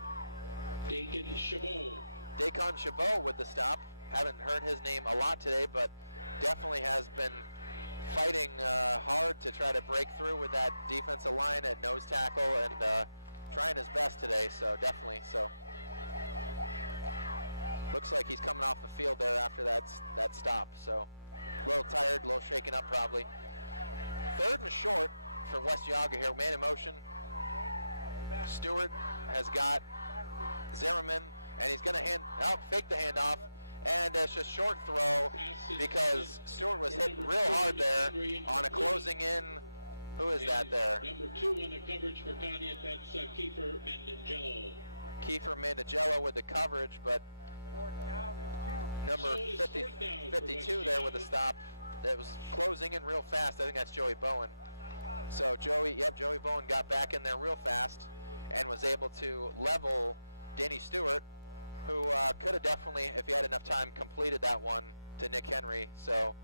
Dakin Chabot. Dakin Chabot with the stop. Haven't heard his name a lot today, but definitely has been fighting hard to try to break through with that defensive line at nose tackle and trying his best today, so definitely. So looks like he's coming off the field there after that stop, so a little tired, a little shaken up probably. 3rd and short for West Geauga here, man in motion. Stewart has got Zimmerman, and he's going to fake the handoff, and it's just short throw because Stewart was hit real hard there on a closing in. Who is that there? Number 2 on the coverage for Conneaut, that's Kiefer Mandangello. Kiefer Mandangello with the coverage, but number 52 there with the stop. That was closing in real fast. I think that's Joey Bowen. So Joey Bowen got back in there real fast and was able to level Danny Stewart, who could have definitely, if he had enough time, completed that one to Nick Henry. So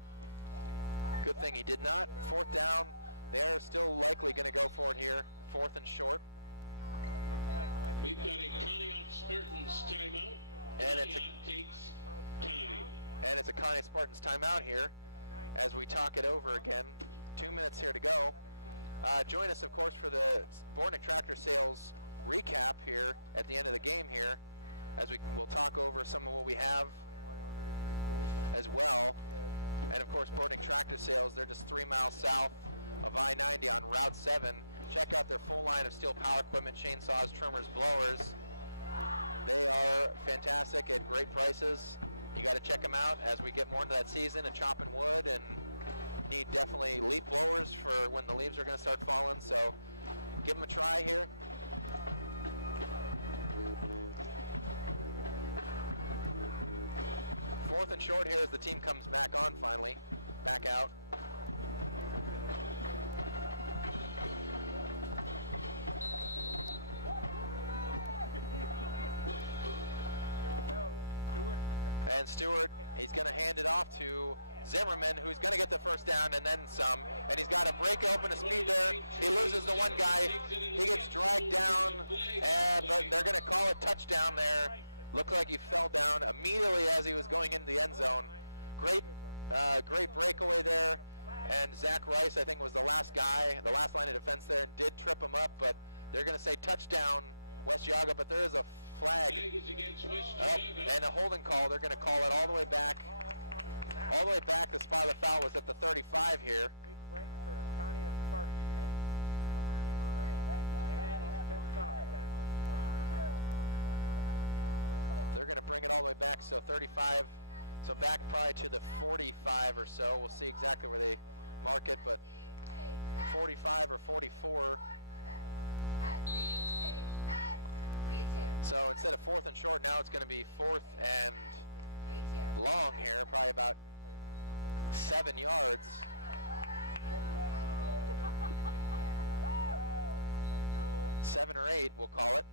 good thing he did not. 4th down. They're still likely going to go for it here. 4th and short. We've got a Conneaut Spartans timeout. And it's takes time. And it's a Conneaut Spartans timeout here as we talk it over again. 2 minutes here to go. Join us, of course, for the Bornick Tractor Sales recap here at the end of the game here, as we'll talk over some of what we have as well. And of course, Bornick Tractor Sales, they're just 3 miles south of I-90 on Route 7. Check out their full line of steel power equipment, chainsaws, trimmers, blowers. They are fantastic at great prices. You got to check them out as we get more into that season and chopping wood, and need definitely leaf blowers for when the leaves are going to start falling. So give them a try here. Fourth and short here as the team comes back on finally, back out. And Stewart, he's going to hand it off to Zimmerman, who's going to get the first down and then some. And he's got to break open a speed there. He loses the one guy. He gets dragged down, but they're going to call it touchdown there. Looked like he fell down immediately as he was going into the end zone. Great breakaway there. And Zach Rice, I think, was the last guy, the last line of defense there, and did trip him up. But they're going to say touchdown, West Geauga, but there is a flag. And a holding call. They're going to call it all the way back. All the way back. The spot of the foul was at the 35 here. They're going to bring it all the way back, so 35, so back probably to the 45 or so. We'll see exactly where they mark it, but 45 or 44. So instead of fourth and short, now it's going to be 4th and long here, probably about 7 yards. Seven or 8, we'll call it.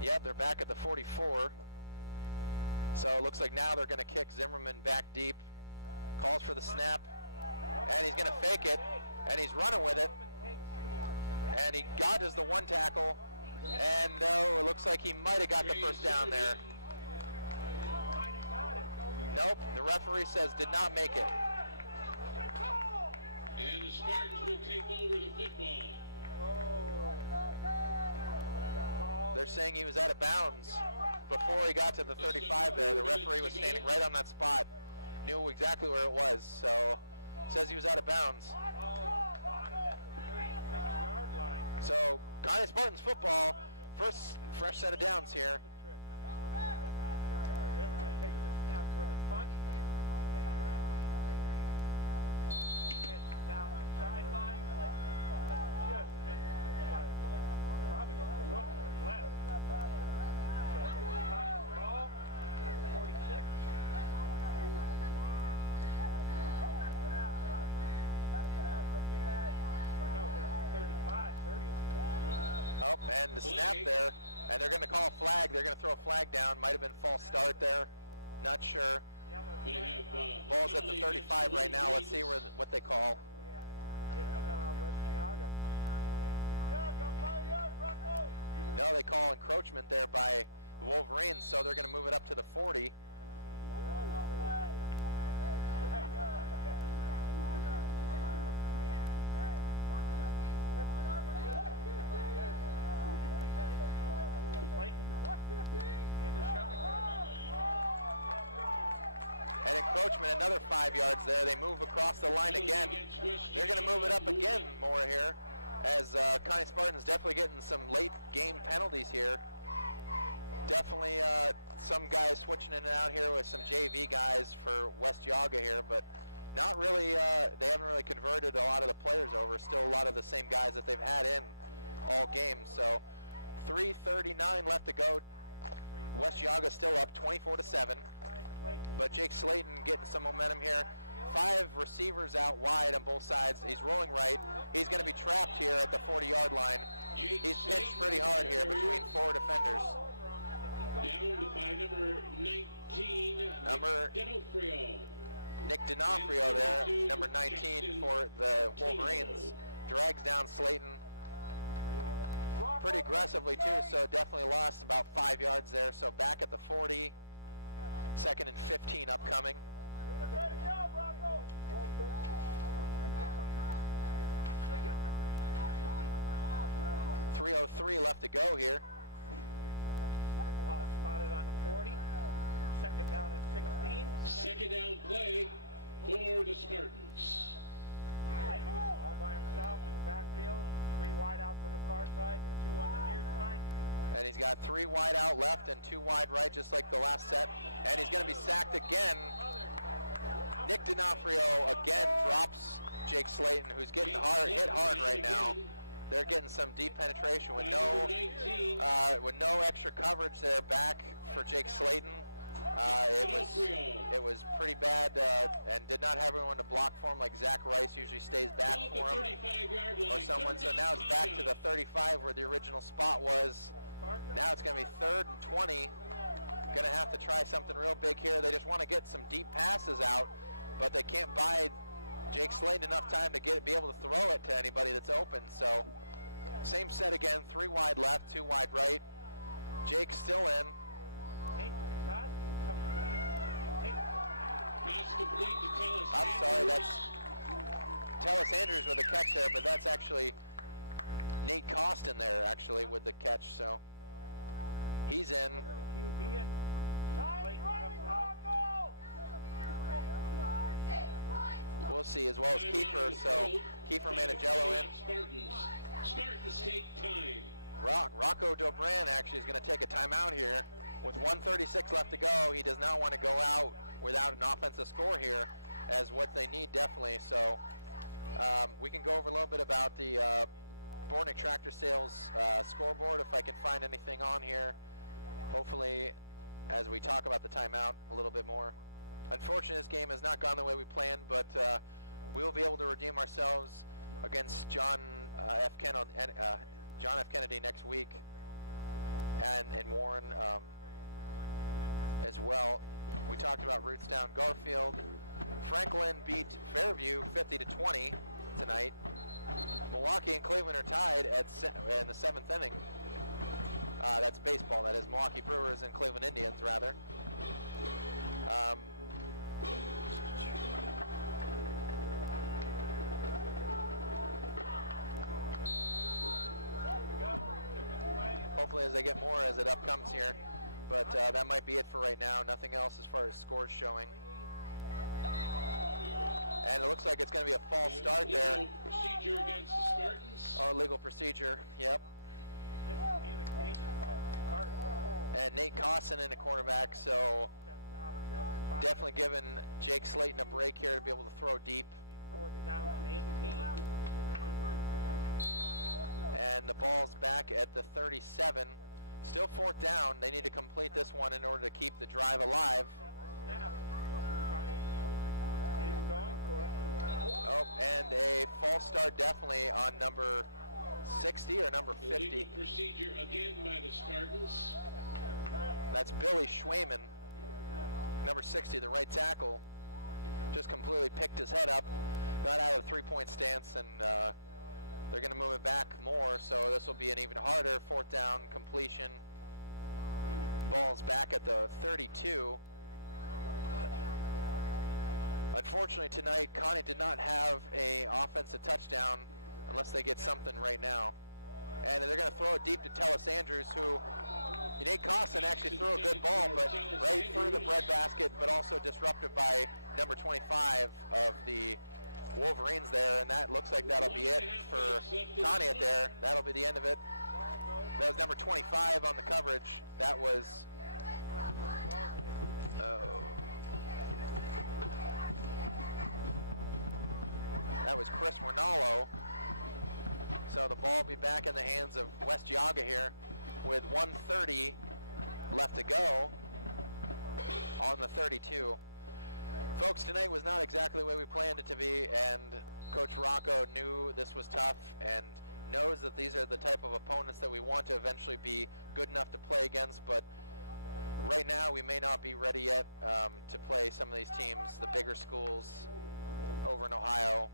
Yep, they're back at the 44. So it looks like now they're going to kick Zimmerman back deep. Calls for the snap, and he's going to fake it, and he's running with it. And he dodges the one tackle, and it looks like he might have got the first down there. Nope, the referee says did not make it. And the Spartans will take over the football. They're saying he was out of bounds before he got to the 35 there. The referee was standing right on that spot, knew exactly where it was, so says he was out of bounds. So Conneaut Spartans football, first fresh set of downs here. Oh, and the snap there, and they're going to call a flag. They're going to throw a flag down. Might have been false start there. Not sure. Ball's at the 35 right now. Let's see what they call. No, they call encroachment there by the Wolverines, so they're going to move it up to the 40. And encroachment, another 5 yards there. They move across the line again. They're going to move it up again more here, as Conneaut Spartans definitely getting some late game penalties here. Definitely some guys switching in and out here with some JV guys for West Geauga here, but not really, they haven't really converted a lot of the players over. Still a lot of the same guys that they've had in all games. So 3:39 left to go. West Geauga still up 24-7. But Jake Slayton getting some momentum here. 5 receivers out wide on both sides. He's rolling right. He's going to be trapped here at the 40-yard line. He's pinched pretty hard here between 4 defenders. Down by number 19, Nick D'Onofrio there, number 19 for the Wolverines. Drags down Slayton pretty aggressively too, so definitely lost about 5 yards there. So back at the 40, 2nd and 15 upcoming. .303 left to go here. Ball spotted on the 40. 2nd down at 16. Second down play for the Spartans. All by himself in the backfield. 3 wide out to the far side, 2 on the near side. And he's got 3 wide out left and 2 wide right, just like the last set. And he's going to be sacked again. Nick D'Onofrio again drops Jake Slayton, who's getting hit hard right now. They're getting some deep penetration with no extra coverage there back for Jake Slayton. It was pretty bad and did not have everyone to block for him like Zach Rice usually stays back for him or someone. So now it's back to the 35 where the original spot was. Now it's going to be 3rd and 20. Going to have to try something real big here. They just want to get some deep passes out, but they can't buy Jake Slayton enough time to be able to throw it to anybody that's open. So same set again, 3 wide left, 2 wide right. Jake's still in. I'm sorry, that's Tellis Andrews with a catch there, but that's actually Nate Costin there actually with the catch, so he's in. We'll see, as well as Kiefer, so Kiefer Manigello in. Spartans take time. Rocco Dobran actually is going to take a timeout here. With 1:36 left to go, he does not want to go out without an offensive score here, as what they need definitely. So we can go over a little bit about the Bornick Tractor Sales scoreboard if I can find anything on here. Hopefully, as we talk about the timeout a little bit more. Unfortunately, this game has not gone the way we planned, but we will be able to redeem ourselves against John F. Kennedy next week, and in Warren. as well. We talked about Rootstown Garfield. Franklin beat Fairview 50-20 tonight. Milwaukee and Cleveland are tied in the 7th inning. That's baseball, that is. Milwaukee Brewers and Cleveland Indians, rather. Hopefully as I get more as it upcomes here. But that might be it for right now. Nothing else as far as scores showing. And it looks like it's going to be a false start there. Legal procedure against the Spartans. Oh, legal procedure, yep. And Nate Cosson in a quarterback, so definitely giving Jake Slayton a break here to be able to throw deep. And the ball's back at the 37. Still 4th down. They need to complete this one in order to keep the drive alive. Oh, and a false start definitely on number 60 or number 50. Legal procedure again by the Spartans. That's Billy Schwayman, number 60, the right tackle. Just completely picked his head up, got out of the 3-point stance, and they're going to move it back more, so this will be an even harder 4th down completion. Ball's back at the 32. Unfortunately tonight, Conneaut did not have an offensive touchdown unless they get something right now. And they're going to throw it deep to Tellis Andrews, who Nate Cosson actually threw a good ball, but right through the breadbasket, but also disrupted by number 25 of the Wolverines there, and that looks like that'll be it for Conneaut there. That'll be the end of it. That was number 25 on the coverage. That was Chris Rinaldo. So the ball will be back in the hands of West Geauga here with 1:30 left to go on the 32. Folks, tonight was not exactly the way we planned it to be, and Coach Rocco knew this was tough and knows that these are the type of opponents that we want to eventually be good enough to play against, but right now we may not be ready yet to play some of these teams, the bigger schools over in Ohio.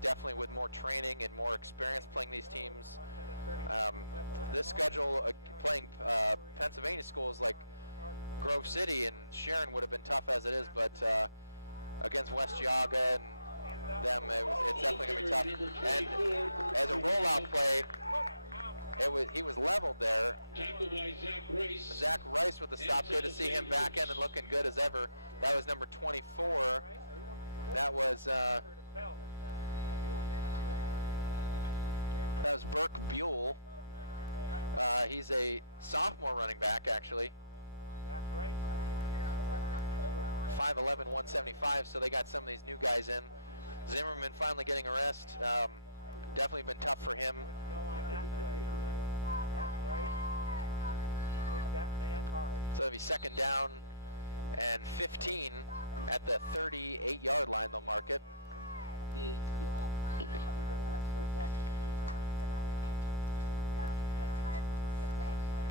Definitely with more training and more experience playing these teams. This schedule, playing Pennsylvania schools like Grove City and Sharon would have been tough as it is, but against West Geauga and them, it's definitely going to be tough. And as a rollout play, he was leveled there. Zach Rice with the stop. Good to see him back in and looking good as ever. That was number 24. That was Burke Buell. He's a sophomore running back, actually. 5'11", 175, so they got some of these new guys in. Zimmerman finally getting a rest. Definitely been tough for him. So it'll be 2nd down and 15 at the 38-yard line. They'll mark it.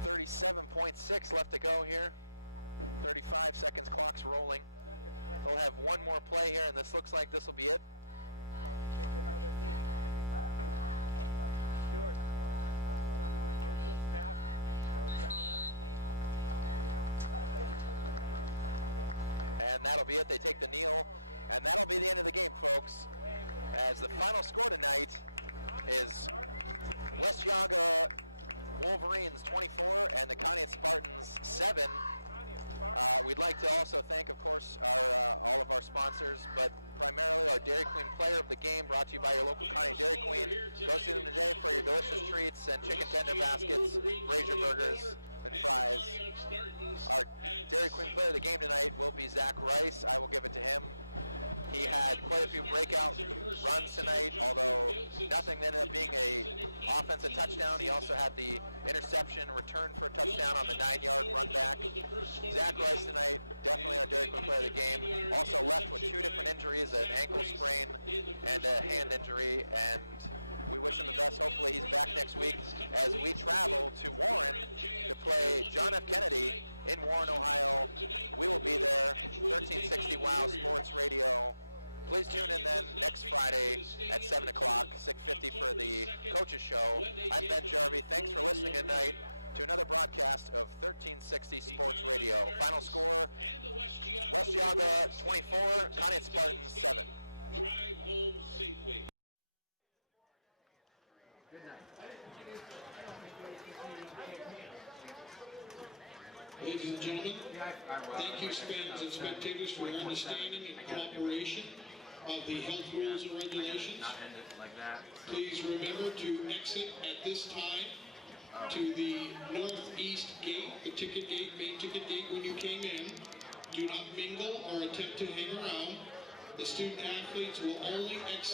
37.6 left to go here. 35 seconds, clock's rolling. They'll have one more play here, and this looks like this will be it. And that'll be it. They take the kneel, and that'll be the end of the game, folks. As the final score tonight is West Geauga Wolverines 24 and the Conneaut Spartans 7. We'd like to also thank, of course, all of our sponsors, but primarily our Dairy Queen Player of the Game, brought to you by your local Conneaut Dairy Queen. Go see them today for your delicious treats and chicken tender baskets, brazier burgers, and fries. Our Dairy Queen Player of the Game tonight will be Zach Rice. I will give it to him. He had quite a few breakout runs tonight, although nothing ended up being a offensive touchdown. He also had the interception return for a touchdown on the 9-yard run back. Zach Rice tonight, definitely our Dairy Queen Player of the Game. Also left with 2 different injuries, an ankle sprain and a hand injury, and we wish him the best. Hopefully he's back next week as we travel to Warren to play John F. Kennedy in Warren, Ohio. We will be there. 1360 WOW Sports Radio. Please tune in then next Friday at 7 o'clock, 6:50 for the Coaches Show. I'm Ben Jarvie. Thanks for listening tonight to another broadcast of 1360 Sports Radio. Final score, West Geauga 24, Conneaut Spartans 7. Drive home safely. Ladies and gentlemen, thank you, fans and spectators, for your understanding and cooperation of the health rules and regulations. Please remember to exit at this time to the northeast gate, the ticket gate, main ticket gate when you came in. Do not mingle or attempt to hang around. The student athletes will only exit